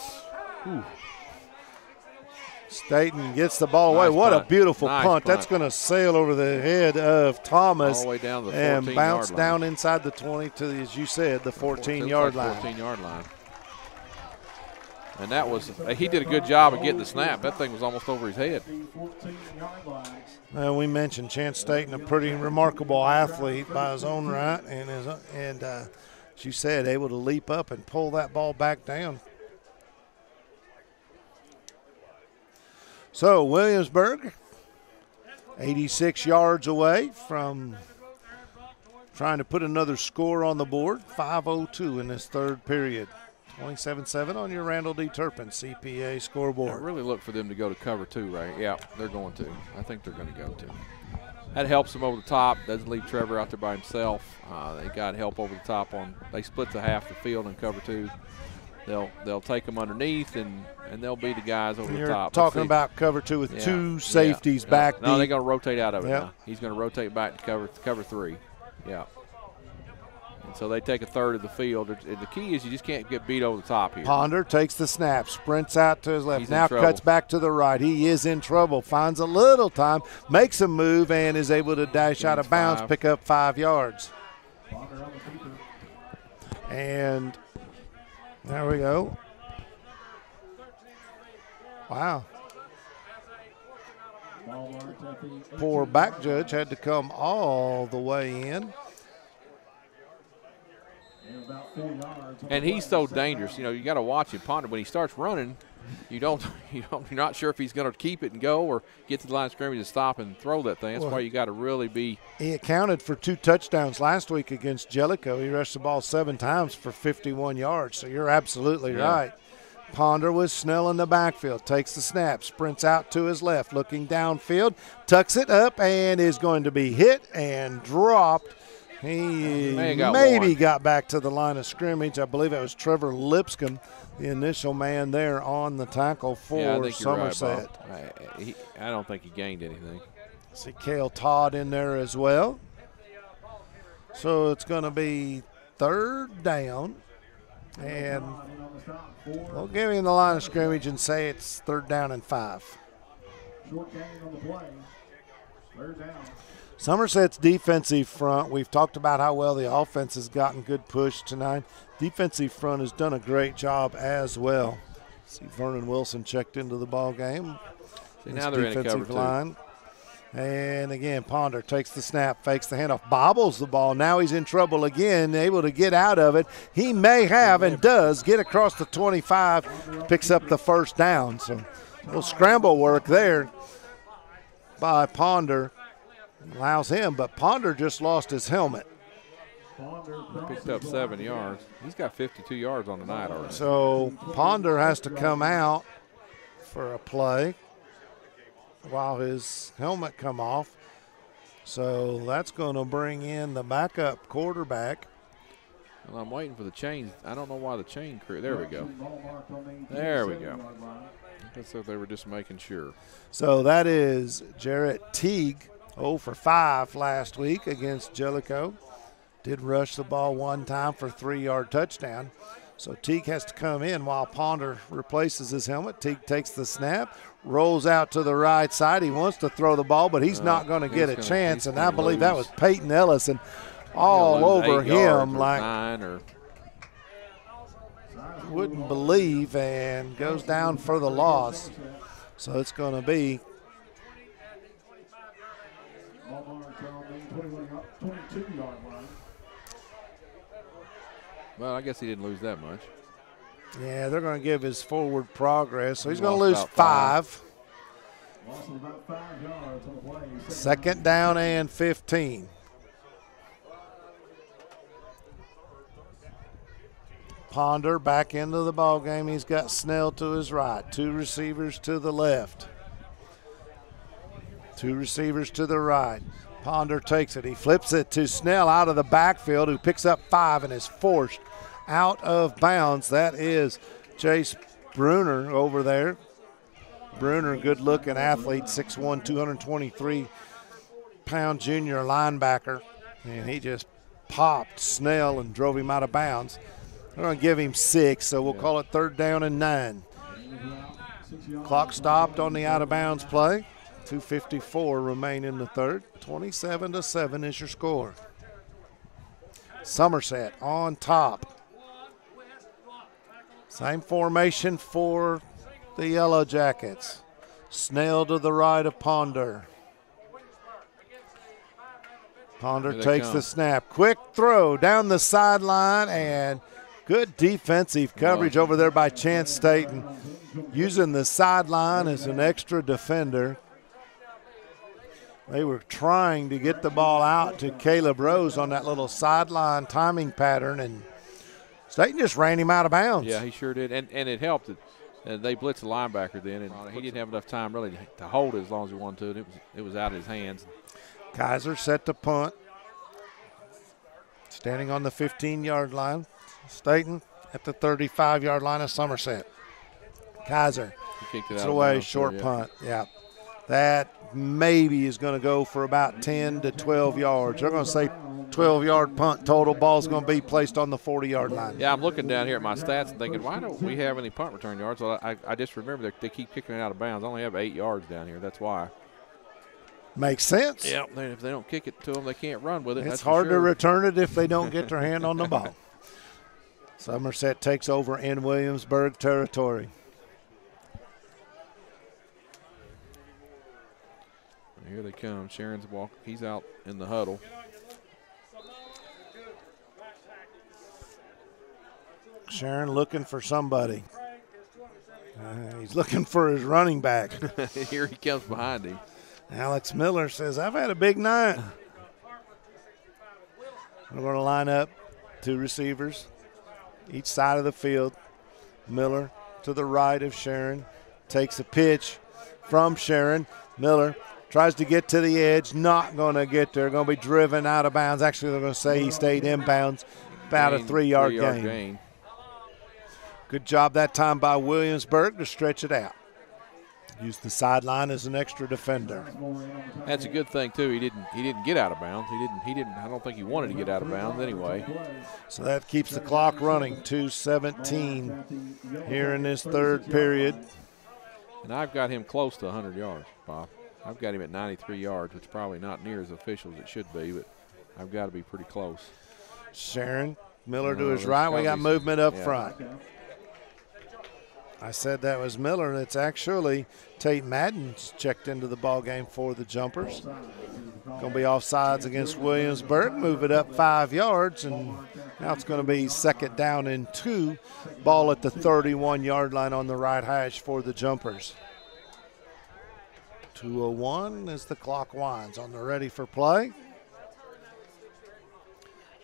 Staten gets the ball away. What a beautiful punt. That's going to sail over the head of Thomas all the way down the 14-yard line. And bounce down inside the 20 to, as you said, the 14-yard line. 14-yard line. And that was, he did a good job of getting the snap. That thing was almost over his head. We mentioned Chance Staten, a pretty remarkable athlete by his own right, and as you said, able to leap up and pull that ball back down. So Williamsburg, 86 yards away from trying to put another score on the board. 5:02 in this third period. 27-7 on your Randall D. Turpin CPA scoreboard. I really look for them to go to cover 2, right? Yeah, they're going to. I think they're going to go to. That helps them over the top. Doesn't leave Trevor out there by himself. They got help over the top on. They split the half the field in cover 2. They'll take them underneath and they'll be the guys over the top. You're talking about cover 2 with 2 safeties back deep. No, they're going to rotate out of it now. He's going to rotate back to cover 3. Yeah. And so they take a third of the field. The key is you just can't get beat over the top here. Ponder takes the snap, sprints out to his left. Now cuts back to the right. He is in trouble. Finds a little time, makes a move, and is able to dash out of bounds, pick up 5 yards. And there we go. Wow. Poor back judge had to come all the way in. And he's so dangerous. You know, you got to watch him. Ponder, when he starts running, you're not sure if he's going to keep it and go or get to the line of scrimmage and stop and throw that thing. That's why you got to really be. He accounted for 2 touchdowns last week against Jellicoe. He rushed the ball 7 times for 51 yards. So you're absolutely right. Ponder with Snell in the backfield. Takes the snap, sprints out to his left, looking downfield, tucks it up, and is going to be hit and dropped. He maybe got back to the line of scrimmage. I believe it was Trevor Lipscomb, the initial man there on the tackle for Somerset. Right, I don't think he gained anything. See Cale Todd in there as well. So it's going to be 3rd down. And we'll give him the line of scrimmage and say it's 3rd down and 5. Short gain on the play. 3rd down. Somerset's defensive front, we've talked about how well the offense has gotten good push tonight. Defensive front has done a great job as well. See Vernon Wilson checked into the ball game. See, now they're in a cover line. And again, Ponder takes the snap, fakes the handoff, bobbles the ball. Now he's in trouble again, able to get out of it. He may have and does get across the 25, picks up the 1st down. So a little scramble work there by Ponder. Allows him, but Ponder just lost his helmet. Picked up 7 yards. He's got 52 yards on the night already. So Ponder has to come out for a play while his helmet come off. So that's going to bring in the backup quarterback. Well, I'm waiting for the chain. I don't know why the chain crew. There we go. There we go. I guess they were just making sure. So that is Jarrett Teague, 0 for 5 last week against Jellicoe. Did rush the ball 1 time for a 3-yard touchdown. So Teague has to come in while Ponder replaces his helmet. Teague takes the snap, rolls out to the right side. He wants to throw the ball, but he's not going to get a chance. And I believe that was Peyton Ellison all over him like wouldn't believe, and goes down for the loss. So it's going to be 22-yard line. Well, I guess he didn't lose that much. Yeah, they're going to give his forward progress. So he's going to lose 5. Lost about 5 yards on the play. 2nd down and 15. Ponder back into the ball game. He's got Snell to his right. 2 receivers to the left. 2 receivers to the right. Ponder takes it. He flips it to Snell out of the backfield, who picks up 5 and is forced out of bounds. That is Chase Bruner over there. Bruner, good-looking athlete, 6'1", 223-pound junior linebacker. And he just popped Snell and drove him out of bounds. They're going to give him 6, so we'll call it 3rd down and 9. Clock stopped on the out-of-bounds play. 2:54 remain in the 3rd. 27-7 is your score. Somerset on top. Same formation for the Yellow Jackets. Snell to the right of Ponder. Ponder takes the snap. Quick throw down the sideline, and good defensive coverage over there by Chance Staten, using the sideline as an extra defender. They were trying to get the ball out to Caleb Rose on that little sideline timing pattern, and Staten just ran him out of bounds. Yeah, he sure did, and it helped that they blitzed the linebacker then, and he didn't have enough time really to hold it as long as he wanted to. It was out of his hands. Kaiser set to punt. Standing on the 15-yard line. Staten at the 35-yard line of Somerset. Kaiser gets away, short punt. Yeah. That maybe is going to go for about 10 to 12 yards. They're going to say 12-yard punt total. Ball's going to be placed on the 40-yard line. Yeah, I'm looking down here at my stats and thinking, why don't we have any punt return yards? Well, I just remember they keep kicking it out of bounds. I only have 8 yards down here. That's why. Makes sense. Yeah, if they don't kick it to them, they can't run with it. It's hard to return it if they don't get their hand on the ball. Somerset takes over in Williamsburg territory. Here they come. Sharon's walking. He's out in the huddle. Sharon looking for somebody. He's looking for his running back. Here he comes behind him. Alex Miller says, I've had a big night. We're going to line up 2 receivers, each side of the field. Miller to the right of Sharon. Takes a pitch from Sharon. Miller tries to get to the edge. Not going to get there. Going to be driven out of bounds. Actually, they're going to say he stayed inbounds. About a 3-yard gain. Good job that time by Williamsburg to stretch it out. Used the sideline as an extra defender. That's a good thing too. He didn't get out of bounds. He didn't. I don't think he wanted to get out of bounds anyway. So that keeps the clock running. 2:17 here in this third period. And I've got him close to 100 yards, Bob. I've got him at 93 yards, which is probably not near as official as it should be, but I've got to be pretty close. Sharon Miller to his right. We got movement up front. I said that was Miller. It's actually Tate Madden's checked into the ball game for the Jumpers. Going to be offsides against Williamsburg. Move it up 5 yards, and now it's going to be 2nd down and 2. Ball at the 31-yard line on the right hash for the Jumpers. 2:01 as the clock winds on the ready for play.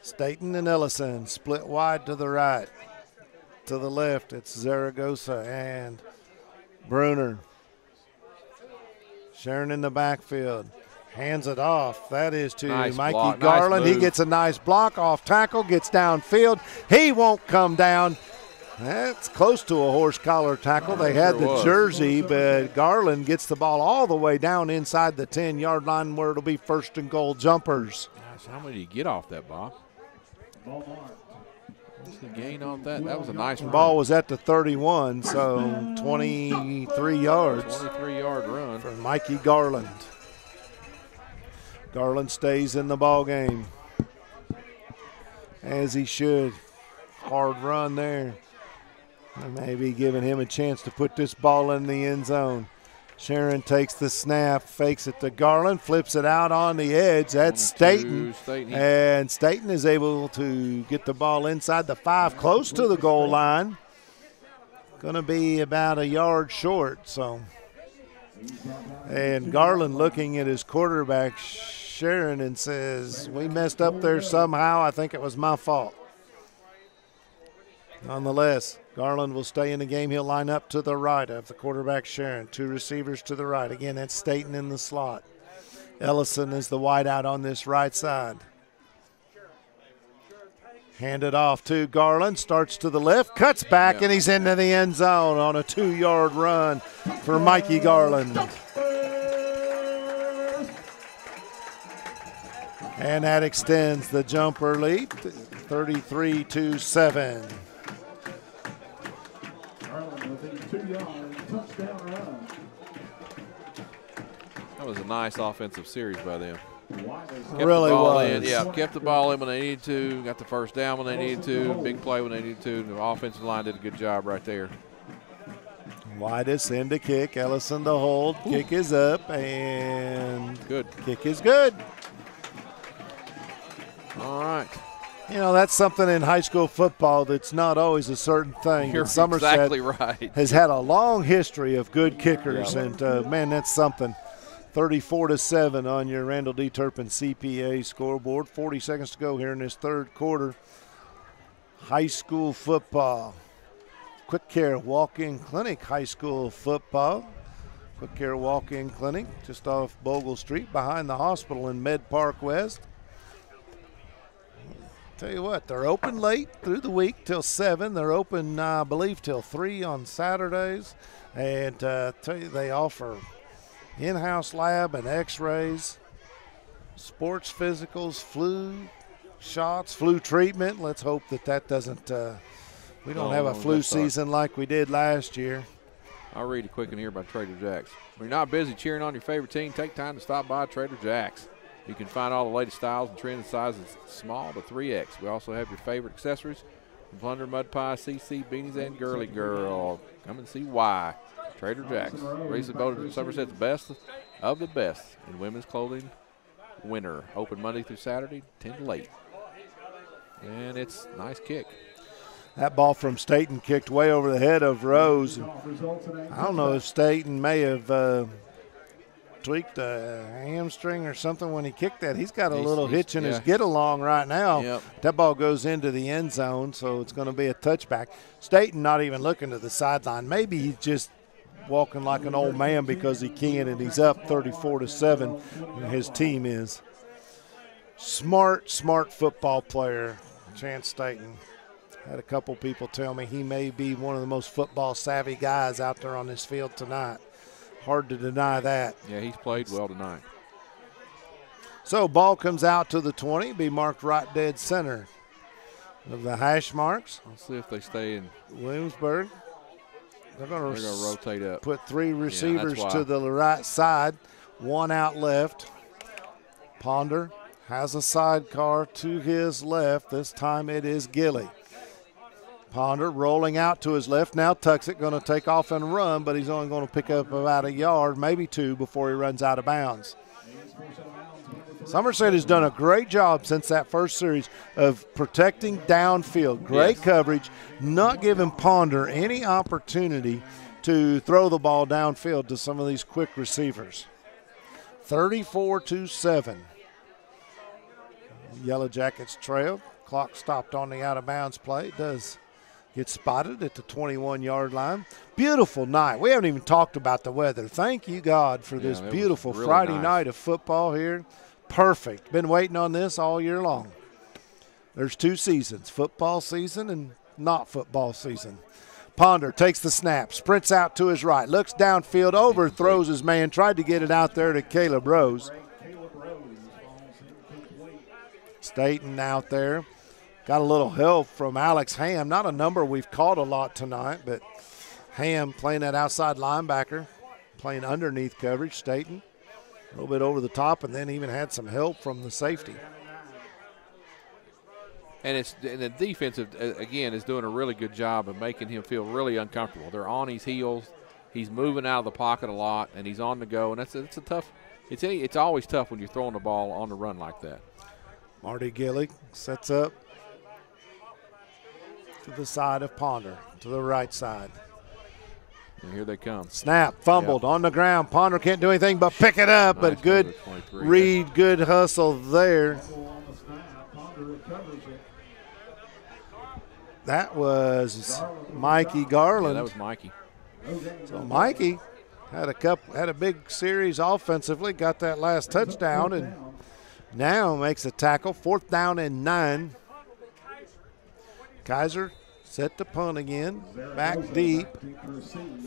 Staten and Ellison split wide to the right. To the left, it's Zaragoza and Bruner. Sharon in the backfield. Hands it off. That is to Mikey Garland. He gets a nice block off tackle, gets downfield. He won't come down. That's close to a horse collar tackle. They had the jersey, but Garland gets the ball all the way down inside the 10-yard line where it'll be 1st and goal Jumpers. Gosh, how many did he get off that, Bob? What's the gain on that? That was a nice run. Ball was at the 31, so 23 yards. 23-yard run for Mikey Garland. Garland stays in the ball game, as he should. Hard run there. Maybe giving him a chance to put this ball in the end zone. Sharon takes the snap, fakes it to Garland, flips it out on the edge. That's Staten. And Staten is able to get the ball inside the 5, close to the goal line. Going to be about a yard short. So, and Garland looking at his quarterback, Sharon, and says, we messed up there somehow. I think it was my fault. Nonetheless, Garland will stay in the game. He'll line up to the right of the quarterback, Sharon. 2 receivers to the right. Again, that's Staten in the slot. Ellison is the wideout on this right side. Handed off to Garland. Starts to the left, cuts back, and he's into the end zone on a 2-yard run for Mikey Garland. And that extends the Jumper lead, 33-7. That was a nice offensive series by them. Really was. Yeah, kept the ball in when they needed to, got the first down when they needed to, big play when they needed to. The offensive line did a good job right there. Widest end to kick. Ellison to hold. Ooh. Kick is up, and good. Kick is good. All right. You know, that's something in high school football that's not always a certain thing. You're Somerset exactly right. Has had a long history of good kickers, and, man, that's something. 34-7 on your Randall D. Turpin CPA scoreboard. 40 seconds to go here in this third quarter. High school football. Quick Care Walk-In Clinic High School football. Quick Care Walk-In Clinic just off Bogle Street behind the hospital in Med Park West. Tell you what, they're open late through the week till 7. They're open, I believe, till 3 on Saturdays. And tell you, they offer in-house lab and x-rays, sports physicals, flu shots, flu treatment. Let's hope that doesn't we don't have a flu season like we did last year. I'll read a quick one here by Trader Jack's. When you're not busy cheering on your favorite team, take time to stop by Trader Jack's. You can find all the latest styles and trends sizes small to 3X. We also have your favorite accessories from Plunder, Mud Pie, CC, Beanies, and Girly Girl. Come and see why. Trader Jack's. Recently voted Somerset's best of the best in women's clothing winter. Open Monday through Saturday, 10 to 8. And it's a nice kick. That ball from Staten kicked way over the head of Rose. I don't know if Staten may have tweaked a hamstring or something when he kicked that. He's got a little hitch in his get-along right now. Yep. That ball goes into the end zone, so it's going to be a touchback. Staten not even looking to the sideline. Maybe he's just walking like an old man because he can, and he's up 34-7, and his team is. Smart football player, Chance Staten. Had a couple people tell me he may be one of the most football-savvy guys out there on this field tonight. Hard to deny that. Yeah, he's played well tonight. So ball comes out to the 20, be marked right dead center of the hash marks. Let's see if they stay in Williamsburg. They're going to rotate up. Put 3 receivers to the right side, 1 out left. Ponder has a sidecar to his left. This time it is Gilly. Ponder rolling out to his left. Now tucks it, going to take off and run, but he's only going to pick up about a yard, maybe 2, before he runs out of bounds. Somerset has done a great job since that first series of protecting downfield. Great coverage, not giving Ponder any opportunity to throw the ball downfield to some of these quick receivers. 34-7. Yellow Jackets trail. Clock stopped on the out-of-bounds play. It does get spotted at the 21-yard line. Beautiful night. We haven't even talked about the weather. Thank you, God, for this beautiful really Friday night of football here. Perfect. Been waiting on this all year long. There's 2 seasons, football season and not football season. Ponder takes the snap, sprints out to his right, looks downfield, overthrows his man, tried to get it out there to Caleb Rose. Staten out there. Got a little help from Alex Ham. Not a number we've called a lot tonight, but Ham playing that outside linebacker, playing underneath coverage. Staten a little bit over the top, and then even had some help from the safety. And the defensive, again, is doing a really good job of making him feel really uncomfortable. They're on his heels. He's moving out of the pocket a lot, and he's on the go. And it's a tough. It's always tough when you're throwing the ball on the run like that. Marty Gillig sets up to the side of Ponder, to the right side. And here they come. Snap, fumbled on the ground. Ponder can't do anything but pick it up, but good read, good hustle there. That was Mikey Garland. Yeah, that was Mikey. So Mikey had a big series offensively, got that last touchdown, and now makes a tackle. 4th down and 9. Kaiser set to punt again. Back deep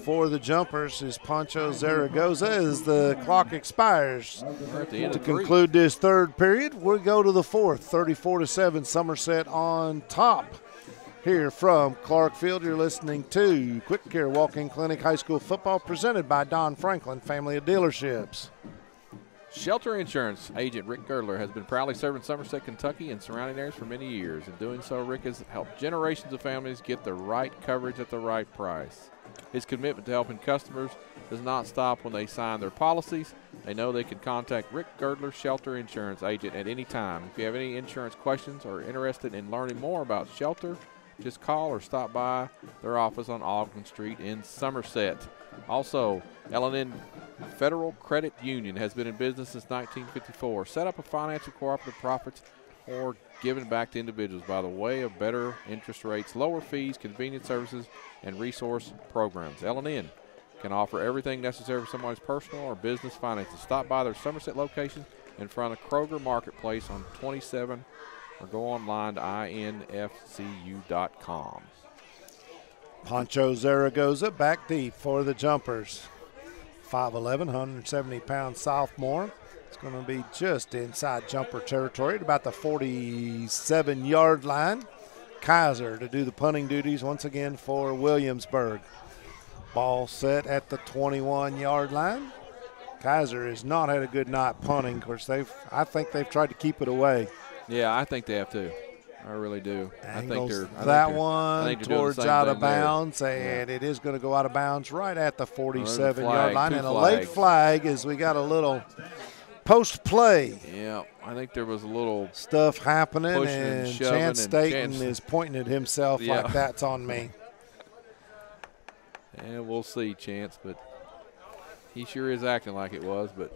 for the jumpers is Pancho Zaragoza as the clock expires. To conclude this 3rd period, we'll go to the 4th. 34-7, Somerset on top. Here from Clark Field, you're listening to Quick Care Walk-In Clinic High School Football presented by Don Franklin Family of Dealerships. Shelter Insurance agent Rick Girdler has been proudly serving Somerset, Kentucky and surrounding areas for many years. In doing so, Rick has helped generations of families get the right coverage at the right price. His commitment to helping customers does not stop when they sign their policies. They know they can contact Rick Girdler, Shelter Insurance agent, at any time. If you have any insurance questions or are interested in learning more about Shelter, just call or stop by their office on Ogden Street in Somerset. Also, L&N Federal Credit Union has been in business since 1954. Set up a financial cooperative profits or giving back to individuals by the way of better interest rates, lower fees, convenient services, and resource programs. L&N can offer everything necessary for someone's personal or business finances. Stop by their Somerset location in front of Kroger Marketplace on 27 or go online to infcu.com. Pancho Zaragoza back deep for the jumpers. 5'11", 170-pound sophomore. It's going to be just inside jumper territory at about the 47-yard line. Kaiser to do the punting duties once again for Williamsburg. Ball set at the 21-yard line. Kaiser has not had a good night punting. Of course, I think they've tried to keep it away. Yeah, I think they have too. I really do. Angles that one towards out of bounds, and it is going to go out of bounds right at the 47-yard line. And a late flag as we got a little post-play. Yeah, I think there was a little stuff happening, and Chance Staten is pointing at himself like that's on me. And we'll see, Chance, but he sure is acting like it was. But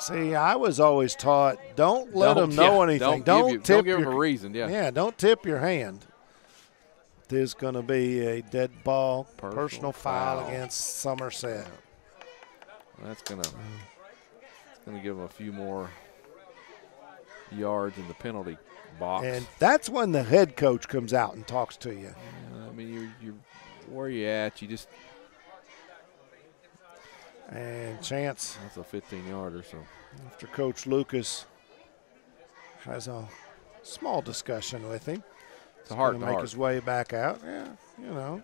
See, I was always taught, don't let them know anything. Don't give them a reason, Yeah, don't tip your hand. There's going to be a dead ball, personal foul against Somerset. That's going to give them a few more yards in the penalty box. And that's when the head coach comes out and talks to you. I mean, you're where you at. You just – and Chance. That's a 15-yarder. So after Coach Lucas has a small discussion with him. It's a hard to make his way back out. Yeah, you know.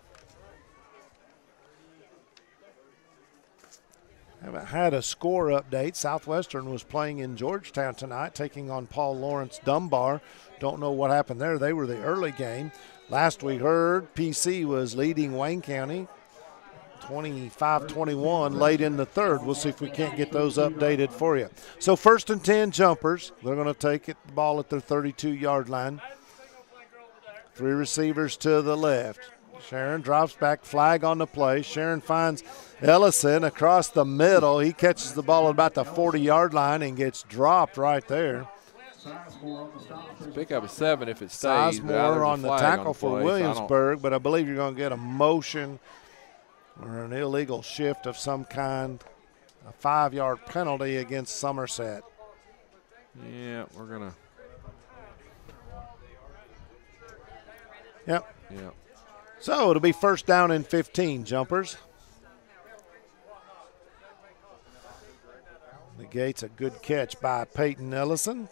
Haven't had a score update. Southwestern was playing in Georgetown tonight, taking on Paul Lawrence Dunbar. Don't know what happened there. They were the early game. Last we heard, PC was leading Wayne County 25-21 late in the third. We'll see if we can't get those updated for you. So 1st and 10 jumpers. They're going to take the ball at their 32-yard line. 3 receivers to the left. Sharon drops back, flag on the play. Sharon finds Ellison across the middle. He catches the ball at about the 40-yard line and gets dropped right there. Pick up a 7 if it stays. Sizemore on the tackle for Williamsburg, but I believe you're going to get a motion or an illegal shift of some kind, a 5-yard penalty against Somerset. Yeah, we're going to. Yep. Yeah. So it'll be 1st down and 15, jumpers. Negates a good catch by Peyton Ellison.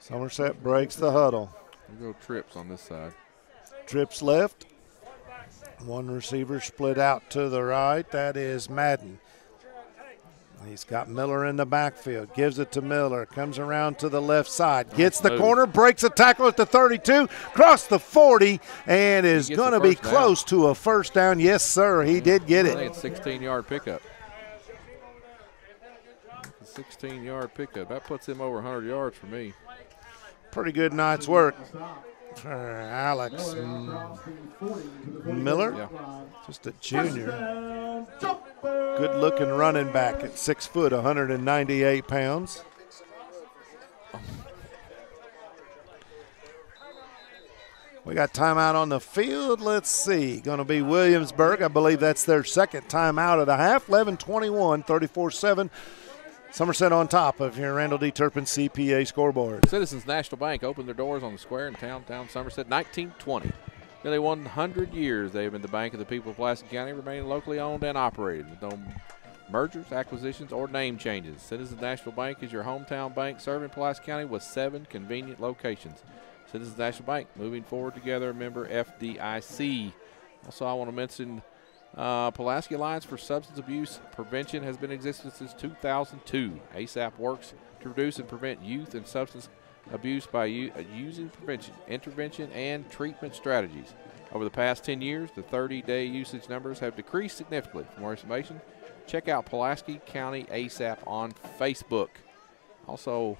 Somerset breaks the huddle. We'll go trips on this side. Trips left. 1 receiver split out to the right. That is Madden. He's got Miller in the backfield. Gives it to Miller. Comes around to the left side. Gets the corner. Breaks a tackle at the 32. Cross the 40. And is going to be close to a 1st down. Yes, sir. He did get it. I think it's 16-yard pickup. 16-yard pickup. That puts him over 100 yards for me. Pretty good night's work for Alex Miller. Yeah. Just a junior. Good-looking running back at 6 foot, 198 pounds. We got timeout on the field. Let's see. Going to be Williamsburg. I believe that's their 2nd timeout of the half. 11-21, 34-7. Somerset on top of your Randall D. Turpin CPA scoreboard. Citizens National Bank opened their doors on the square in downtown Somerset 1920. Nearly 100 years they have been the bank of the people of Pulaski County, remaining locally owned and operated with no mergers, acquisitions, or name changes. Citizens National Bank is your hometown bank serving Pulaski County with 7 convenient locations. Citizens National Bank, moving forward together, member FDIC. Also, I want to mention Pulaski Alliance for Substance Abuse Prevention has been in existence since 2002. ASAP works to reduce and prevent youth and substance abuse by using prevention, intervention, and treatment strategies. Over the past 10 years, the 30-day usage numbers have decreased significantly. For more information, check out Pulaski County ASAP on Facebook. Also,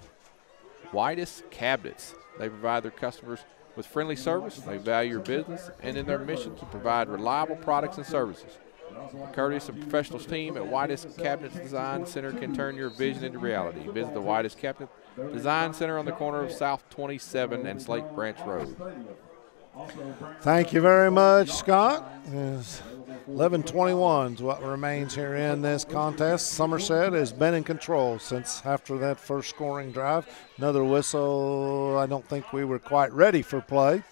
Whitus Cabinets. They provide their customers with friendly service. They value your business and in their mission to provide reliable products and services. The courteous and professional team at Whitus Cabinet Design Center can turn your vision into reality. Visit the Whitus Cabinet Design Center on the corner of South 27 and Slate Branch Road. Thank you very much, Scott. 11-21 is what remains here in this contest. Somerset has been in control since after that first scoring drive. Another whistle. I don't think we were quite ready for play.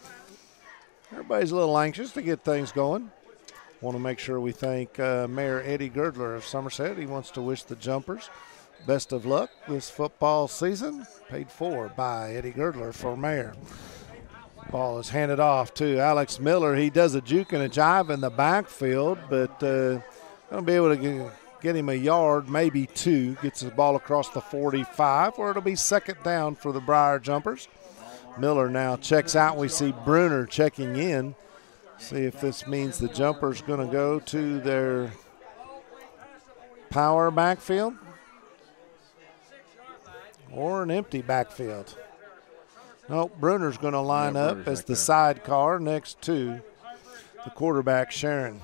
Everybody's a little anxious to get things going. Want to make sure we thank Mayor Eddie Girdler of Somerset. He wants to wish the jumpers best of luck this football season. Paid for by Eddie Girdler for mayor. Ball is handed off to Alex Miller. He does a juke and a jive in the backfield, but going to be able to get him a yard, maybe 2. Gets the ball across the 45, or it'll be 2nd down for the Briar Jumpers. Miller now checks out. We see Bruner checking in. See if this means the Jumpers going to go to their power backfield or an empty backfield. No, Bruner's going to line up as the sidecar next to the quarterback, Sharon.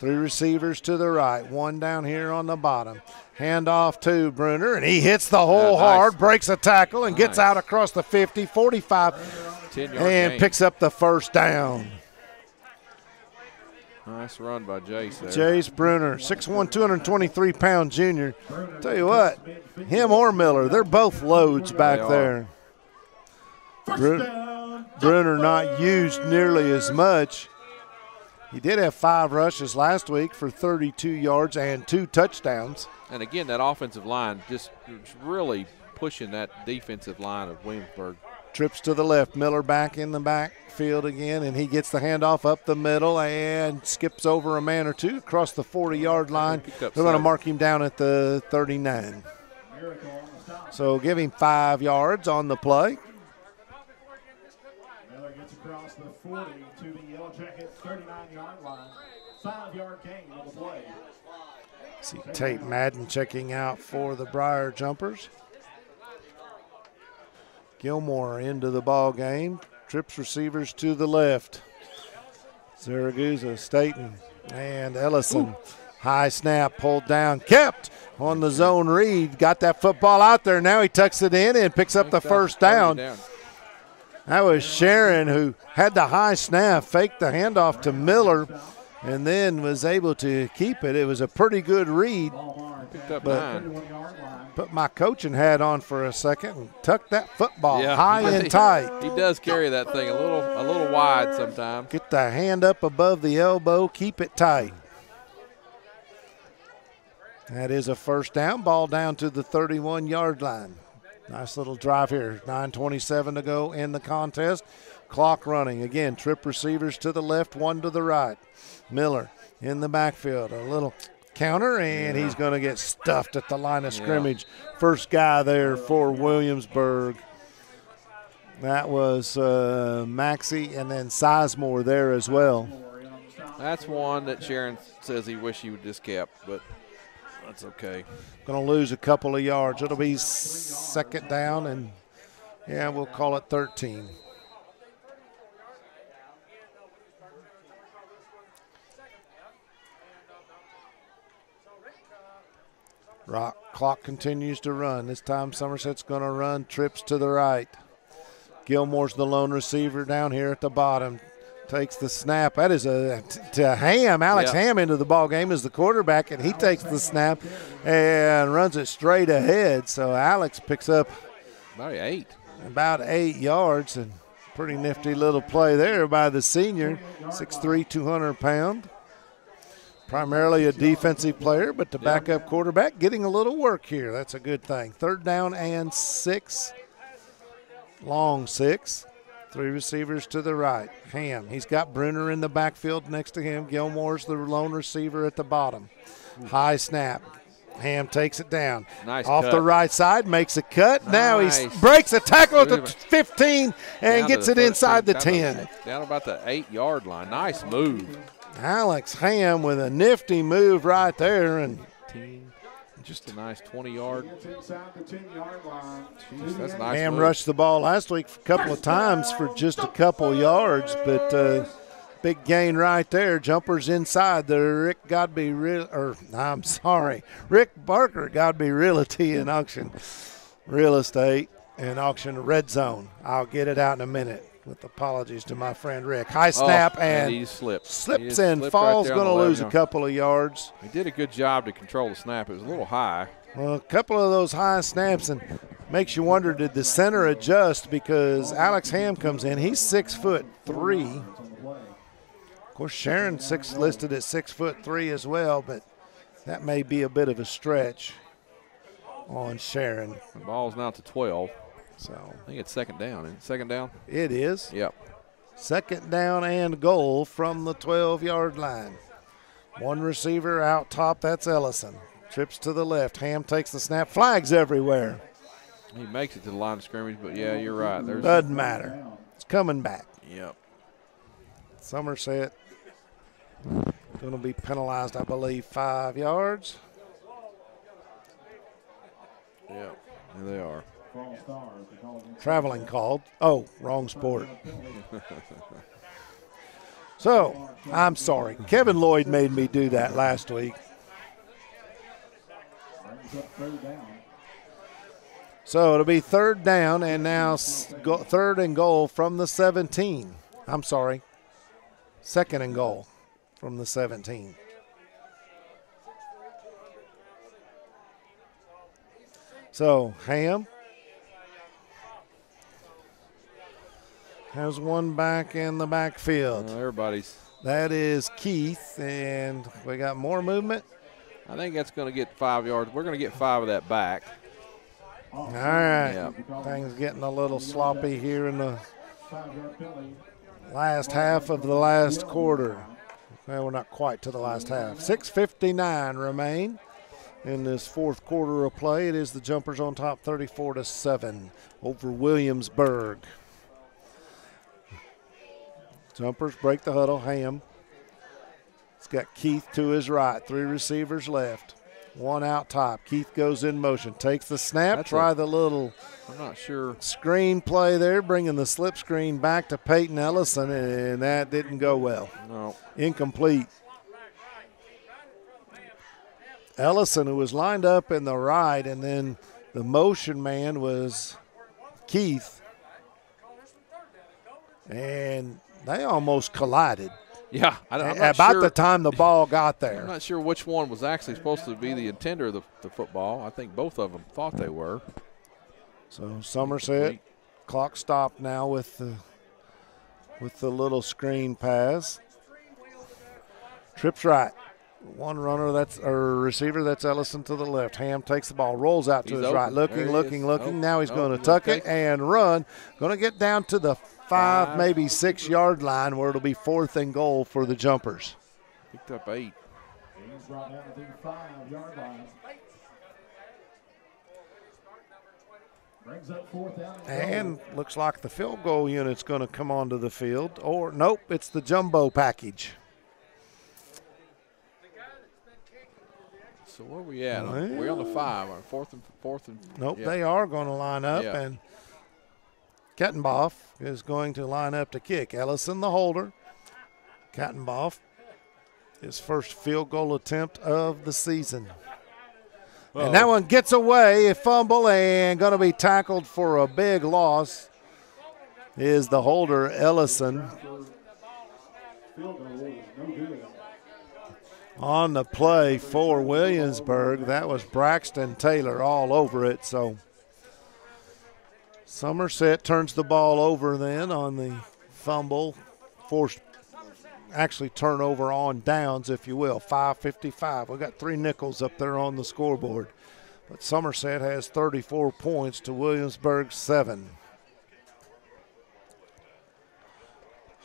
3 receivers to the right, 1 down here on the bottom. Handoff to Bruner, and he hits the hole hard, breaks a tackle, and gets out across the 50, 45, and gain. picks up the first down. Nice run by Jace there. Jace Bruner, 6'1", 223-pound junior. Tell you what, him or Miller, they're both loads back there. Bruner not used nearly as much. He did have 5 rushes last week for 32 yards and 2 touchdowns. And again, that offensive line just really pushing that defensive line of Williamsburg. Trips to the left. Miller back in the backfield again, and he gets the handoff up the middle and skips over a man or two across the 40-yard line. They're going to mark him down at the 39. So give him 5 yards on the play. Miller gets across the 40 to the Yellow Jackets 39-yard line. 5-yard gain on the play. See Tate Madden checking out for the Briar Jumpers. Gilmore into the ball game. Trips receivers to the left. Zaragoza, Staten, and Ellison. High snap, pulled down, kept on the zone read. Got that football out there. Now he tucks it in and picks up the first down. That was Sharon who had the high snap, faked the handoff to Miller, and then was able to keep it. It was a pretty good read. Picked up but 9. put my coaching hat on for a second and tuck that football high and tight. He does carry that thing a little wide sometimes. Get the hand up above the elbow, keep it tight. That is a first down, ball down to the 31-yard line. Nice little drive here. 9:27 to go in the contest. Clock running. Again, trip receivers to the left, 1 to the right. Miller in the backfield. A little counter, and he's going to get stuffed at the line of scrimmage. First guy there for Williamsburg. That was Maxey, and then Sizemore there as well. That's one that Sharon says he wish he would just kept, but that's okay. Going to lose a couple of yards. It'll be second down, and, we'll call it 13. Clock continues to run. This time Somerset's going to run trips to the right. Gilmore's the lone receiver down here at the bottom. Takes the snap. That is to Ham. Alex Ham into the ball game as the quarterback, and he takes the snap and runs it straight ahead. So Alex picks up about 8 yards, and pretty nifty little play there by the senior, 6'3", 200-pound. Primarily a defensive player, but the backup quarterback getting a little work here. That's a good thing. 3rd down and 6. Long 6. 3 receivers to the right. Ham, he's got Bruner in the backfield next to him. Gilmore's the lone receiver at the bottom. High snap. Ham takes it down. Nice Off cut. the right side, makes a cut. Now he breaks a tackle at the 15 and gets it inside the 10. Down about the 8-yard line. Nice move. Alex Ham with a nifty move right there, and just a nice 20-yard. That's nice. Ham move. rushed the ball last week a couple of times for just a couple yards, but big gain right there. Jumpers inside. The Rick Barker Godby Realty and Auction Real Estate and Auction Red Zone. I'll get it out in a minute. With apologies to my friend Rick. High snap and he slips and falls, right going to lose a couple of yards. He did a good job to control the snap. It was a little high. Well, a couple of those high snaps, and makes you wonder, did the center adjust? Because Alex Ham comes in. He's 6'3". Of course, Sharon's listed at 6'3" as well, but that may be a bit of a stretch on Sharon. The ball's now to 12. So I think it's second down. Isn't it second down? It is. Yep. Second down and goal from the 12-yard line. 1 receiver out top, that's Ellison. Trips to the left. Ham takes the snap. Flags everywhere. He makes it to the line of scrimmage, but, yeah, you're right. Doesn't matter. It's coming back. Yep. Somerset going to be penalized, I believe, 5 yards. Yep. There they are. Traveling called. Oh, wrong sport. So, I'm sorry. Kevin Lloyd made me do that last week. So it'll be third down, and now third and goal from the 17. I'm sorry. Second and goal from the 17. So Ham has one back in the backfield. Everybody's. That is Keith, and we got more movement. I think that's going to get 5 yards. We're going to get 5 of that back. All right. Yeah. Things getting a little sloppy here in the last half of the last quarter. Well, we're not quite to the last half. 6:59 remain in this fourth quarter of play. It is the Jumpers on top 34-7 over Williamsburg. Jumpers break the huddle. Ham. It's got Keith to his right. 3 receivers left. 1 out top. Keith goes in motion. Takes the snap. Try the little I'm not sure. Screen play there, bringing the slip screen back to Peyton Ellison, and that didn't go well. No. Incomplete. Ellison, who was lined up in the right, and then the motion man was Keith. And they almost collided. Yeah, I'm not about sure. the time the ball got there. I'm not sure which one was actually supposed to be the intender of the football. I think both of them thought they were. So Somerset, clock stopped now with the little screen pass. Trips right. One runner, that's a receiver, that's Ellison to the left. Ham takes the ball, rolls out to his open. right, looking. Oh, now he's going to tuck it and run. Going to get down to the 5, maybe 6 yard line where it'll be 4th and goal for the Jumpers. Picked up 8. He's brought down to the 5-yard line. Brings up 4th down. And looks like the field goal unit's going to come onto the field. Or, nope, it's the jumbo package. So where are we at? We're on the 5. Fourth and. Nope, yeah. They are going to line up, Yeah. and Kettenboff is going to line up to kick. Ellison, the holder. Kettenboff, his first field goal attempt of the season. Uh-oh. And that one gets away, a fumble, and going to be tackled for a big loss is the holder, Ellison. Field goal is no good. On the play for Williamsburg, that was Braxton Taylor all over it. So Somerset turns the ball over then on the fumble, forced actually turnover on downs, if you will. 5:55. We got 3 nickels up there on the scoreboard. But Somerset has 34 points to Williamsburg 7.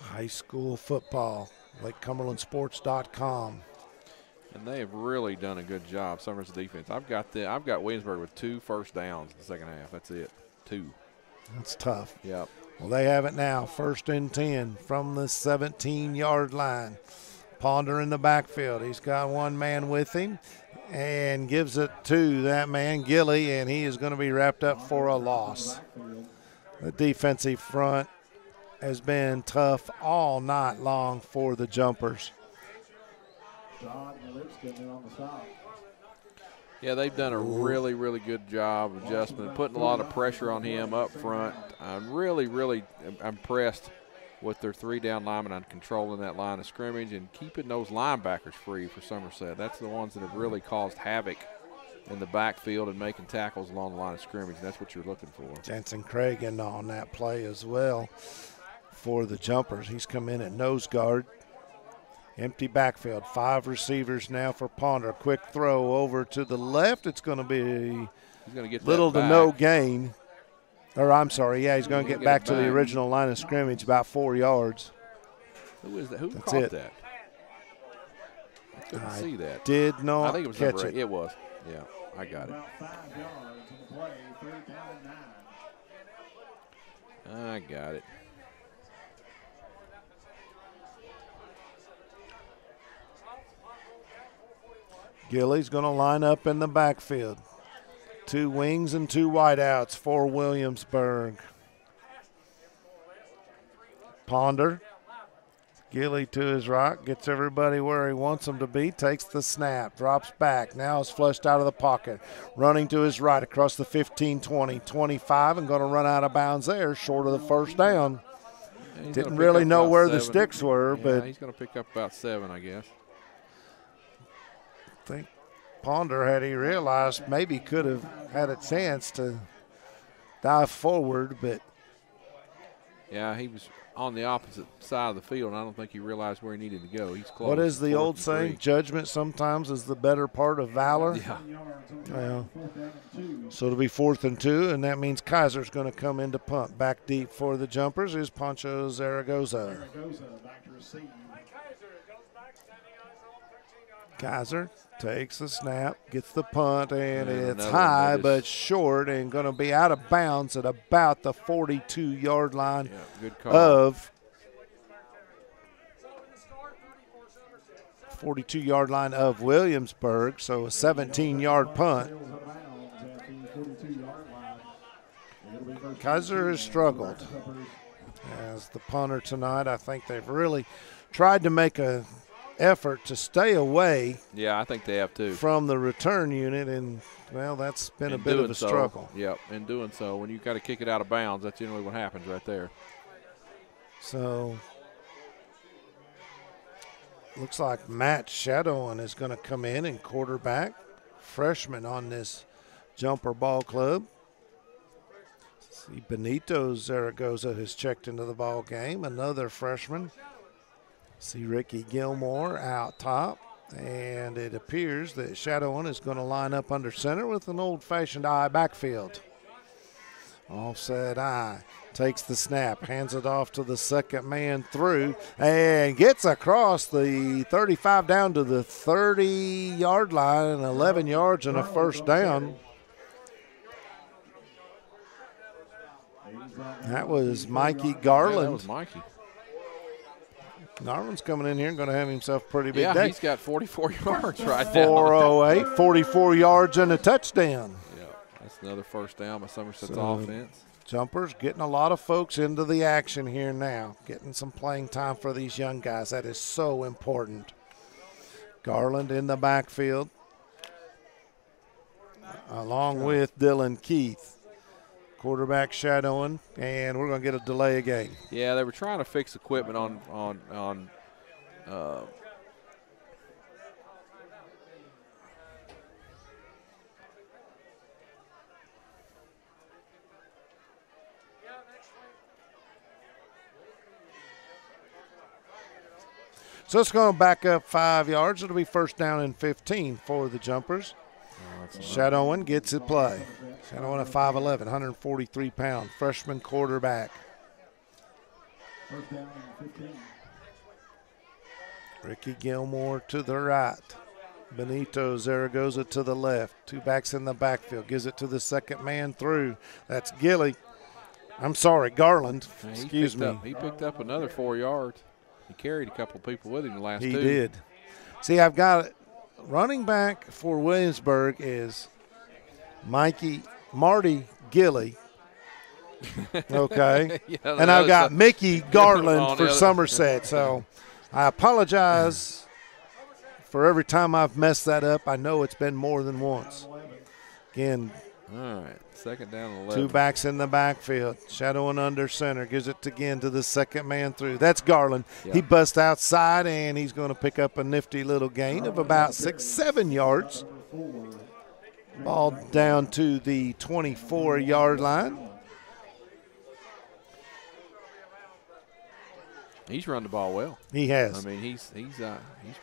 High school football, LakeCumberlandSports.com. And they have really done a good job, Somerset defense. I've got Williamsburg with 2 first downs in the second half. That's it. 2. That's tough. Yep. Well, they have it now. 1st and 10 from the 17-yard line. Ponder in the backfield. He's got one man with him and gives it to that man, Gilly, and he is going to be wrapped up for a loss. The defensive front has been tough all night long for the Jumpers. Yeah, they've done a really, really good job of adjustment, putting a lot of pressure on him up front. I'm really, really impressed with their 3-down linemen on controlling that line of scrimmage and keeping those linebackers free for Somerset. That's the ones that have really caused havoc in the backfield and making tackles along the line of scrimmage. That's what you're looking for. Jensen Cragen on that play as well for the Jumpers. He's come in at nose guard. Empty backfield, 5 receivers now for Ponder. Quick throw over to the left. It's going to be little to no gain. Or I'm sorry, yeah, he's going to get back to the original line of scrimmage, about 4 yards. Who is that? Who That's caught it. that? I couldn't see that. Did not I think it was catch number 8. it. It was. Yeah, I got it. About 5 yards on the play. 3rd down and 9. I got it. Gilly's going to line up in the backfield. 2 wings and 2 wideouts for Williamsburg. Ponder Gilly to his right, gets everybody where he wants them to be, takes the snap, drops back, now is flushed out of the pocket, running to his right across the 15, 20, 25, and going to run out of bounds there, short of the first down. Yeah, didn't really know where 7. the sticks were, yeah, but he's going to pick up about 7, I guess. I think Ponder, had he realized, maybe could have had a chance to dive forward, but yeah, he was on the opposite side of the field, and I don't think he realized where he needed to go. He's close. What is the 4th old and saying? 3. Judgment sometimes is the better part of valor. Yeah. Well, so it'll be 4th and 2, and that means Kaiser's going to come in to punt. Back deep for the Jumpers is Pancho Zaragoza. Back to receive. Kaiser takes the snap, gets the punt, and it's another high notice. but short and going to be out of bounds at about the 42-yard line Yeah, good call. of 42-yard line of Williamsburg, so a 17-yard punt. Kaiser has struggled as the punter tonight. I think they've really tried to make a effort to stay away Yeah, I think they have too. from the return unit, and, well, that's been a bit of a struggle. Yep, in doing so, when you got to kick it out of bounds, that's generally what happens right there. So, looks like Matt Shadowin is going to come in and quarterback, freshman on this Jumper Ball Club. See, Benito Zaragoza has checked into the ball game, another freshman. See Ricky Gilmore out top, and it appears that Shadowin is going to line up under center with an old-fashioned I backfield. Offset I, takes the snap, hands it off to the second man through, and gets across the 35 down to the 30-yard line, and 11 yards and a first down. That was Mikey Garland. Yeah, that was Mikey. Garland's coming in here and going to have himself a pretty big Yeah, day. he's got 44 yards right now. 408, 44 yards and a touchdown. Yeah, that's another first down by Somerset's So, offense. Jumpers getting a lot of folks into the action here now, getting some playing time for these young guys. That is so important. Garland in the backfield, along with Dylan Keith. Quarterback shadowing, and we're going to get a delay of game. Yeah, they were trying to fix equipment on So it's going to back up 5 yards. It'll be first down and 15 for the Jumpers. Shadowin gets it play. Shadowin at 5'11", 143 pound, freshman quarterback. First down and 15. Ricky Gilmore to the right. Benito Zaragoza to the left. Two backs in the backfield. Gives it to the second man through. That's Garland. Excuse me. He picked up another 4 yards. He carried a couple of people with him the last two. He did. See, I've got it. Running back for Williamsburg is Marty Gilly. Okay. Yeah, And I've got side. Mickey On Garland the for other- Somerset. So I apologize for every time I've messed that up. I know it's been more than once. Again, All right, second down and 11. two backs in the backfield. Shadowing under center. Gives it again to the second man through. That's Garland. Yeah. He busts outside, and he's going to pick up a nifty little gain of about 6-7 yards. Ball down to the 24-yard line. He's run the ball well. He has. I mean, he's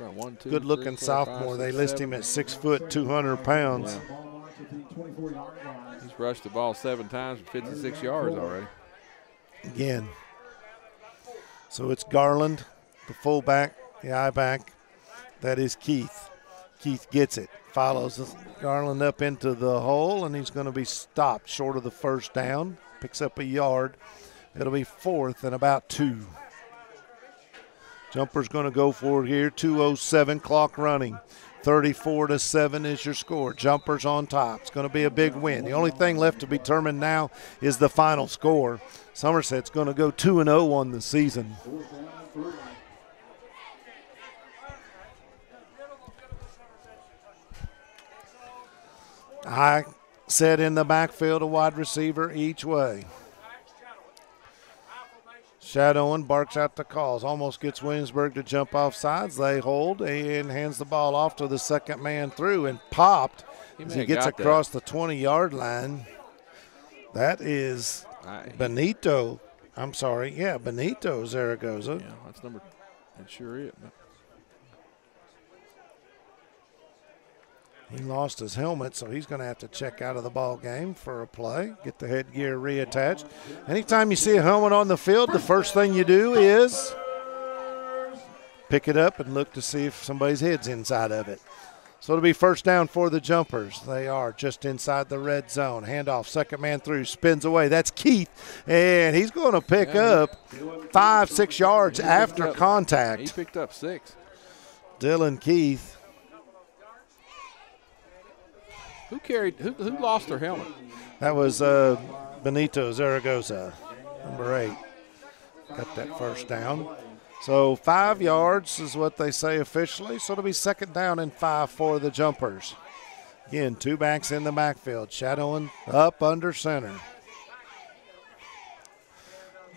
run 1, 2. Good-looking 3, 4, 5, sophomore. 6, They list 7. him at 6 foot, 200 pounds. Yeah. Ball marks at the 24-yard line. He's rushed the ball 7 times for 56 yards already. Again. So it's Garland, the fullback, the I-back. That is Keith. Keith gets it. Follows Garland up into the hole, and he's going to be stopped short of the first down. Picks up a yard. It'll be 4th and about 2. Jumper's going to go for it here. 2:07 clock running. 34-7 is your score. Jumpers on top. It's going to be a big win. The only thing left to be determined now is the final score. Somerset's going to go 2-0 on the season. I set in the backfield, a wide receiver each way. Shadowing barks out the calls. Almost gets Williamsburg to jump off sides. They hold and hands the ball off to the second man through and popped as he gets across the 20-yard line. That is Benito. I'm sorry. Yeah, Benito Zaragoza. Yeah, that's number. It sure is. He lost his helmet, so he's going to have to check out of the ball game for a play, get the headgear reattached. Anytime you see a helmet on the field, the first thing you do is pick it up and look to see if somebody's head's inside of it. So it'll be first down for the Jumpers. They are just inside the red zone. Handoff, second man through, spins away. That's Keith, and he's going to pick up 5-6 yards after contact. He picked up 6. Dylan Keith. Who lost their helmet? That was Benito Zaragoza, number 8. Got that first down. So 5 yards is what they say officially. So it'll be second down and 5 for the Jumpers. Again, 2 backs in the backfield, shadowing up under center.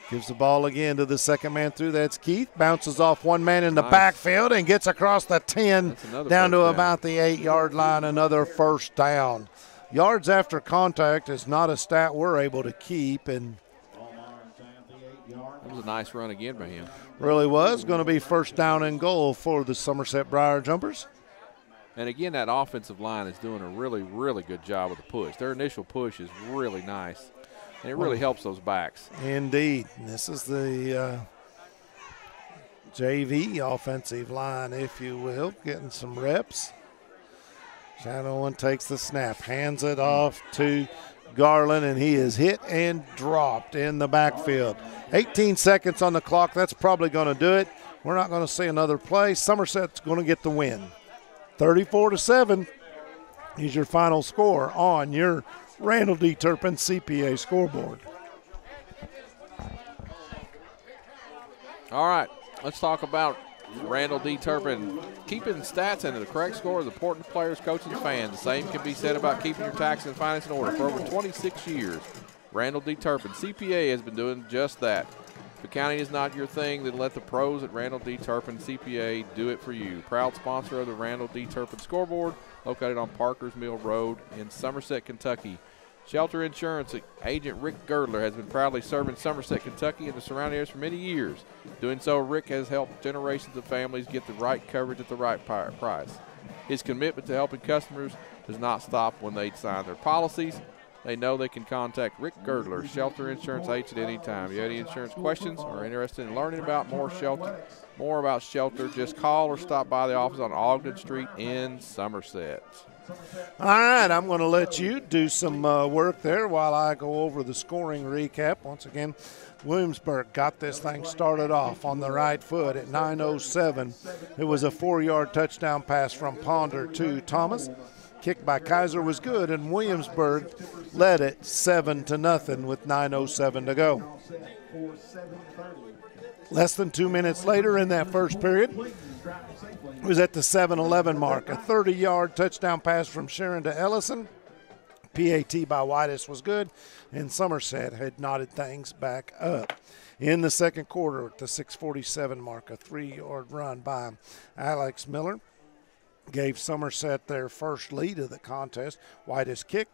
Gives the ball again to the second man through. That's Keith. Bounces off one man in the backfield and gets across the 10 down to about the 8-yard line. Another first down. Yards after contact is not a stat we're able to keep. And that was a nice run again by him. Really was. Going to be first down and goal for the Somerset Briar Jumpers. And again, that offensive line is doing a really, really good job with the push. Their initial push is really nice. And it really helps those backs. Indeed. This is the JV offensive line, if you will, getting some reps. Shadowing takes the snap, hands it off to Garland, and he is hit and dropped in the backfield. 18 seconds on the clock. That's probably going to do it. We're not going to see another play. Somerset's going to get the win. 34-7 is your final score on your Randall D. Turpin CPA scoreboard. All right, let's talk about Randall D. Turpin. Keeping stats and the correct score is important to players, coaches, and fans. The same can be said about keeping your taxes and finance in order. For over 26 years, Randall D. Turpin CPA has been doing just that. If accounting is not your thing, then let the pros at Randall D. Turpin CPA do it for you. Proud sponsor of the Randall D. Turpin scoreboard, located on Parkers Mill Road in Somerset, Kentucky. Shelter Insurance agent Rick Girdler has been proudly serving Somerset, Kentucky and the surrounding areas for many years. Doing so, Rick has helped generations of families get the right coverage at the right price. His commitment to helping customers does not stop when they sign their policies. They know they can contact Rick Girdler, Shelter Insurance agent, at any time. If you have any insurance questions or are interested in learning about more about Shelter, just call or stop by the office on Ogden Street in Somerset. All right, I'm going to let you do some work there while I go over the scoring recap. Once again, Williamsburg got this thing started off on the right foot at 9:07. It was a 4-yard touchdown pass from Ponder to Thomas. Kick by Kaiser was good, and Williamsburg led it 7-0 with 9:07 to go. Less than 2 minutes later in that first period, it was at the 7-11 mark. A 30-yard touchdown pass from Sharon to Ellison. PAT by Whitus was good, and Somerset had knotted things back up. In the second quarter, at the 6:47 mark, a 3-yard run by Alex Miller gave Somerset their first lead of the contest. Whitus kick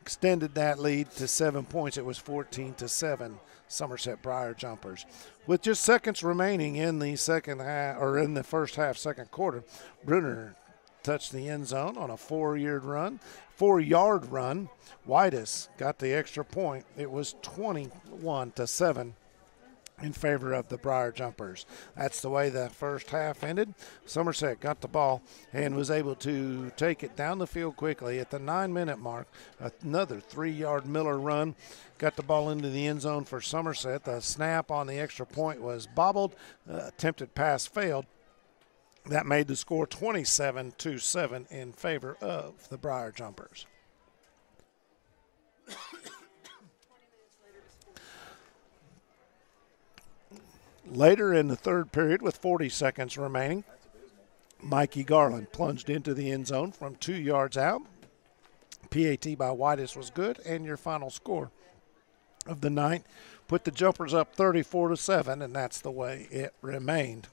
extended that lead to 7 points. It was 14-7. Somerset Briar Jumpers. With just seconds remaining in the second half, or in the first half, second quarter, Brunner touched the end zone on a 4-yard run. Whitus got the extra point. It was 21-7 in favor of the Briar Jumpers. That's the way the first half ended. Somerset got the ball and was able to take it down the field quickly. At the 9-minute mark, another 3-yard Miller run got the ball into the end zone for Somerset. The snap on the extra point was bobbled. Attempted pass failed. That made the score 27-7 in favor of the Briar Jumpers. Later in the third period, with 40 seconds remaining, Mikey Garland plunged into the end zone from 2 yards out. PAT by Whitus was good, and your final score of the night put the Jumpers up 34-7, and that's the way it remained.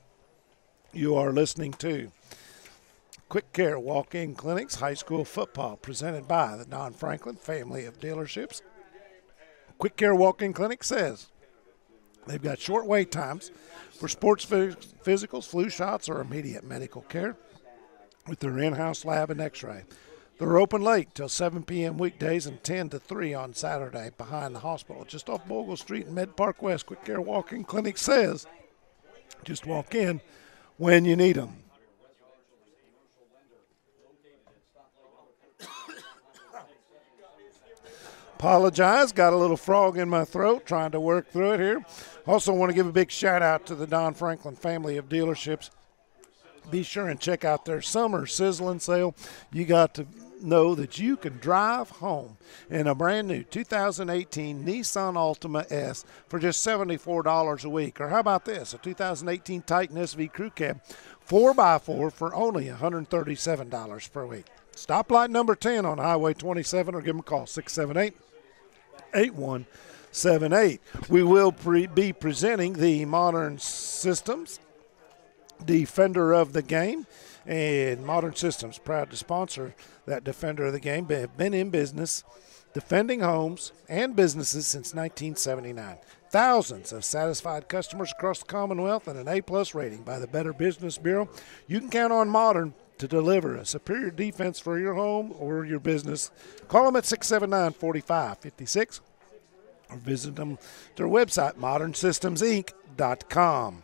You are listening to Quick Care Walk-In Clinics High School Football, presented by the Don Franklin family of dealerships. Quick Care Walk-In Clinic says they've got short wait times for sports physicals, flu shots, or immediate medical care with their in-house lab and x-ray. They're open late till 7 p.m. weekdays and 10 to 3 on Saturday behind the hospital, just off Bogle Street in Med Park West. Quick Care Walk-In Clinic says just walk in when you need them. Apologize, got a little frog in my throat, trying to work through it here. Also want to give a big shout out to the Don Franklin family of dealerships. Be sure and check out their summer sizzling sale. You got to know that you can drive home in a brand new 2018 Nissan Altima S for just $74 a week. Or how about this, a 2018 Titan SV Crew Cab 4x4 for only $137 per week. Stoplight number 10 on Highway 27, or give them a call, 678-8178. We will be presenting the Modern Systems Defender of the Game, and Modern Systems, proud to sponsor that Defender of the Game. They have been in business defending homes and businesses since 1979. Thousands of satisfied customers across the Commonwealth and an A-plus rating by the Better Business Bureau. You can count on Modern to deliver a superior defense for your home or your business. Call them at 679-4556 or visit them at their website, modernsystems.inc.com.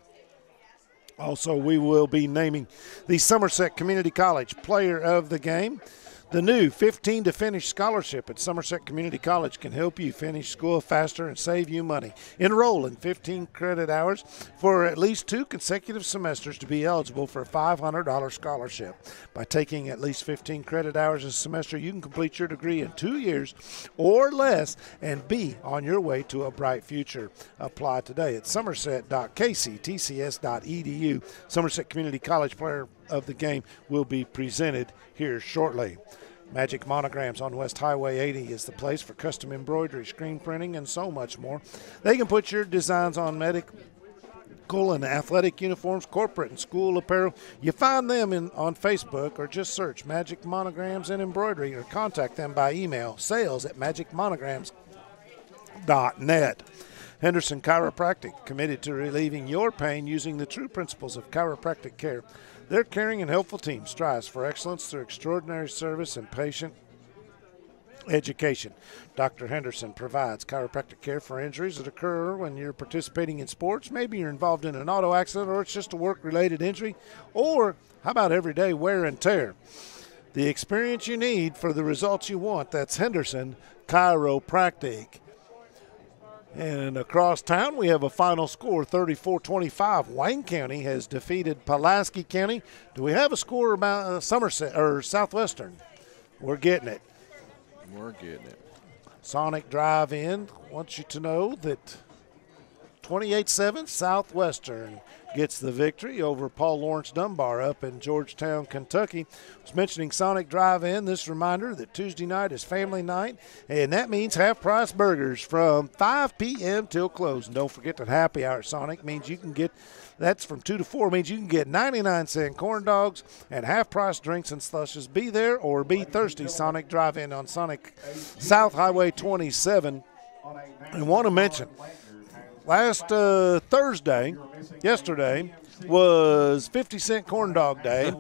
Also, we will be naming the Somerset Community College Player of the Game. The new 15 to Finish scholarship at Somerset Community College can help you finish school faster and save you money. Enroll in 15 credit hours for at least 2 consecutive semesters to be eligible for a $500 scholarship. By taking at least 15 credit hours a semester, you can complete your degree in 2 years or less and be on your way to a bright future. Apply today at somerset.kctcs.edu. Somerset Community College Player of the Game will be presented here shortly. Magic Monograms on West Highway 80 is the place for custom embroidery, screen printing, and so much more. They can put your designs on medical and athletic uniforms, corporate and school apparel. You find them on Facebook, or just search Magic Monograms and Embroidery, or contact them by email, sales@magicmonograms.net. Henderson Chiropractic, committed to relieving your pain using the true principles of chiropractic care. Their caring and helpful team strives for excellence through extraordinary service and patient education. Dr. Henderson provides chiropractic care for injuries that occur when you're participating in sports. Maybe you're involved in an auto accident, or it's just a work-related injury, or how about everyday wear and tear? The experience you need for the results you want, that's Henderson Chiropractic. And across town, we have a final score, 34-25. Wayne County has defeated Pulaski County. Do we have a score about Somerset or Southwestern? We're getting it. We're getting it. Sonic Drive-In wants you to know that 28-7 Southwestern gets the victory over Paul Lawrence Dunbar up in Georgetown, Kentucky. I was mentioning Sonic Drive-In. This reminder that Tuesday night is family night, and that means half-price burgers from 5 p.m. till close. And don't forget that happy hour Sonic means you can get, that's from 2 to 4, means you can get 99-cent corn dogs and half-price drinks and slushes. Be there or be thirsty. Sonic Drive-In on Sonic South Highway 27. And want to mention, last yesterday was 50-cent corn dog day,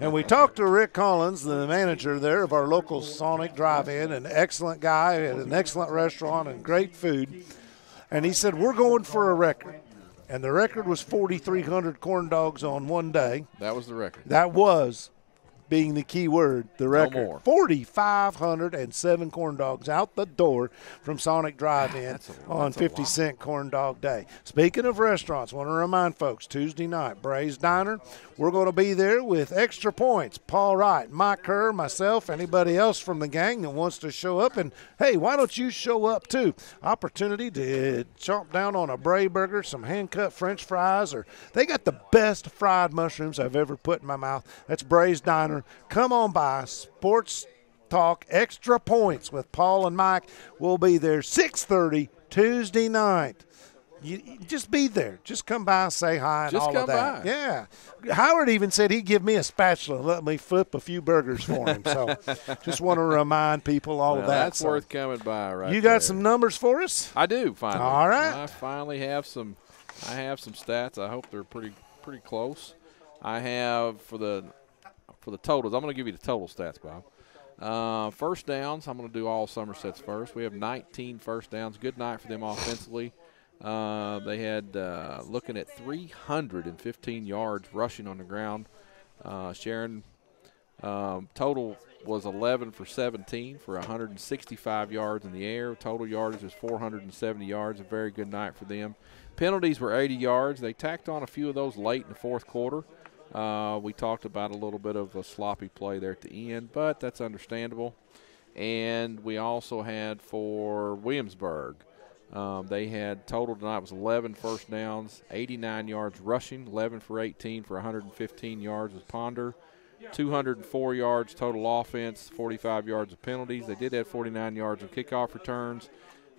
and we talked to Rick Collins, the manager there of our local Sonic Drive-In, an excellent guy at an excellent restaurant and great food, and he said, we're going for a record. And the record was 4,300 corn dogs on one day. That was the record. That was being the key word, the record. No more. 4,507 corn dogs out the door from Sonic Drive-In on that's 50-cent corn dog day. Speaking of restaurants, I want to remind folks, Tuesday night, Bray's Diner, we're going to be there with Extra Points. Paul Wright, Mike Kerr, myself, anybody else from the gang that wants to show up. And, hey, why don't you show up too? Opportunity to chomp down on a Bray burger, some hand-cut French fries, or they got the best fried mushrooms I've ever put in my mouth. That's Bray's Diner. Come on by. Sports Talk Extra Points with Paul and Mike. We'll be there 6:30 Tuesday night. You just be there. Just come by, say hi, and Just all come of that. by. Yeah. Howard even said he'd give me a spatula and let me flip a few burgers for him. So just want to remind people all of that. That's worth coming by, right? You got some numbers for us? I do, finally. All right. I finally have some. I have some stats. I hope they're pretty close. I have for the totals. I'm going to give you the total stats, Bob. First downs. I'm going to do all Somerset's first. We have 19 first downs. Good night for them offensively. They had looking at 315 yards rushing on the ground. Sharon total was 11 for 17 for 165 yards in the air. Total yardage was 470 yards. A very good night for them. Penalties were 80 yards. They tacked on a few of those late in the fourth quarter. We talked about a little bit of a sloppy play there at the end, but that's understandable. And we also had for Williamsburg, they had total tonight was 11 first downs, 89 yards rushing, 11 for 18 for 115 yards with Ponder, 204 yards total offense, 45 yards of penalties. They did have 49 yards of kickoff returns.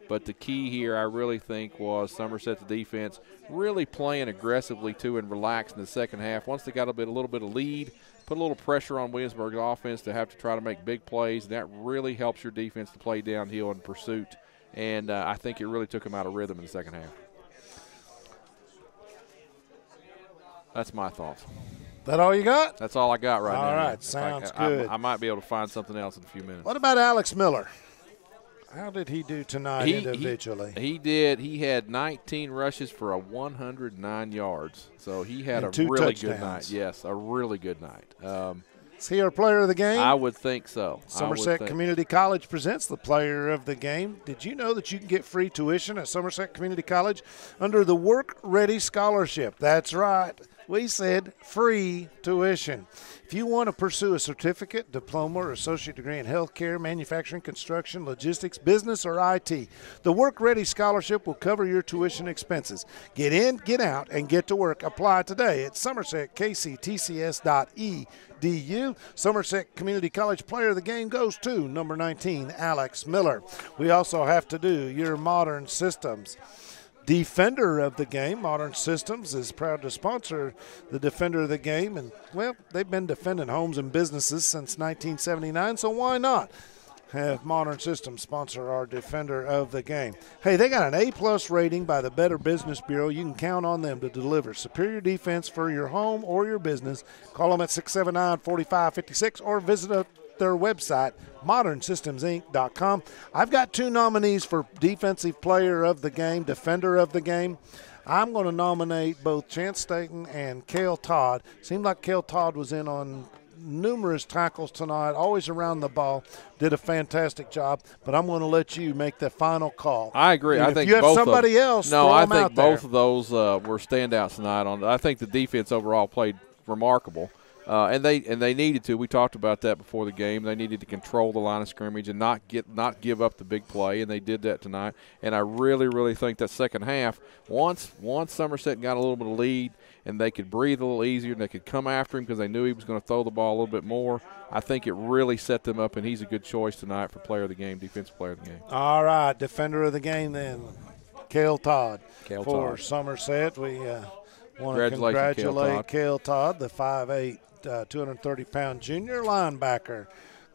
But the key here, I really think, was Somerset's defense really playing aggressively, too, and relaxed in the second half. Once they got a little bit of lead, put a little pressure on Williamsburg's offense to have to try to make big plays. And that really helps your defense to play downhill in pursuit. And I think it really took them out of rhythm in the second half. That's my thoughts. That all you got? That's all I got right now. All right, sounds good. I might be able to find something else in a few minutes. What about Alex Miller? How did he do tonight individually? He did. He had 19 rushes for 109 yards. So he had and a really touchdowns. Good night. Yes, a really good night. Is he our player of the game? I would think so. Somerset Community College presents the player of the game. Did you know that you can get free tuition at Somerset Community College under the Work Ready Scholarship? That's right. We said free tuition. If you want to pursue a certificate, diploma, or associate degree in healthcare, manufacturing, construction, logistics, business, or IT, the Work Ready Scholarship will cover your tuition expenses. Get in, get out, and get to work. Apply today at somersetkctcs.edu. Somerset Community College player of the game goes to number 19, Alex Miller. We also have to do your Modern Systems Defender of the game. Modern Systems is proud to sponsor the Defender of the game. And, well, they've been defending homes and businesses since 1979, so why not have Modern Systems sponsor our Defender of the game? Hey, they got an A-plus rating by the Better Business Bureau. You can count on them to deliver superior defense for your home or your business. Call them at 679-4556 or visit their website, modernsystemsinc.com. I've got two nominees for Defensive Player of the Game, Defender of the Game. I'm going to nominate both Chance Staten and Cale Todd. Seemed like Cale Todd was in on numerous tackles tonight, always around the ball, did a fantastic job, but I'm going to let you make the final call. I agree. And I if think you have both somebody else, no, throw I them think out there. both of those were standouts tonight. I think the defense overall played remarkable. And they needed to. We talked about that before the game. They needed to control the line of scrimmage and not give up the big play, and they did that tonight. And I really, really think that second half, once Somerset got a little bit of lead and they could breathe a little easier and they could come after him because they knew he was going to throw the ball a little bit more, I think it really set them up, and he's a good choice tonight for player of the game, defensive player of the game. All right, Defender of the game then, Cale Todd. For Todd. Somerset, we want to congratulate Cale Todd, the 5'8", 230-pound junior linebacker.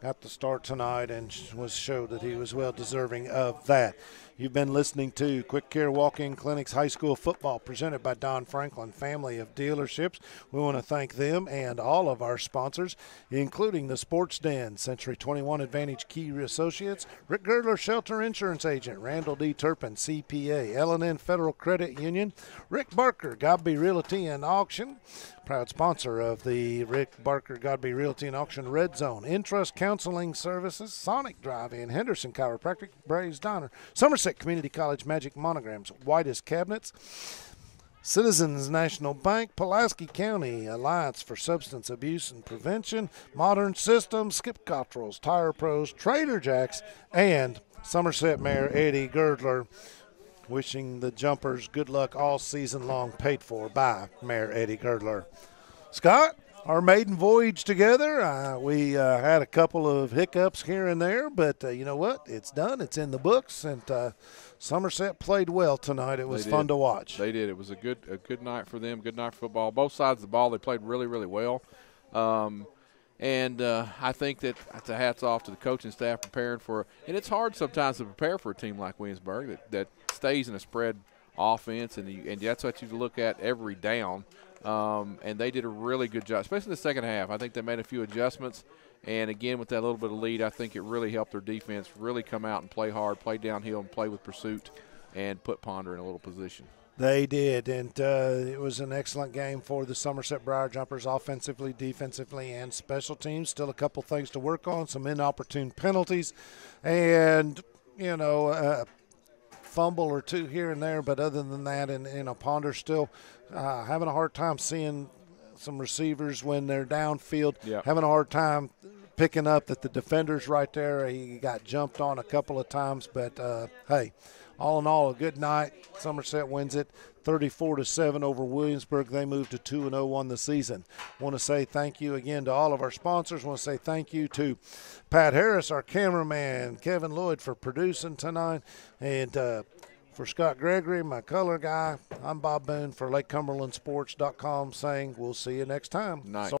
Got the start tonight and showed that he was well deserving of that. You've been listening to Quick Care Walk-In Clinics High School Football presented by Don Franklin Family of Dealerships. We want to thank them and all of our sponsors, including the Sports Den, Century 21 Advantage Key Associates, Rick Girdler Shelter Insurance Agent, Randall D. Turpin CPA, L&N Federal Credit Union, Rick Barker, Godby Realty and Auction, proud sponsor of the Rick Barker Godby Realty and Auction Red Zone, Intrust Counseling Services, Sonic Drive-In, Henderson Chiropractic, Braves Diner, Somerset Community College Magic Monograms, Whitest Cabinets, Citizens National Bank, Pulaski County Alliance for Substance Abuse and Prevention, Modern Systems, Skip Cottrell's Tire Pros, Trader Jack's, and Somerset Mayor Eddie Girdler. Wishing the Jumpers good luck all season long, paid for by Mayor Eddie Girdler. Scott? our maiden voyage together. We had a couple of hiccups here and there, but you know what? It's done. It's in the books, and Somerset played well tonight. It was fun to watch. They did. It was a good night for them, good night for football. Both sides of the ball, they played really, really well. And I think that the hat's off to the coaching staff preparing for – and it's hard sometimes to prepare for a team like Williamsburg that stays in a spread offense, and that's what you look at every down. And they did a really good job, especially in the second half. I think they made a few adjustments. And, again, with that little bit of lead, I think it really helped their defense really come out and play hard, play downhill, and play with pursuit and put Ponder in a little position. They did, and it was an excellent game for the Somerset Briar Jumpers offensively, defensively, and special teams. Still a couple things to work on, some inopportune penalties, and, fumble or two here and there. But other than that, and Ponder still having a hard time seeing some receivers when they're downfield, having a hard time picking up that the defender's right there. He got jumped on a couple of times, but hey, all in all, a good night. Somerset wins it 34-7 over Williamsburg. They move to 2-0 on the season. Want to say thank you again to all of our sponsors. Want to say thank you to Pat Harris, our cameraman, Kevin Lloyd for producing tonight, and for Scott Gregory, my color guy. I'm Bob Boone for LakeCumberlandSports.com saying we'll see you next time. Nice.